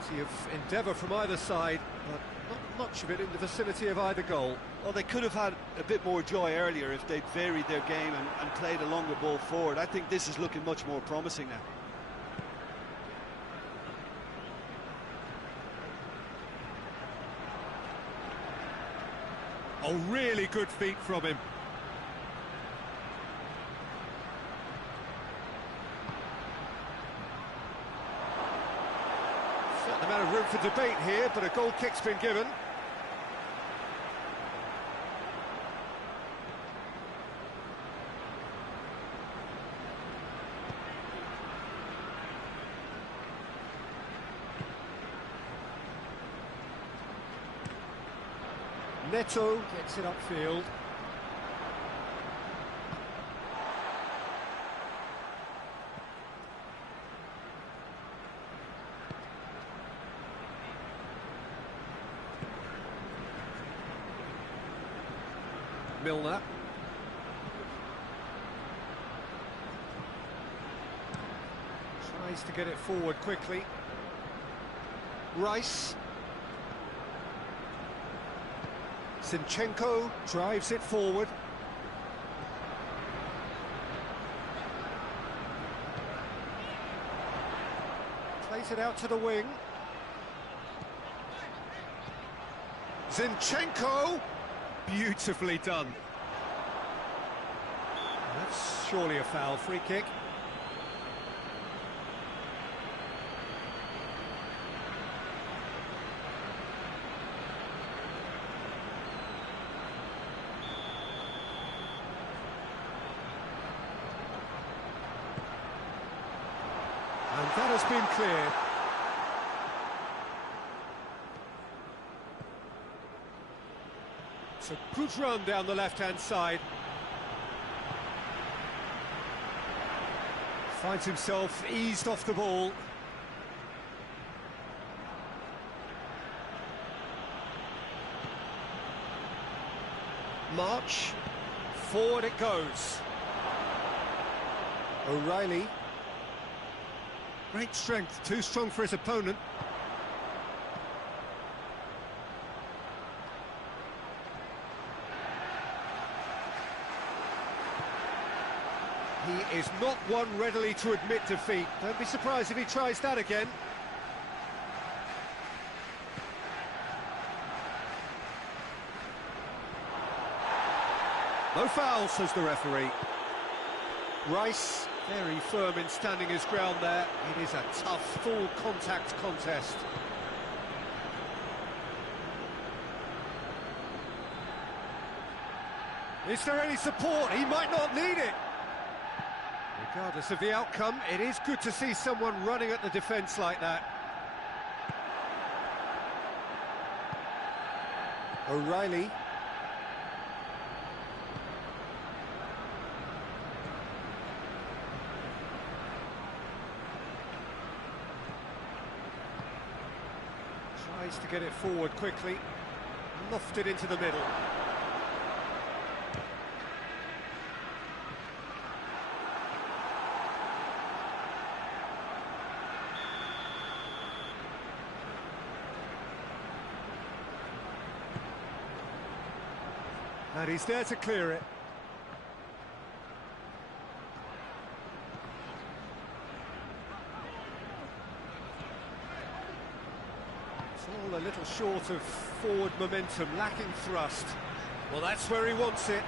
Plenty of endeavour from either side, but not much of it in the vicinity of either goal. Well, they could have had a bit more joy earlier if they'd varied their game and played a longer ball forward. I think this is looking much more promising now. Oh, really good feet from him. Certain amount of room for debate here, but a goal kick's been given. Neto gets it upfield. Milner. Tries to get it forward quickly. Rice. Zinchenko drives it forward. Plays it out to the wing. Zinchenko! Beautifully done. That's surely a foul. Free kick. And that has been cleared. It's a good run down the left-hand side. Finds himself eased off the ball. March. Forward it goes. O'Reilly. Great strength, too strong for his opponent. He is not one readily to admit defeat. Don't be surprised if he tries that again. No foul, says the referee. Rice, very firm in standing his ground there. It is a tough, full contact contest. Is there any support? He might not need it. Regardless of the outcome, it is good to see someone running at the defence like that. O'Reilly. Tries to get it forward quickly. Lofted into the middle. And he's there to clear it. It's all a little short of forward momentum, lacking thrust. Well, that's where he wants it.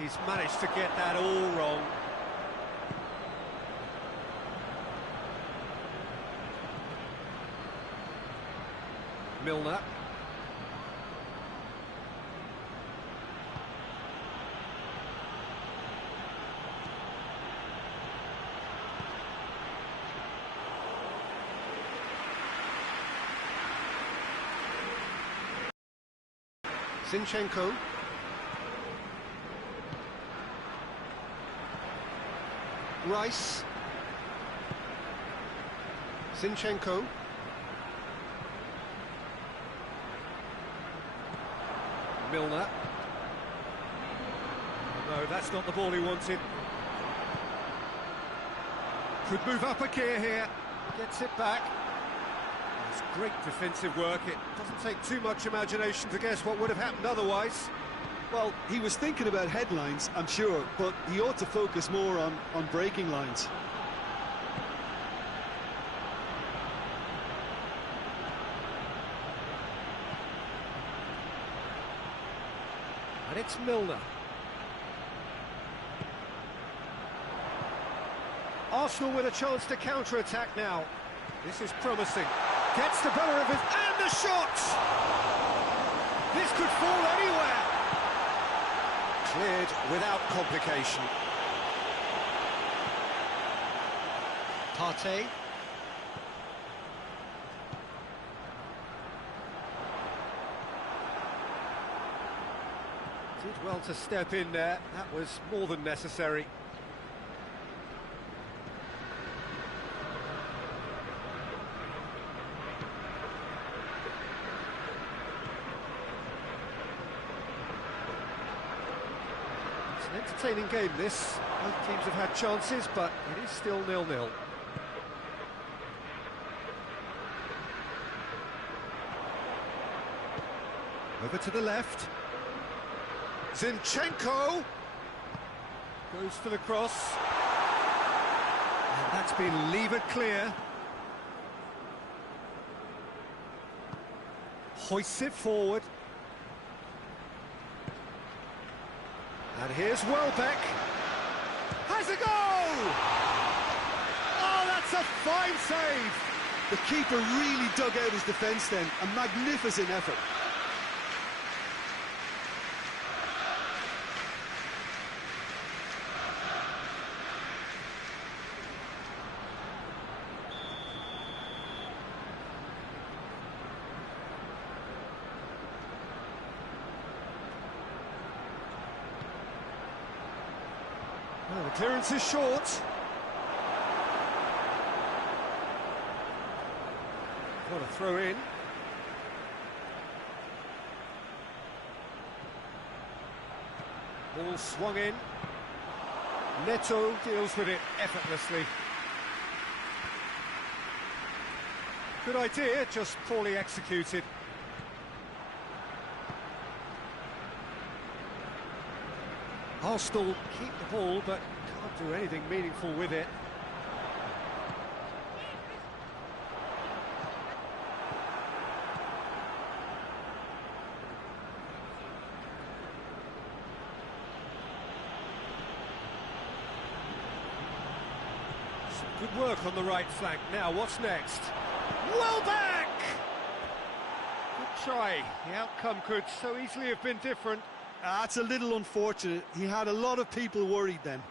He's managed to get that all wrong. Milner. Zinchenko. Rice. Zinchenko. Milner. No, that's not the ball he wanted. Could move up a gear here. Gets it back. It's great defensive work. It doesn't take too much imagination to guess what would have happened otherwise. Well, he was thinking about headlines, I'm sure, but he ought to focus more on breaking lines. And it's Milner. Arsenal with a chance to counter-attack now. This is promising. Gets the better of it, and the shot! This could fall anywhere. Cleared without complication. Partey. Did well to step in there. That was more than necessary. It's an entertaining game, this. Both teams have had chances, but it is still 0-0. Over to the left. Zinchenko goes for the cross. And that's been levered clear. Hoists it forward. And here's Welbeck. Has a goal! Oh, that's a fine save! The keeper really dug out his defence then. A magnificent effort. Well, the clearance is short. What a throw in. Ball swung in. Neto deals with it effortlessly. Good idea, just poorly executed. Arsenal keep the ball, but can't do anything meaningful with it. Some good work on the right flank. Now, what's next? Welbeck! Good try. The outcome could so easily have been different. That's a little unfortunate. He had a lot of people worried then.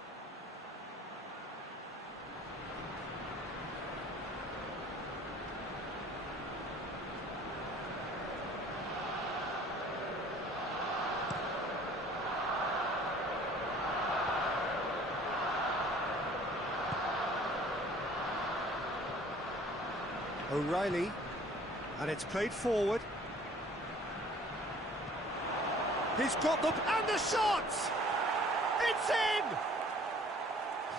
O'Reilly, and it's played forward. He's got them, and the shot! It's in!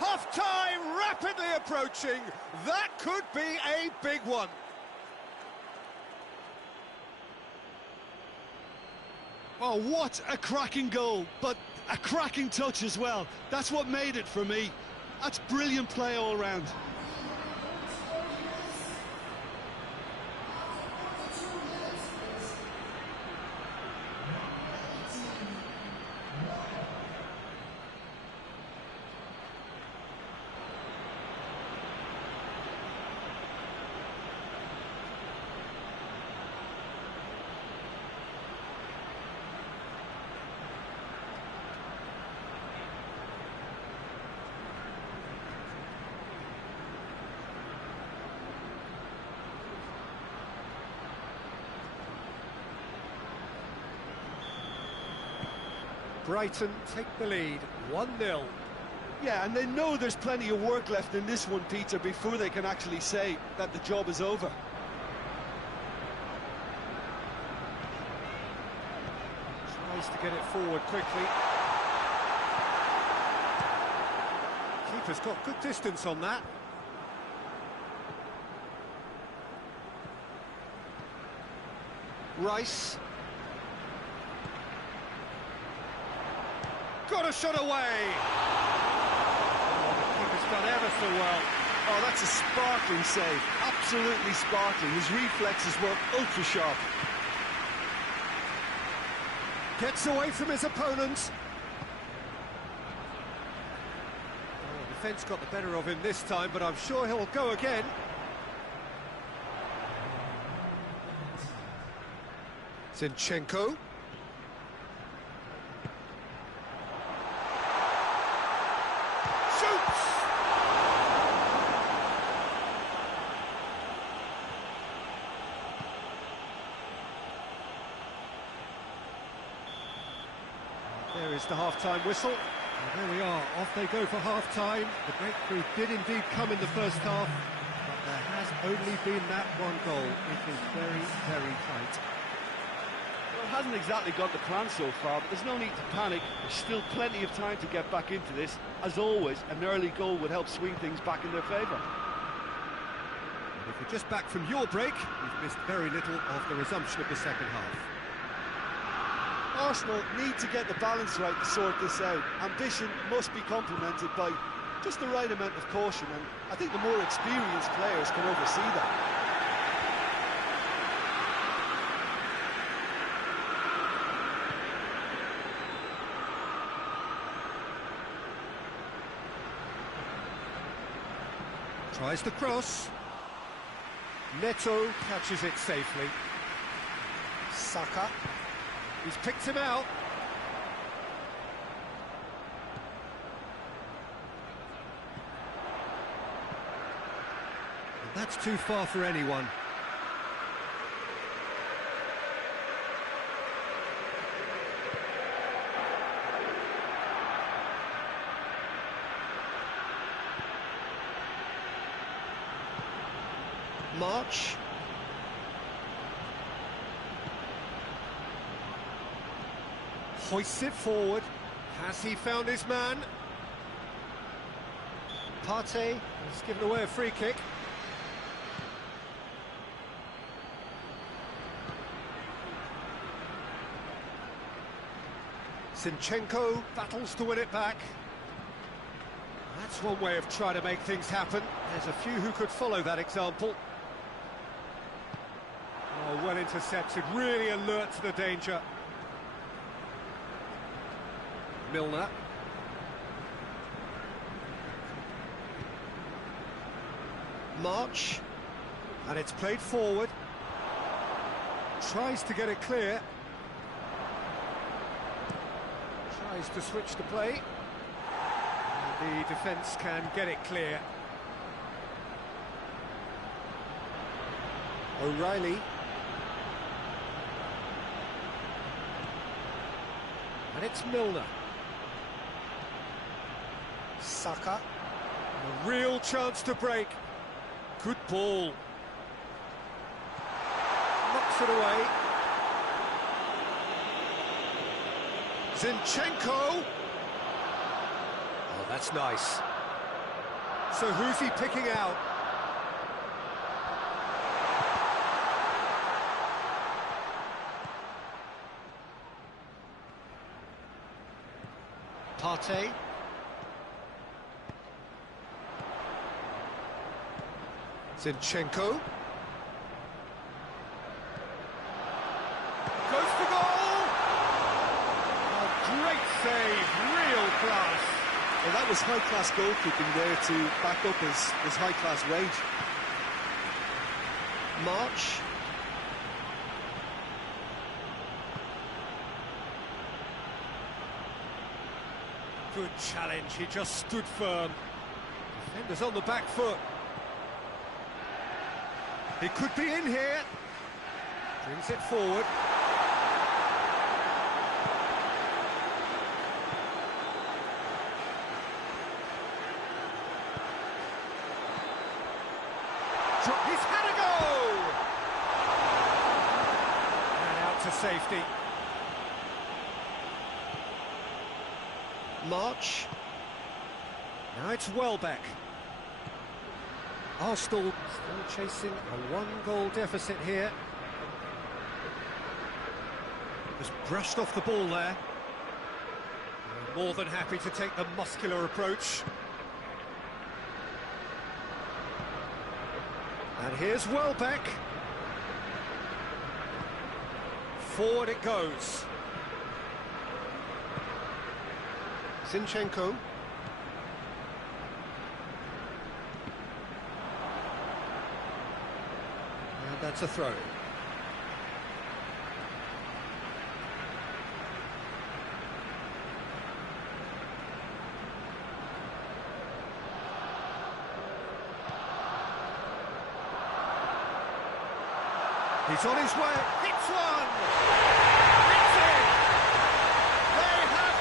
Half-time rapidly approaching. That could be a big one. Oh, what a cracking goal, but a cracking touch as well. That's what made it for me. That's brilliant play all round. Brighton take the lead, 1-0. Yeah, and they know there's plenty of work left in this one, Peter, before they can actually say that the job is over. Tries to get it forward quickly. Keeper's got good distance on that. Rice. Got a shot away! Oh, the keeper's done ever so well. Oh, that's a sparkling save. Absolutely sparkling. His reflexes were ultra-sharp. Gets away from his opponent. Oh, the defence got the better of him this time, but I'm sure he'll go again. Zinchenko. is the half-time whistle. And there we are, off they go for half-time. The breakthrough did indeed come in the first half, but there has only been that one goal. It is very, very tight. Well, it hasn't exactly got the plan so far, but there's no need to panic. There's still plenty of time to get back into this. As always, an early goal would help swing things back in their favour. If you're just back from your break, you've missed very little of the resumption of the second half. Arsenal need to get the balance right to sort this out. Ambition must be complemented by just the right amount of caution, and I think the more experienced players can oversee that. Tries the cross. Neto catches it safely. Saka. He's picked him out. And that's too far for anyone. March. Hoists it forward. Has he found his man? Partey has given away a free kick. Zinchenko battles to win it back. That's one way of trying to make things happen. There's a few who could follow that example. Oh, well intercepted, really alert to the danger. Milner. March. And it's played forward. Tries to get it clear. Tries to switch the play. And the defence can get it clear. O'Reilly. And it's Milner. Saka. A real chance to break. Good ball. Knocks it away. Zinchenko. Oh, that's nice. So who's he picking out? Partey. Zinchenko. Goes for goal! A great save, real class. Well, that was high-class goalkeeping there to back up his high-class rage. March. Good challenge, he just stood firm. Defenders on the back foot. He could be in here. Brings it forward. He's had a go! And out to safety. March. Now it's Welbeck. Arsenal still chasing a one-goal deficit here. Just brushed off the ball there. More than happy to take the muscular approach. And here's Welbeck. Forward it goes. Zinchenko. And that's a throw. He's on his way. Hits one! It's in! They have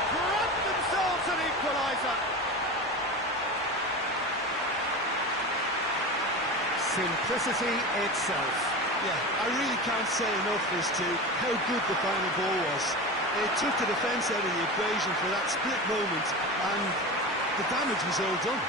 Simplicity itself. Yeah, I really can't say enough as to how good the final ball was. It took the defence out of the equation for that split moment, and the damage was all done.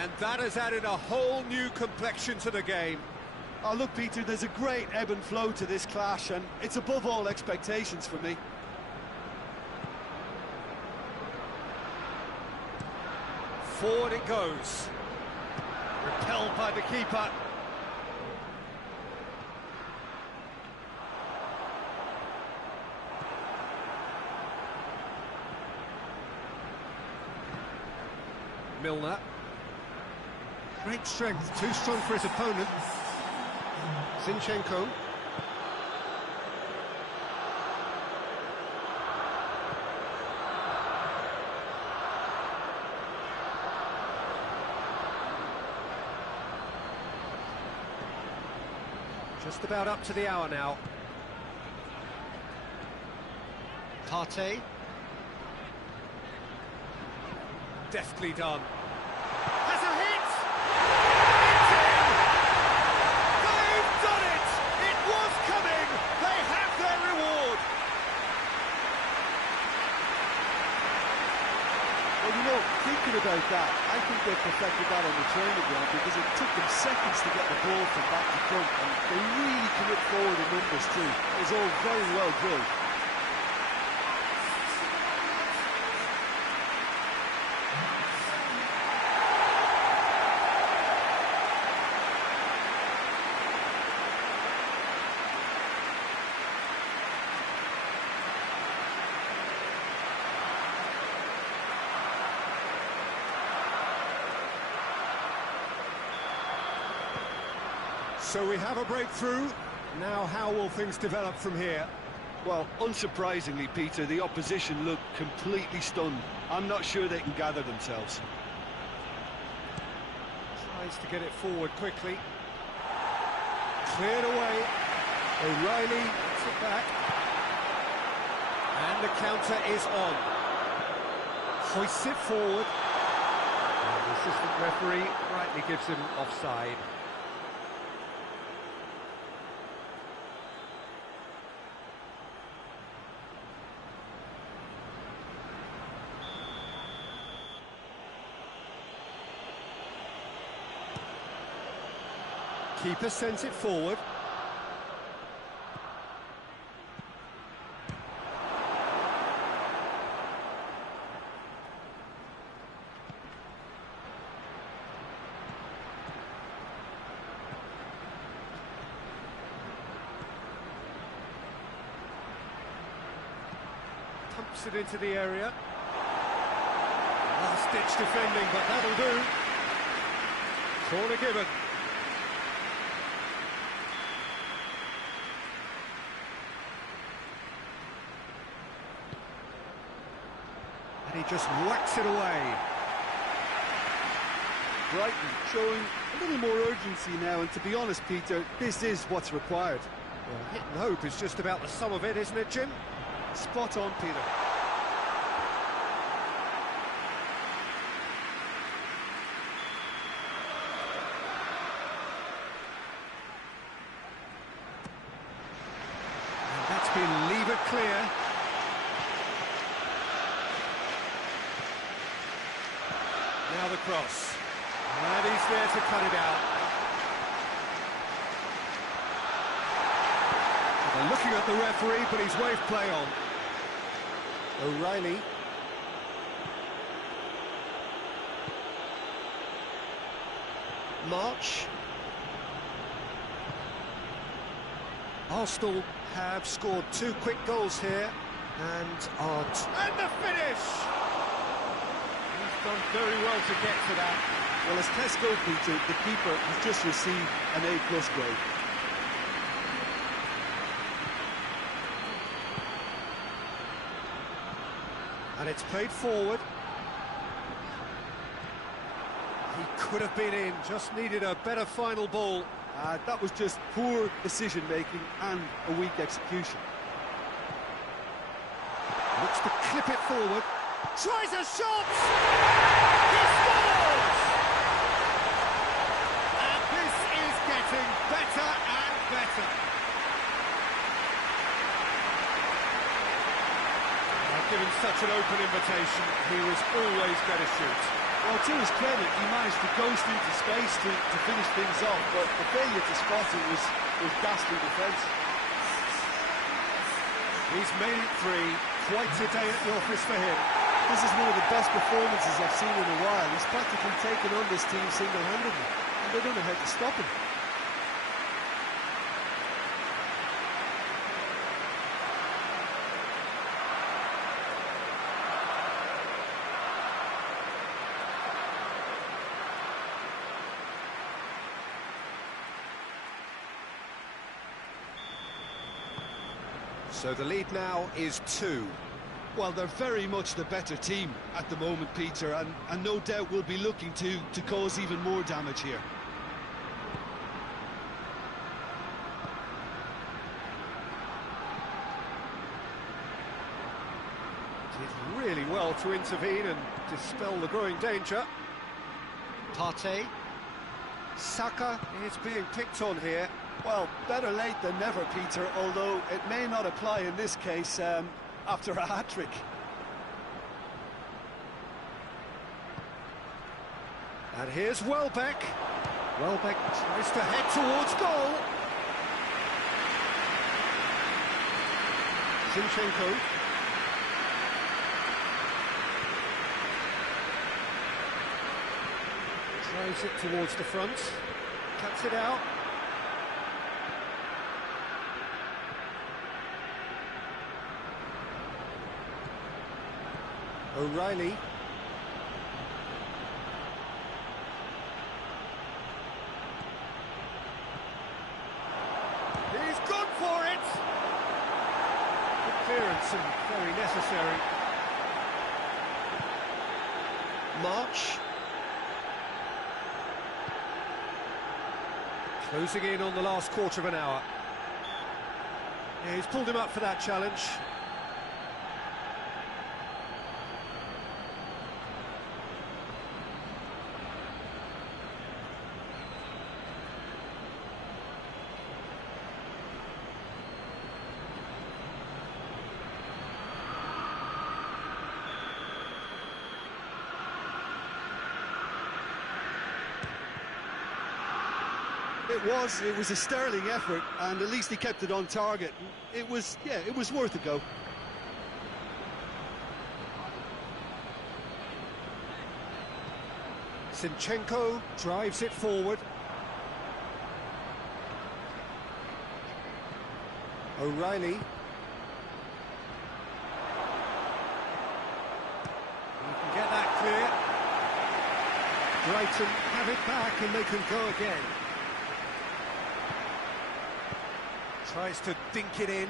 And that has added a whole new complexion to the game. Oh, look, Peter, there's a great ebb and flow to this clash, and it's above all expectations for me. Forward it goes. Repelled by the keeper. Milner. Great strength, too strong for his opponent. Zinchenko. Just about up to the hour now. Partey. Deftly done. Has a hit! It's in! They've done it! It was coming! They have their reward! Well, you know, thinking about that, I think they perfected that on the training ground because it took them seconds to get the ball from back to front, and they really commit forward in numbers too. It was all very well drilled. So we have a breakthrough. Now how will things develop from here? Well, unsurprisingly, Peter, the opposition look completely stunned. I'm not sure they can gather themselves. Tries to get it forward quickly. Cleared away. O'Reilly gets it back. And the counter is on. Hoists it forward. And the assistant referee rightly gives him offside. Keeper sends it forward. Pumps it into the area. Last-ditch defending, but that'll do. Corner given. And he just whacks it away. Brighton showing a little more urgency now, and to be honest, Peter, this is what's required. Well, hit and hope is just about the sum of it, isn't it, Jim? Spot on, Peter. And that's been levered clear. Now the cross. And he's there to cut it out. They're looking at the referee, but he's waved play on. O'Reilly. March. Arsenal have scored 2 quick goals here and are... And the finish! He's done very well to get to that. Well, as tests go, Peter, the keeper has just received an A+ grade. And it's played forward. He could have been in, just needed a better final ball. That was just poor decision-making and a weak execution. Looks to clip it forward. Tries a shot! He scores! And this is getting better and better. Given such an open invitation, he was always going to shoot. Well, to his credit, he managed to ghost into space to finish things off, but the failure to spot it was ghastly defence. He's made it three. Quite a day at the office for him. This is one of the best performances I've seen in a while. He's practically taken on this team single-handedly, and they don't know how to stop him. So the lead now is 2. Well, they're very much the better team at the moment, Peter, and no doubt will be looking to cause even more damage here. Did really well to intervene and dispel the growing danger. Partey. Saka is being picked on here. Well, better late than never, Peter, although it may not apply in this case after a hat-trick. And here's Welbeck. Welbeck tries to head towards goal. Zinchenko. Drives it towards the front. Cuts it out. O'Reilly. He's gone for it! Good clearance and very necessary. March. Closing in on the last quarter of an hour. Yeah, he's pulled him up for that challenge. It was a sterling effort, and at least he kept it on target. It was worth a go. Zinchenko drives it forward. O'Reilly. He can get that clear. Brighton have it back and they can go again. Tries to dink it in.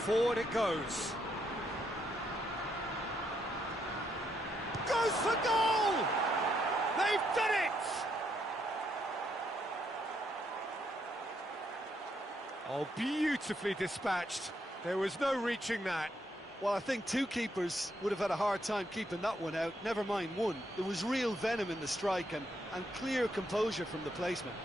Forward it goes. Goes for goal! They've done it! Oh, beautifully dispatched. There was no reaching that. Well, I think two keepers would have had a hard time keeping that one out, never mind one. There was real venom in the strike and clear composure from the placement.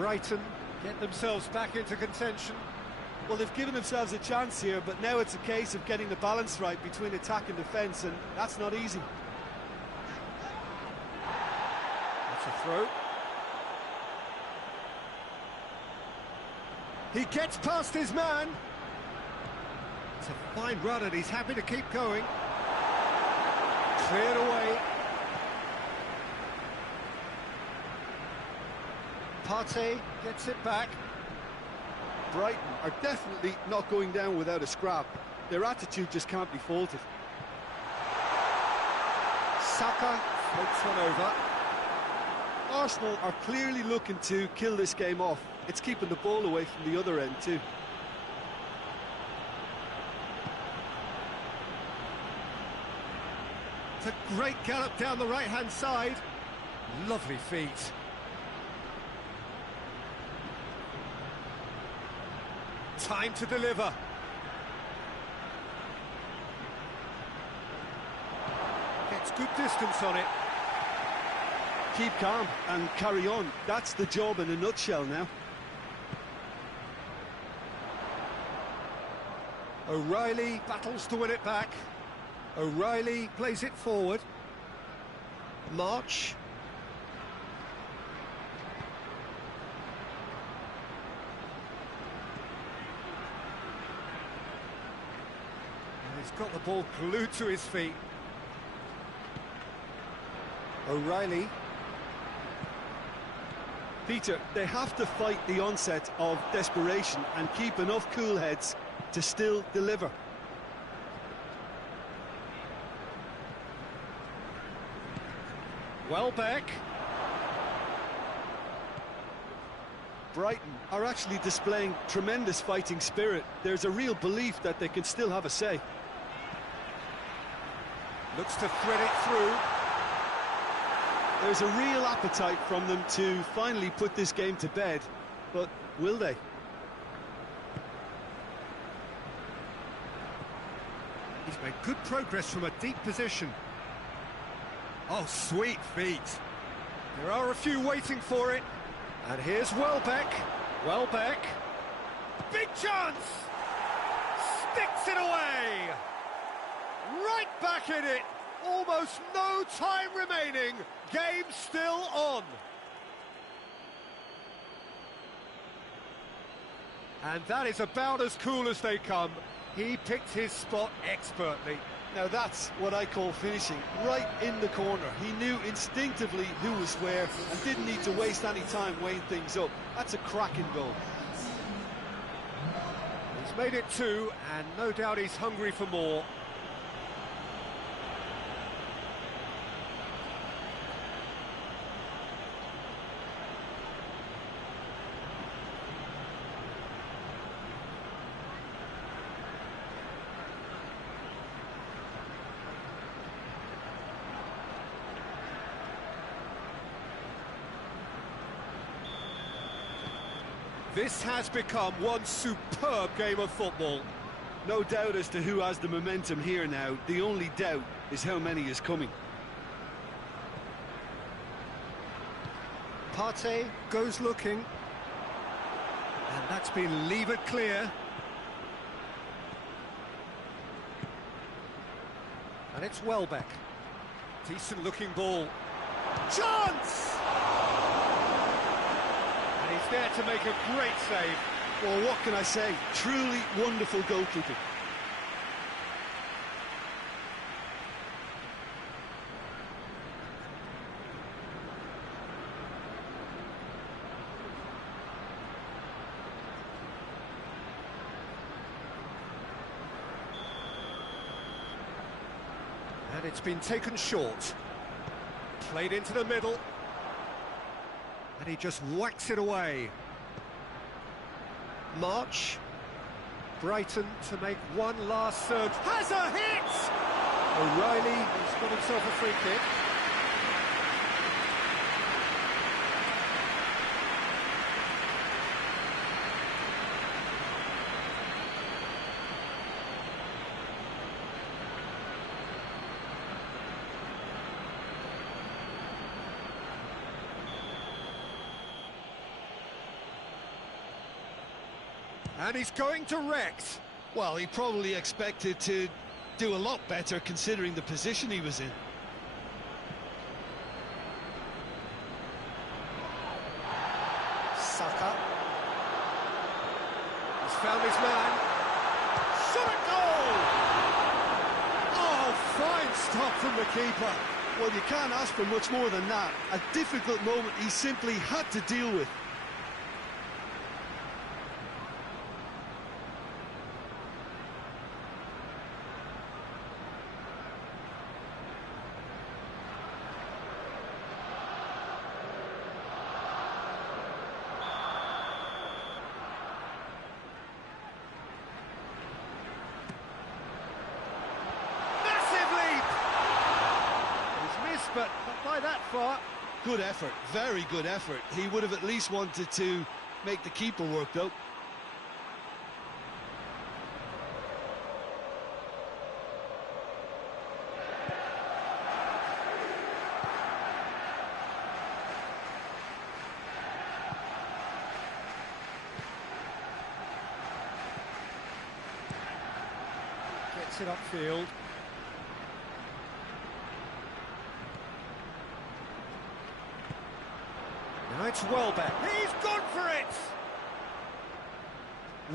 Brighton get themselves back into contention. Well, they've given themselves a chance here, but now it's a case of getting the balance right between attack and defence, and that's not easy. That's a throw. He gets past his man. It's a fine run and he's happy to keep going. Cleared away. Partey gets it back. Brighton are definitely not going down without a scrap. Their attitude just can't be faulted. Saka floats one over. Arsenal are clearly looking to kill this game off. It's keeping the ball away from the other end too. It's a great gallop down the right-hand side. Lovely feet. Time to deliver. Gets good distance on it. Keep calm and carry on. That's the job in a nutshell now. O'Reilly battles to win it back. O'Reilly plays it forward. March. He's got the ball glued to his feet. O'Reilly. Peter, they have to fight the onset of desperation and keep enough cool heads to still deliver. Welbeck. Brighton are actually displaying tremendous fighting spirit. There's a real belief that they can still have a say. Looks to thread it through. There's a real appetite from them to finally put this game to bed, but will they? He's made good progress from a deep position. Oh, sweet feet. There are a few waiting for it. And here's Welbeck. Welbeck. Big chance! Sticks it away! Right back in it. Almost no time remaining. Game still on. And that is about as cool as they come. He picked his spot expertly. Now that's what I call finishing, right in the corner. He knew instinctively who was where and didn't need to waste any time weighing things up. That's a cracking goal. He's made it two, and no doubt he's hungry for more. This has become one superb game of football. No doubt as to who has the momentum here now. The only doubt is how many is coming. Partey goes looking. And that's been levered clear. And it's Welbeck. Decent looking ball. Chance! He's there to make a great save. Well, what can I say? Truly wonderful goalkeeping. And it's been taken short. Played into the middle. And he just whacks it away. March. Brighton to make one last surge. Has a hit! O'Reilly has got himself a free kick. And he's going direct. Well, he probably expected to do a lot better considering the position he was in. Saka. He's found his man. Shot a goal! Oh, fine stop from the keeper. Well, you can't ask for much more than that. A difficult moment he simply had to deal with. But not by that far. Good effort, very good effort. He would have at least wanted to make the keeper work, though. Gets it upfield. Now it's Welbeck. He's gone for it!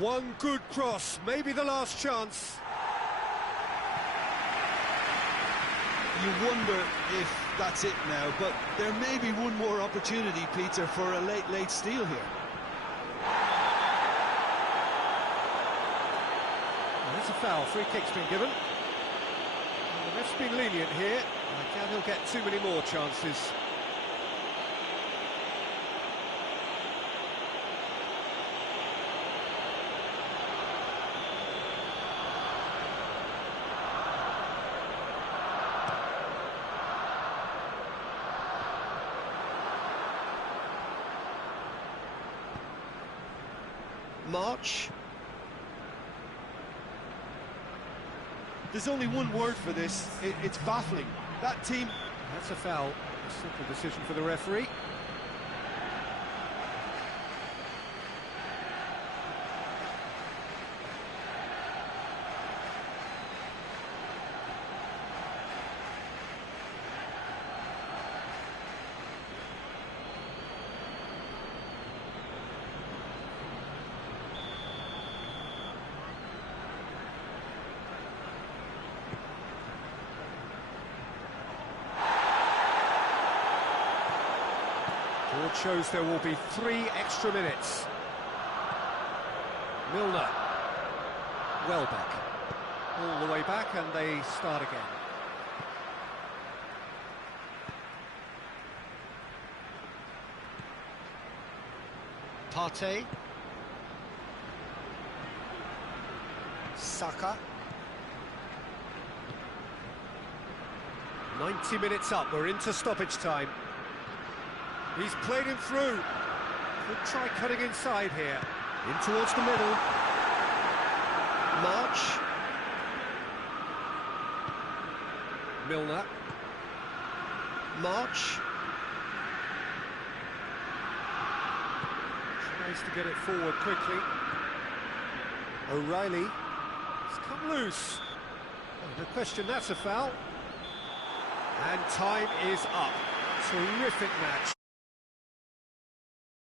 One good cross, maybe the last chance. You wonder if that's it now, but there may be one more opportunity, Peter, for a late steal here. That's a foul. Free kick's been given. And the ref's been lenient here. I doubt he'll get too many more chances. March. There's only one word for this. It's baffling. That team... That's a foul. A simple decision for the referee. Board shows there will be 3 extra minutes. Milner. Welbeck. All the way back and they start again. Partey. Saka. 90 minutes up, we're into stoppage time. He's played him through. Could try cutting inside here. In towards the middle. March. Milner. March. Tries to get it forward quickly. O'Reilly. It's come loose. Oh, no question, that's a foul. And time is up. Terrific match.